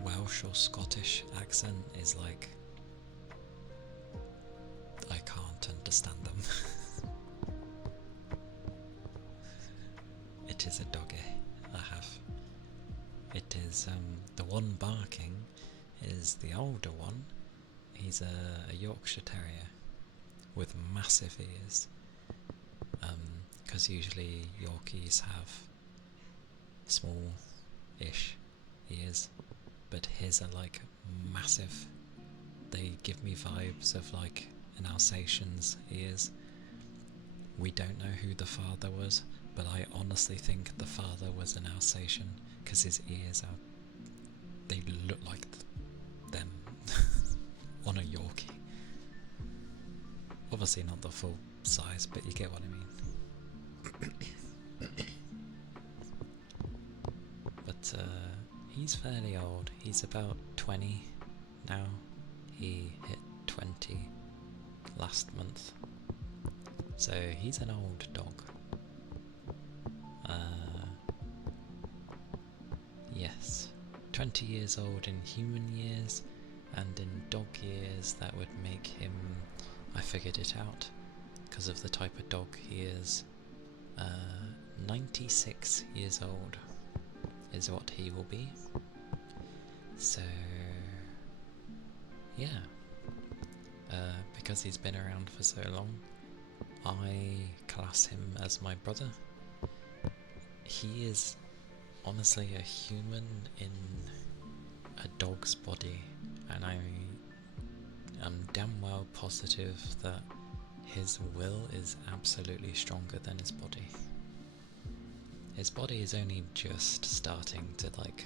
Welsh or Scottish accent is like, I can't understand them. It is a doggy I have. It is, the one barking is the older one. He's a Yorkshire Terrier with massive ears. Because usually Yorkies have small ish ears, but his are like massive. They give me vibes of like an Alsatian's ears. We don't know who the father was, but I honestly think the father was an Alsatian because his ears are, they look like them on a Yorkie. Obviously not the full size, but you get what I mean. But he's fairly old. He's about 20 now. He hit 20 last month. So he's an old dog. Yes, 20 years old in human years, and in dog years that would make him, I figured it out, because of the type of dog he is, 96 years old is what he will be. So, yeah. Because he's been around for so long, I class him as my brother. He is honestly a human in a dog's body, and I'm damn well positive that his will is absolutely stronger than his body. His body is only just starting to, like,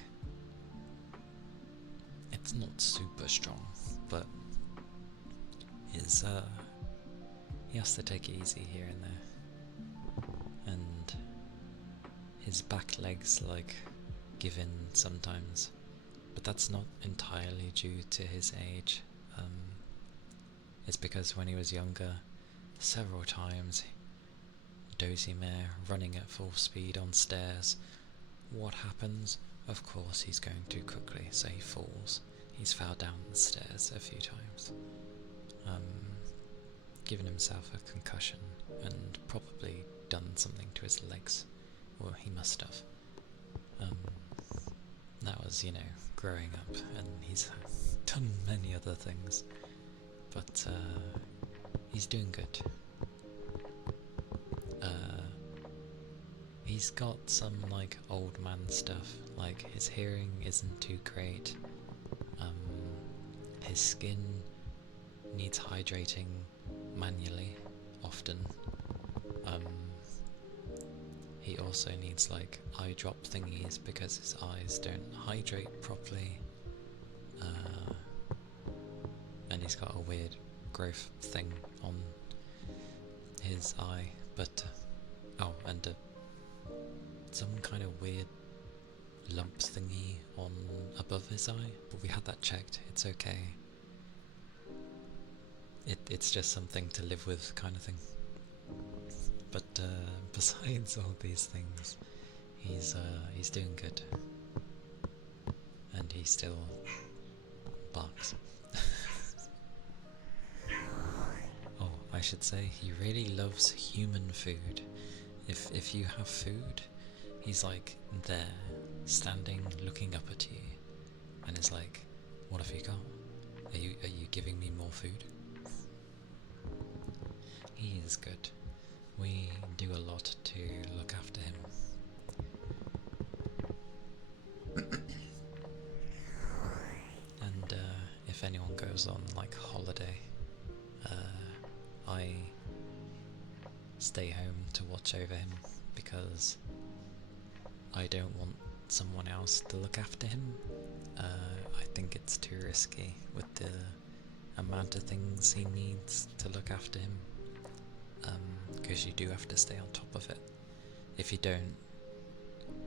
it's not super strong, but his he has to take it easy here and there, and his back legs like give in sometimes, but that's not entirely due to his age. It's because when he was younger, several times, dozy mare running at full speed on stairs, what happens? Of course he's going too quickly, so he falls. He's fell down the stairs a few times, given himself a concussion and probably done something to his legs. Well, he must have. That was, growing up, and he's done many other things, but he's doing good. He's got some like old man stuff, like his hearing isn't too great, his skin needs hydrating manually often. He also needs like eye drop thingies because his eyes don't hydrate properly, and he's got a weird growth thing on his eye, but and some kind of weird lump thingy on above his eye, but we had that checked. It's okay. It's just something to live with kind of thing. But besides all these things, he's doing good, and he still barks. Oh, I should say he really loves human food. If you have food, he's like there, standing, looking up at you, and is like, "What have you got? Are you giving me more food?" He is good. We do a lot to look after him. And if anyone goes on like holiday, I stay home to watch over him because I don't want someone else to look after him. I think it's too risky with the amount of things he needs to look after him, because you do have to stay on top of it. If you don't,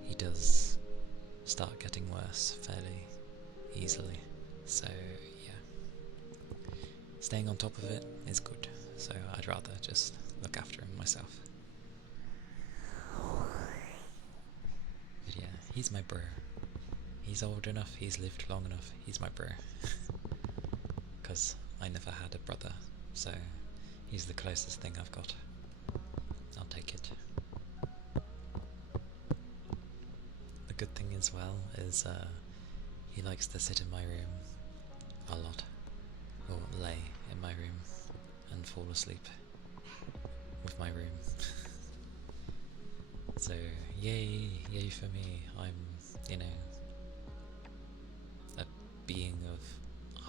he does start getting worse fairly easily. So yeah, staying on top of it is good, so I'd rather just look after him myself. But yeah, he's my bro. He's old enough, he's lived long enough, he's my bro. Because I never had a brother, so he's the closest thing I've got. I'll take it. The good thing as well is he likes to sit in my room a lot, or lay in my room and fall asleep with my room. So yay for me. I'm,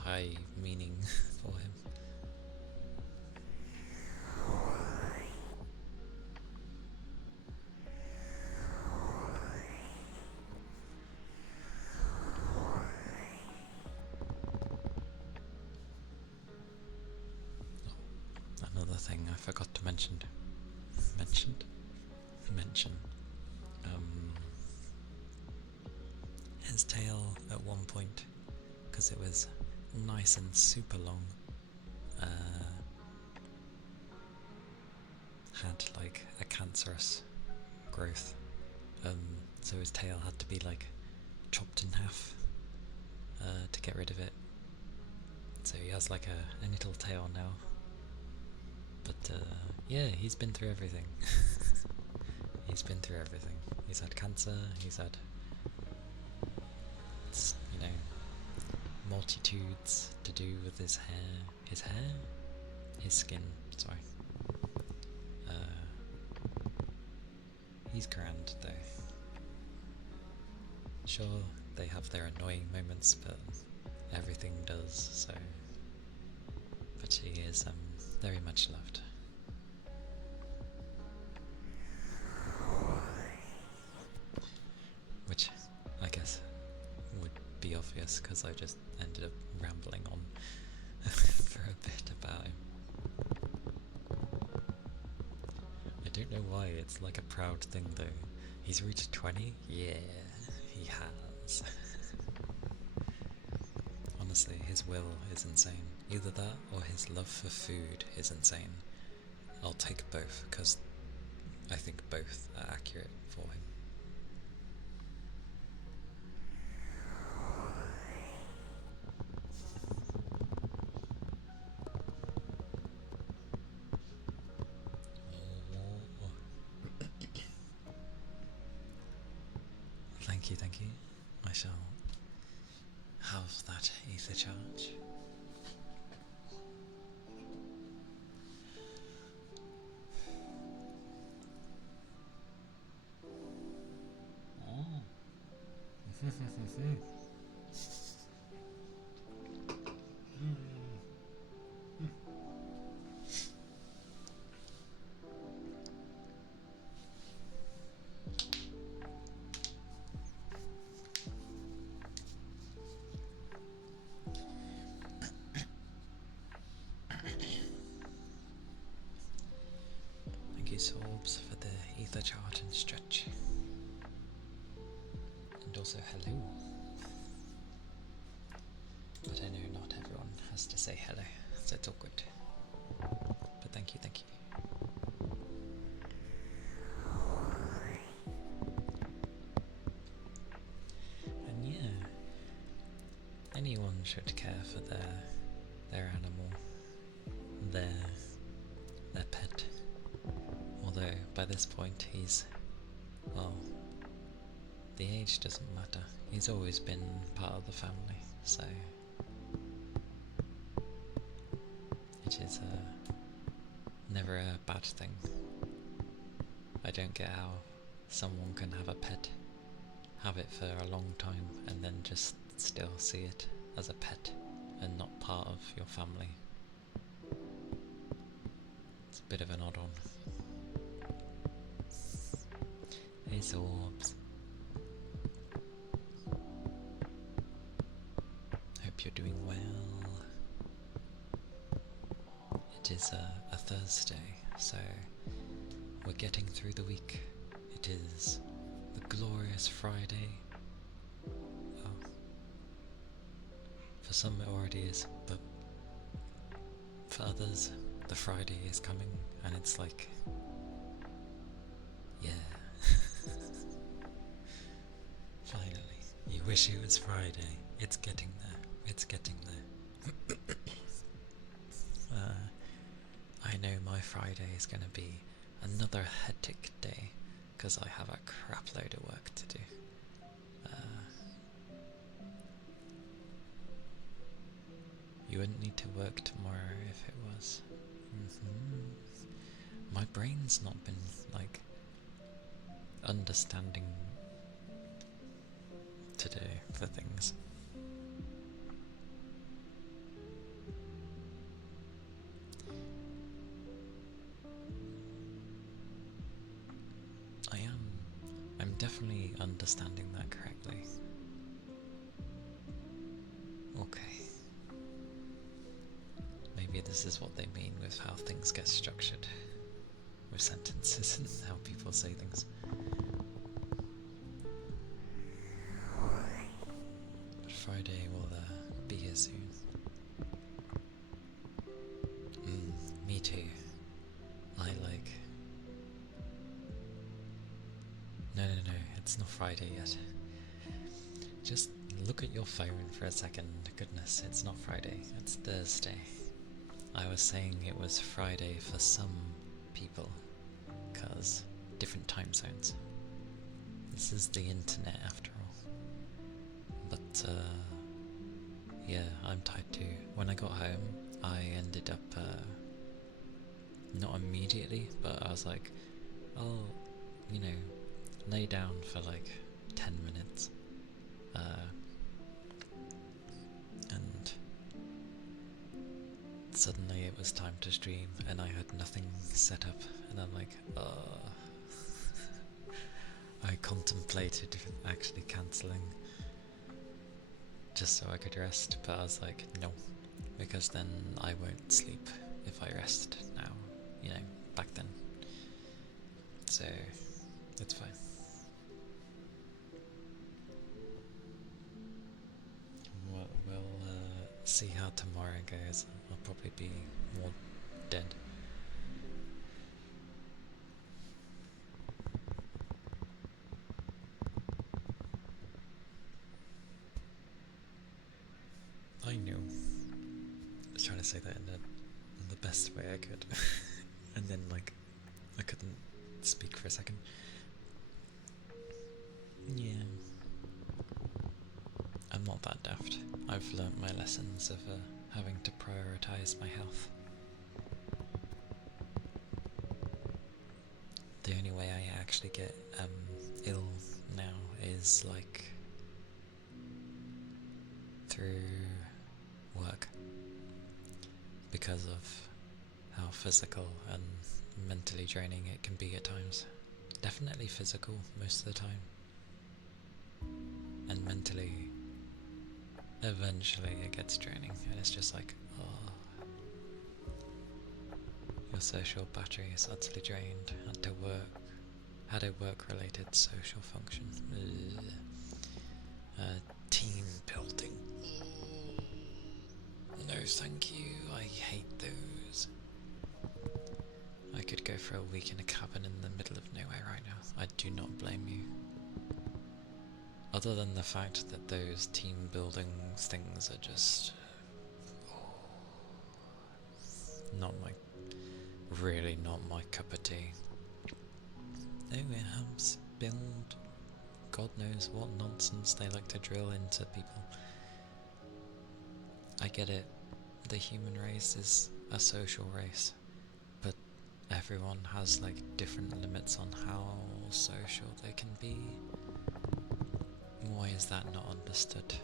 high meaning for him. Another thing I forgot to mention. His tail at one point, because it was nice and super long, had like a cancerous growth. So his tail had to be like chopped in half to get rid of it. So he has like a little tail now. But yeah, he's been through everything. He's been through everything. He's had cancer, he's had, you know, multitudes to do with his hair? His skin, sorry. He's grand though. Sure, they have their annoying moments, but everything does, so. But he is very much loved. Which I guess would be obvious because I just ended up rambling on for a bit about him. I don't know why, it's like a proud thing though. He's reached 20? Yeah, he has. Honestly, his will is insane. Either that or his love for food is insane. I'll take both because I think both are accurate for him. Thank you. I shall have that ether charge. Thank you, Sorbs, for the ether charge and stretch. And also hello. But I know not everyone has to say hello, so it's all good. But thank you, thank you. And yeah, anyone should care for their animal, their pet. Although by this point he's, well, the age doesn't matter. He's always been part of the family, so it is never a bad thing. I don't get how someone can have a pet, have it for a long time, and then just still see it as a pet and not part of your family. It's a bit of an odd one. Hey Sorbs. Hope you're doing well. It is a Thursday, so we're getting through the week. It is the glorious Friday. Well, for some it already is, but for others the Friday is coming and it's like, yeah. Finally, you wish it was Friday. It's getting there. It's getting there. I know my Friday is going to be another hectic day because I have a crap load of work to do. You wouldn't need to work tomorrow if it was. My brain's not been like understanding today for things. definitely understanding that correctly. Okay. Maybe this is what they mean with how things get structured. With sentences and how people say things. But Friday will be here soon. Me too. No, it's not Friday yet. Just look at your phone for a second. Goodness, it's not Friday, it's Thursday. I was saying it was Friday for some people, cause different time zones. This is the internet after all. But yeah, I'm tired too. When I got home, I ended up, not immediately, but I was like, oh, you know, lay down for like 10 minutes. And suddenly it was time to stream and I had nothing set up and I'm like, I contemplated actually cancelling just so I could rest, but I was like, no, because then I won't sleep if I rest now, you know, back then. So, it's fine. We'll see how tomorrow goes. I'll probably be more dead. I knew. I was trying to say that in the best way I could. And then, like, I couldn't speak for a second. Yeah. I'm not that daft. I've learnt my lessons of having to prioritise my health. The only way I actually get ill now is like through work, because of how physical and mentally draining it can be at times. Definitely physical most of the time, and mentally eventually it gets draining and it's just like, oh, your social battery is utterly drained. Had a work-related social function. Team building. No thank you, I hate those. I could go for a week in a cabin in the middle of nowhere right now. I do not blame you. Other than the fact that those team building things are just really not my cup of tea. Oh, it helps build God knows what nonsense they like to drill into people. I get it, the human race is a social race, but everyone has like different limits on how social they can be. Why is that not understood?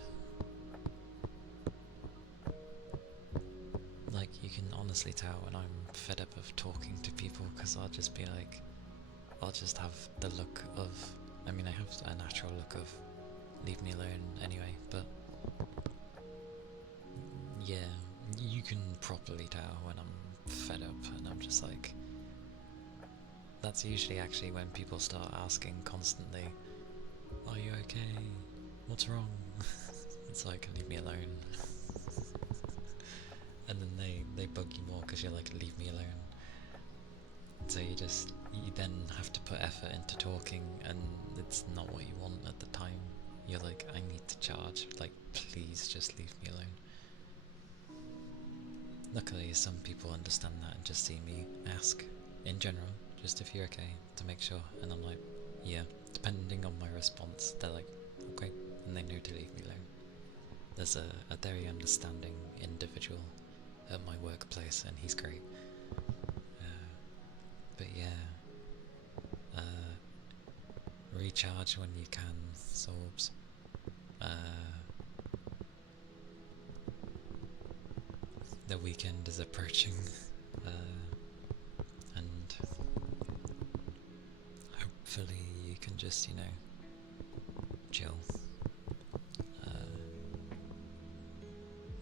Like, you can honestly tell when I'm fed up of talking to people, because I'll just be like, I'll just have the look of, I mean, I have a natural look of leave me alone anyway, but yeah, you can properly tell when I'm fed up and I'm just like, that's usually actually when people start asking constantly, are you okay? What's wrong? It's like, leave me alone. And then they bug you more because you're like, leave me alone. So you then have to put effort into talking, and it's not what you want at the time. You're like, I need to charge, like, please just leave me alone. Luckily some people understand that and just see me ask, in general, just if you're okay, to make sure, and I'm like, yeah, depending on my response, they're like, okay, and they know to leave me alone. There's a very understanding individual at my workplace, and he's great. But yeah, recharge when you can, Sorbs. The weekend is approaching, and hopefully you can just, you know, chill.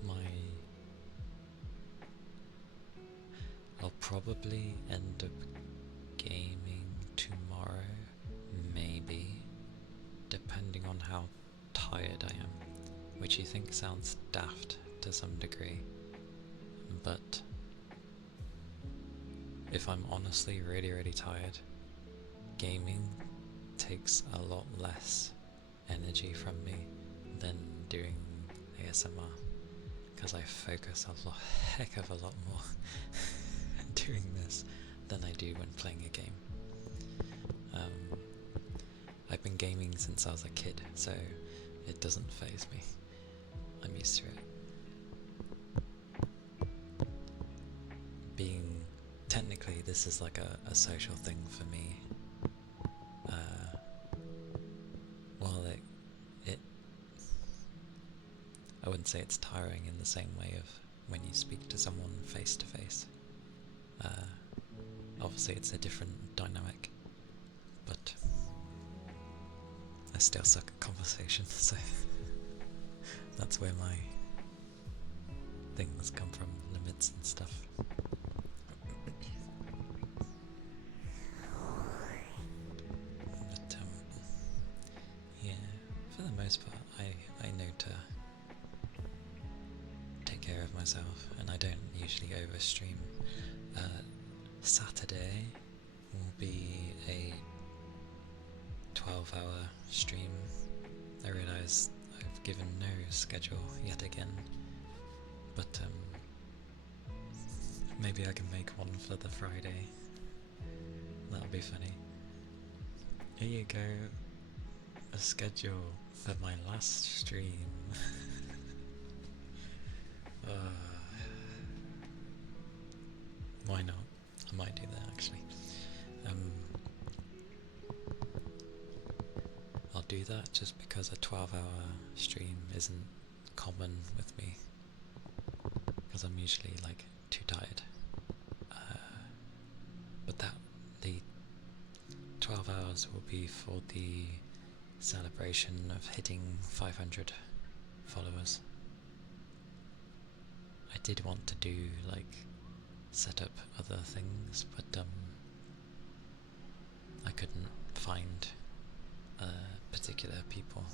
My I'll probably end up gaming tomorrow, maybe, depending on how tired I am, which you think sounds daft to some degree, but if I'm honestly really tired, gaming takes a lot less energy from me than doing ASMR, because I focus a heck of a lot more doing this than I do when playing a game. I've been gaming since I was a kid, so it doesn't faze me. I'm used to it. Technically this is like a social thing for me. While I wouldn't say it's tiring in the same way of when you speak to someone face to face. Obviously it's a different dynamic, but I still suck at conversation, so that's where my things come from, limits and stuff. But yeah, for the most part I know to take care of myself, and I don't usually overstream. Saturday will be a 12-hour stream. I realise I've given no schedule yet again, but maybe I can make one for the Friday. That'll be funny. Here you go, a schedule for my last stream. Why not? I might do that actually. I'll do that just because a 12-hour stream isn't common with me, because I'm usually like too tired. But the 12 hours will be for the celebration of hitting 500 followers. I did want to do set up other things, but I couldn't find particular people.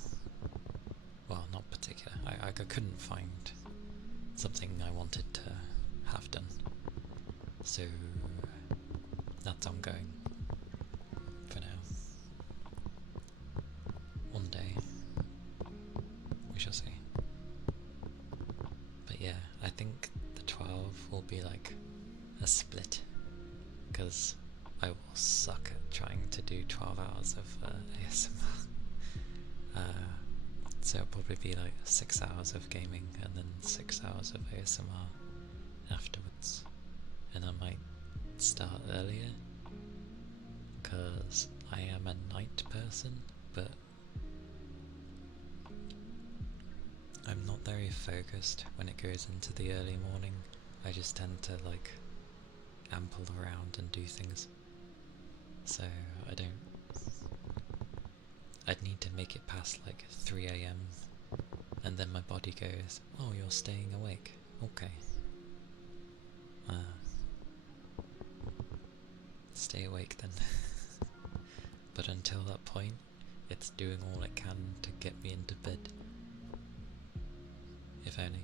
Well, not particular. I couldn't find something I wanted to have done. So that's ongoing for now. One day we shall see. But yeah, I think the 12 will be like a split, because I will suck at trying to do 12 hours of ASMR. So it'll probably be like 6 hours of gaming and then 6 hours of ASMR afterwards. And I might start earlier, because I am a night person, but I'm not very focused when it goes into the early morning. I just tend to amble around and do things. So I'd need to make it past 3 AM, and then my body goes, oh, you're staying awake, okay. Stay awake then. But until that point, it's doing all it can to get me into bed. If only.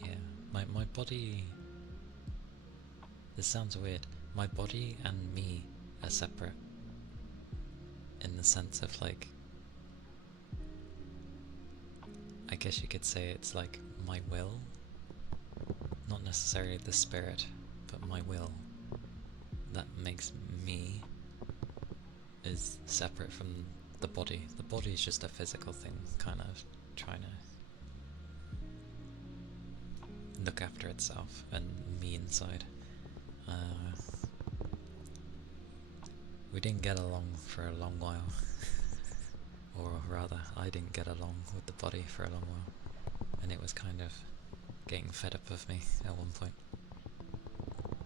Yeah, my body... This sounds weird. My body and me are separate, in the sense of I guess you could say it's my will. Not necessarily the spirit, but my will. That makes me is separate from the body. The body is just a physical thing, kind of trying to look after itself, and me inside. We didn't get along for a long while. Or rather, I didn't get along with the body for a long while, and it was kind of getting fed up of me at one point.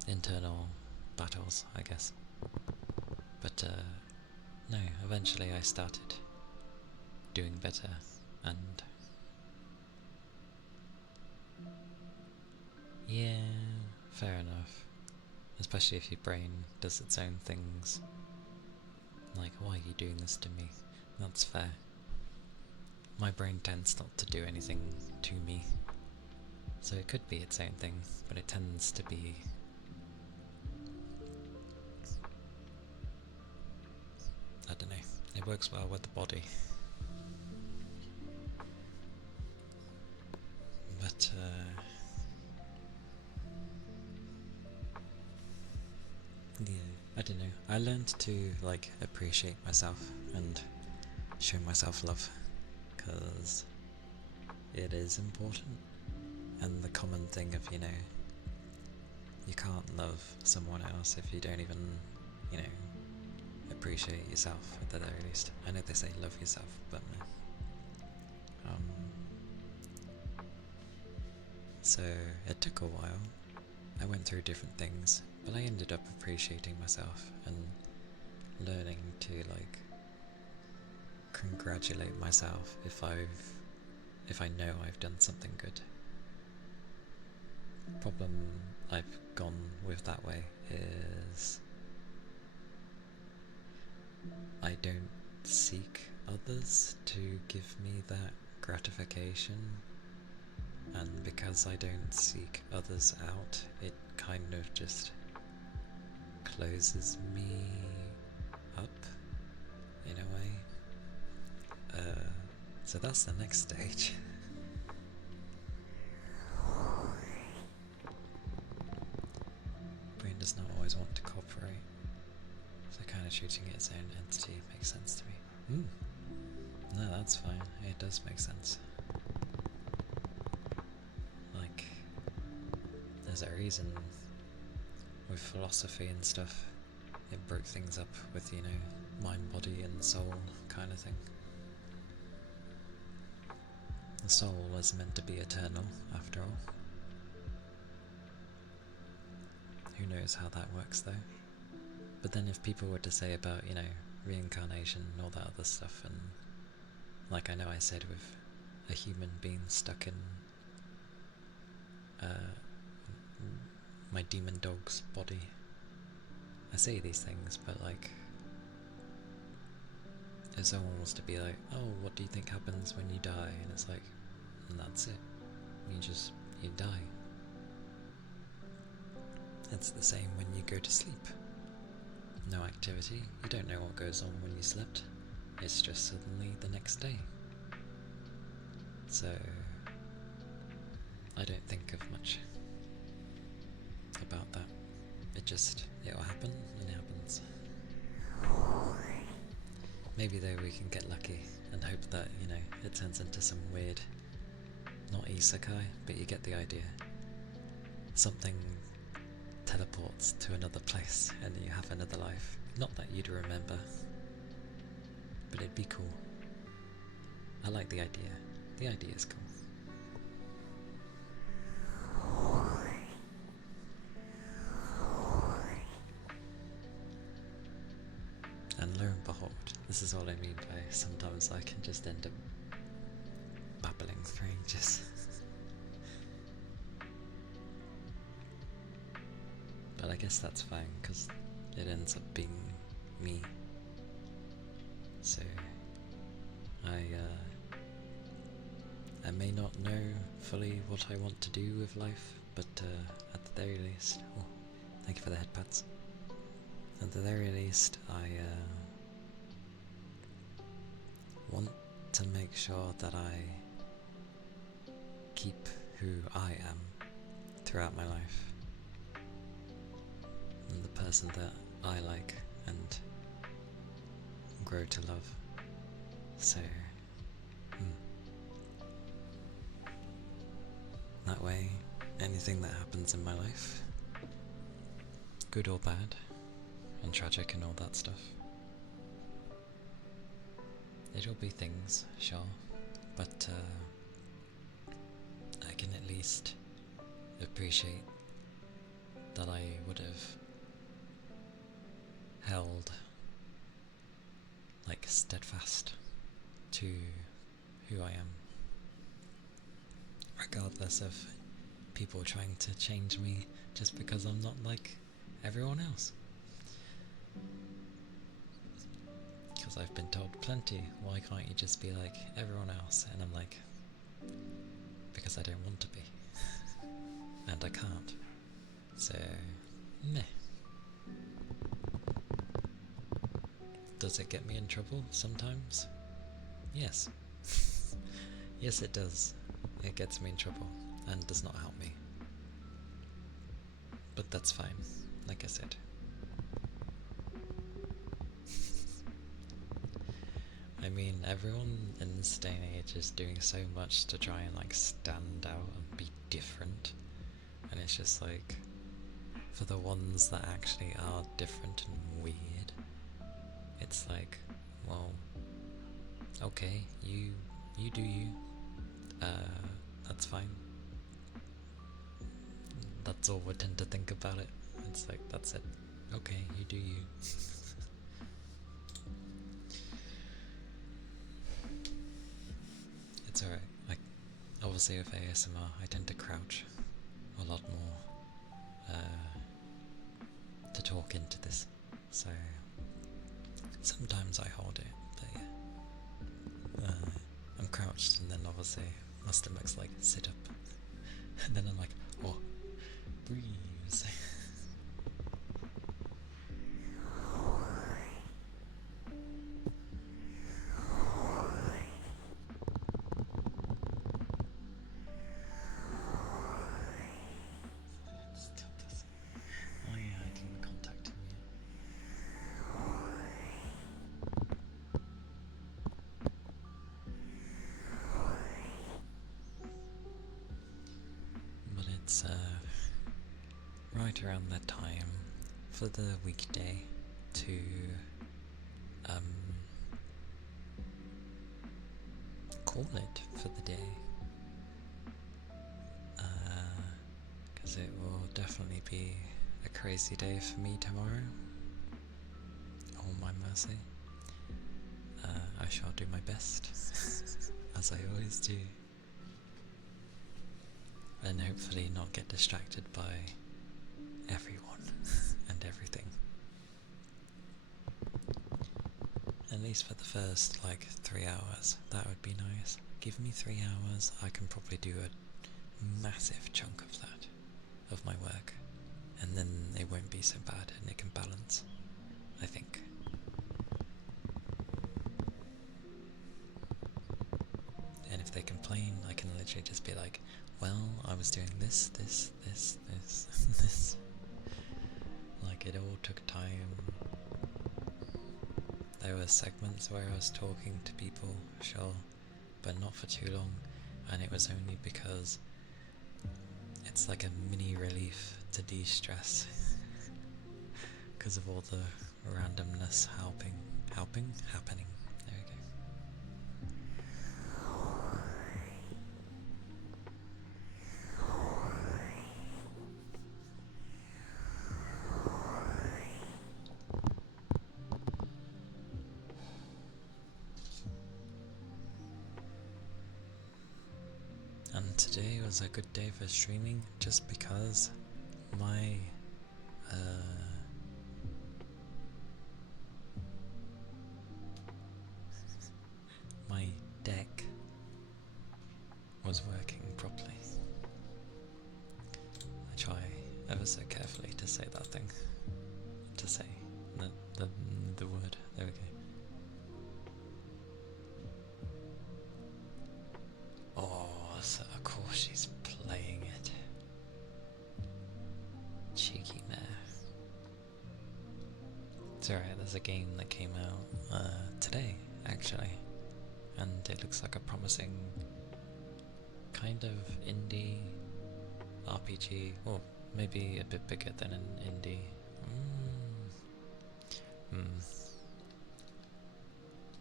Internal battles, I guess. But no, eventually I started doing better, and yeah, fair enough. Especially if your brain does its own things. Like, why are you doing this to me? That's fair. My brain tends not to do anything to me. So it could be its own thing, but it tends to be... I don't know. It works well with the body. But, yeah, I don't know. I learned to, like, appreciate myself and show myself love, because it is important. And the common thing of, you know, you can't love someone else if you don't even, you know, appreciate yourself at the very least. I know they say love yourself, but so it took a while. I went through different things, but I ended up appreciating myself and learning to, like, congratulate myself if I know I've done something good. Problem I've gone with that way is I don't seek others to give me that gratification, and because I don't seek others out, it kind of just closes me up in a way. So that's the next stage. Brain does not always want to cooperate, so kind of treating it as its own entity makes sense to me. No, that's fine. It does make sense. Like, there's a reason with philosophy and stuff, it broke things up with, you know, mind, body and soul kind of thing. The soul is meant to be eternal, after all. Who knows how that works though? But then if people were to say about, you know, reincarnation and all that other stuff, and like I know I said with a human being stuck in my demon dog's body, I say these things, but like, if someone was to be like, oh, what do you think happens when you die? And it's like, and that's it. You die. It's the same when you go to sleep. No activity, you don't know what goes on when you slept. It's just suddenly the next day. So, I don't think of much about that. It'll happen, and it happens. Maybe though we can get lucky and hope that, you know, it turns into some weird, not isekai, but you get the idea. Something teleports to another place and you have another life. Not that you'd remember, but it'd be cool. I like the idea. The idea is cool. And lo and behold, this is all I mean by sometimes I can just end up babbling for ages. But I guess that's fine, because it ends up being me. So, I may not know fully what I want to do with life, but at the very least... Oh, thank you for the headpads. At the very least, I want to make sure that I keep who I am throughout my life, and the person that I like and grow to love. So, that way, anything that happens in my life, good or bad, and tragic and all that stuff, it'll be things, sure, but I can at least appreciate that I would have held like steadfast to who I am, regardless of people trying to change me just because I'm not like everyone else. Because I've been told plenty, why can't you just be like everyone else? And I'm like, because I don't want to be. And I can't. So, meh. Does it get me in trouble sometimes? Yes. Yes, it does. It gets me in trouble and does not help me. But that's fine, like I said. I mean, everyone in this day and age is doing so much to try and like stand out and be different. And it's just like, for the ones that actually are different and weird, it's like, well, okay, you do you. That's fine. That's all we tend to think about it. It's like, that's it. Okay, you do you. It's alright. Like, obviously with ASMR, I tend to crouch a lot more to talk into this. So sometimes I hold it, but yeah. I'm crouched, and then obviously my stomach's like, sit up. And then I'm like, oh, breathe. Oh yeah, I didn't contact him yet. But it's right around that time for the weekday to call it for the day, because it will definitely be a crazy day for me tomorrow. Oh my mercy. I shall do my best, as I always do, and hopefully not get distracted by everyone and everything. At least for the first like 3 hours, that would be nice. Give me 3 hours, I can probably do a massive chunk of that, of my work, and then it won't be so bad and it can balance, I think. And if they complain, I can literally just be like, well, I was doing this, this. Like, it all took time. There were segments where I was talking to people, sure, but not for too long, and it was only because it's like a mini relief to de-stress because of all the randomness happening. There we go. And today was a good day for streaming just because my my deck was working properly. I try ever so carefully to say that thing. To say the word. There we go. Oh, so of course she's playing it. Cheeky mare. It's alright, there's a game that came out today, actually. And it looks like a promising kind of indie RPG. Well, maybe a bit bigger than an indie.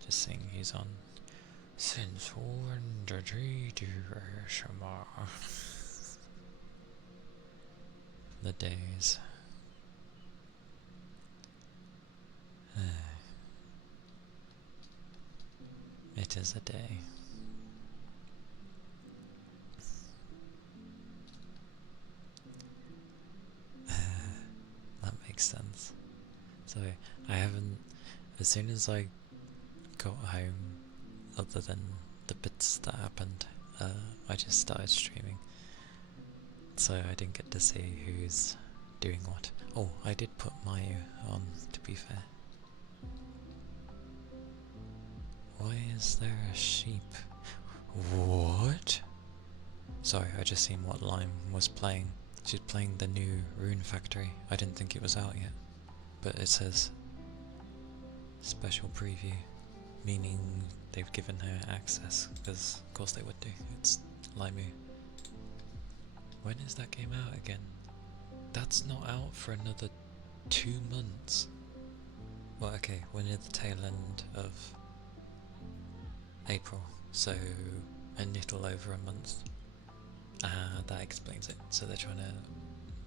Just seeing who's on. Since when did he do ASMR? The days. It is a day. That makes sense. So I haven't, as soon as I got home, other than the bits that happened, I just started streaming. So I didn't get to see who's doing what. Oh, I did put Mayu on, to be fair. Why is there a sheep? What? Sorry, I just seen what Lime was playing. She's playing the new Rune Factory. I didn't think it was out yet. But it says special preview, meaning they've given her access, because of course they would do. It's Limu. When is that game out again? That's not out for another 2 months. Well, okay, we're near the tail end of April, so a little over a month. That explains it. So they're trying to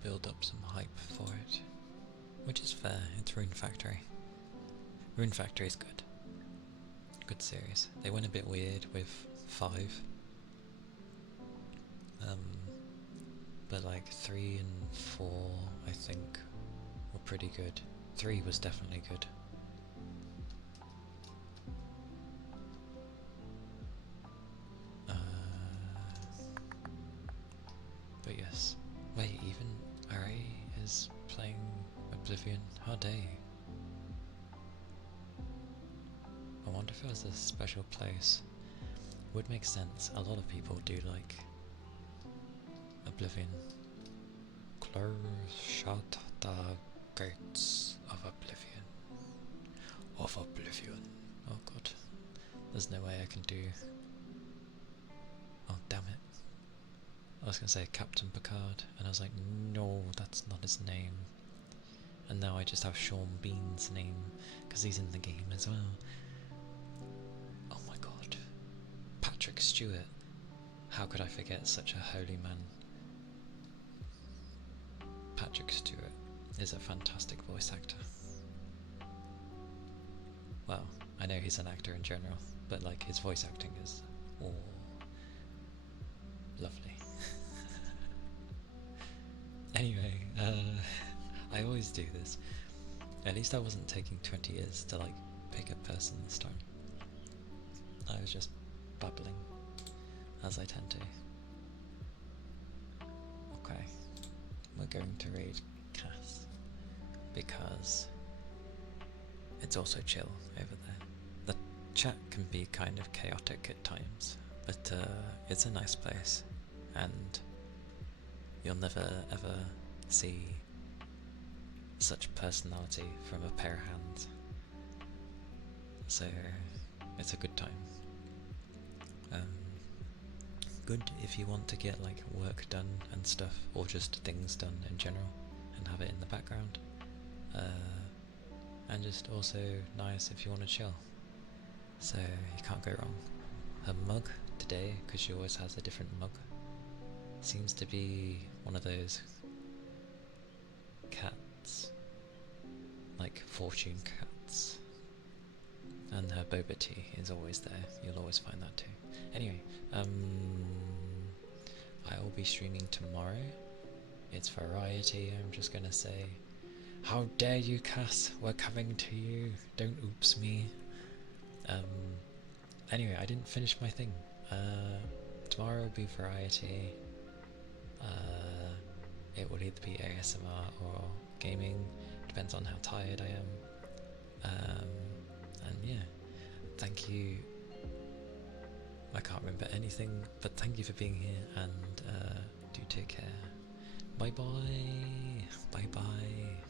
build up some hype for it, which is fair. It's Rune Factory. Rune Factory is good. Good series. They went a bit weird with 5. But like 3 and 4, I think, were pretty good. 3 was definitely good. But yes. Wait, even Array is playing Oblivion? How dare you? I wonder if it was a special place. Would make sense. A lot of people do like Oblivion. Close shut the gates of Oblivion. Of Oblivion. Oh god. There's no way I can do... Oh damn it. I was going to say Captain Picard, and I was like, no, that's not his name. And now I just have Sean Bean's name, because he's in the game as well. Oh my god. Patrick Stewart. How could I forget such a holy man? Patrick Stewart is a fantastic voice actor. Well, I know he's an actor in general, but like his voice acting is lovely. Anyway, I always do this. At least I wasn't taking 20 years to like pick a person this time. I was just babbling, as I tend to. Okay, we're going to raid Cass, because it's also chill over there. The chat can be kind of chaotic at times, but it's a nice place, and you'll never ever see such personality from a pair of hands. So it's a good time. Good if you want to get like work done and stuff, or just things done in general, and have it in the background. And just also nice if you want to chill. So you can't go wrong. Her mug today, because she always has a different mug, seems to be one of those cats, like fortune cats. And her boba tea is always there. You'll always find that too. Anyway, I will be streaming tomorrow. It's variety, I'm just gonna say. How dare you, Cass? We're coming to you. Don't oops me. Anyway, I didn't finish my thing. Tomorrow will be variety. It will either be ASMR or gaming. Depends on how tired I am. And yeah, thank you. I can't remember anything, but thank you for being here, and do take care. Bye bye. Bye bye.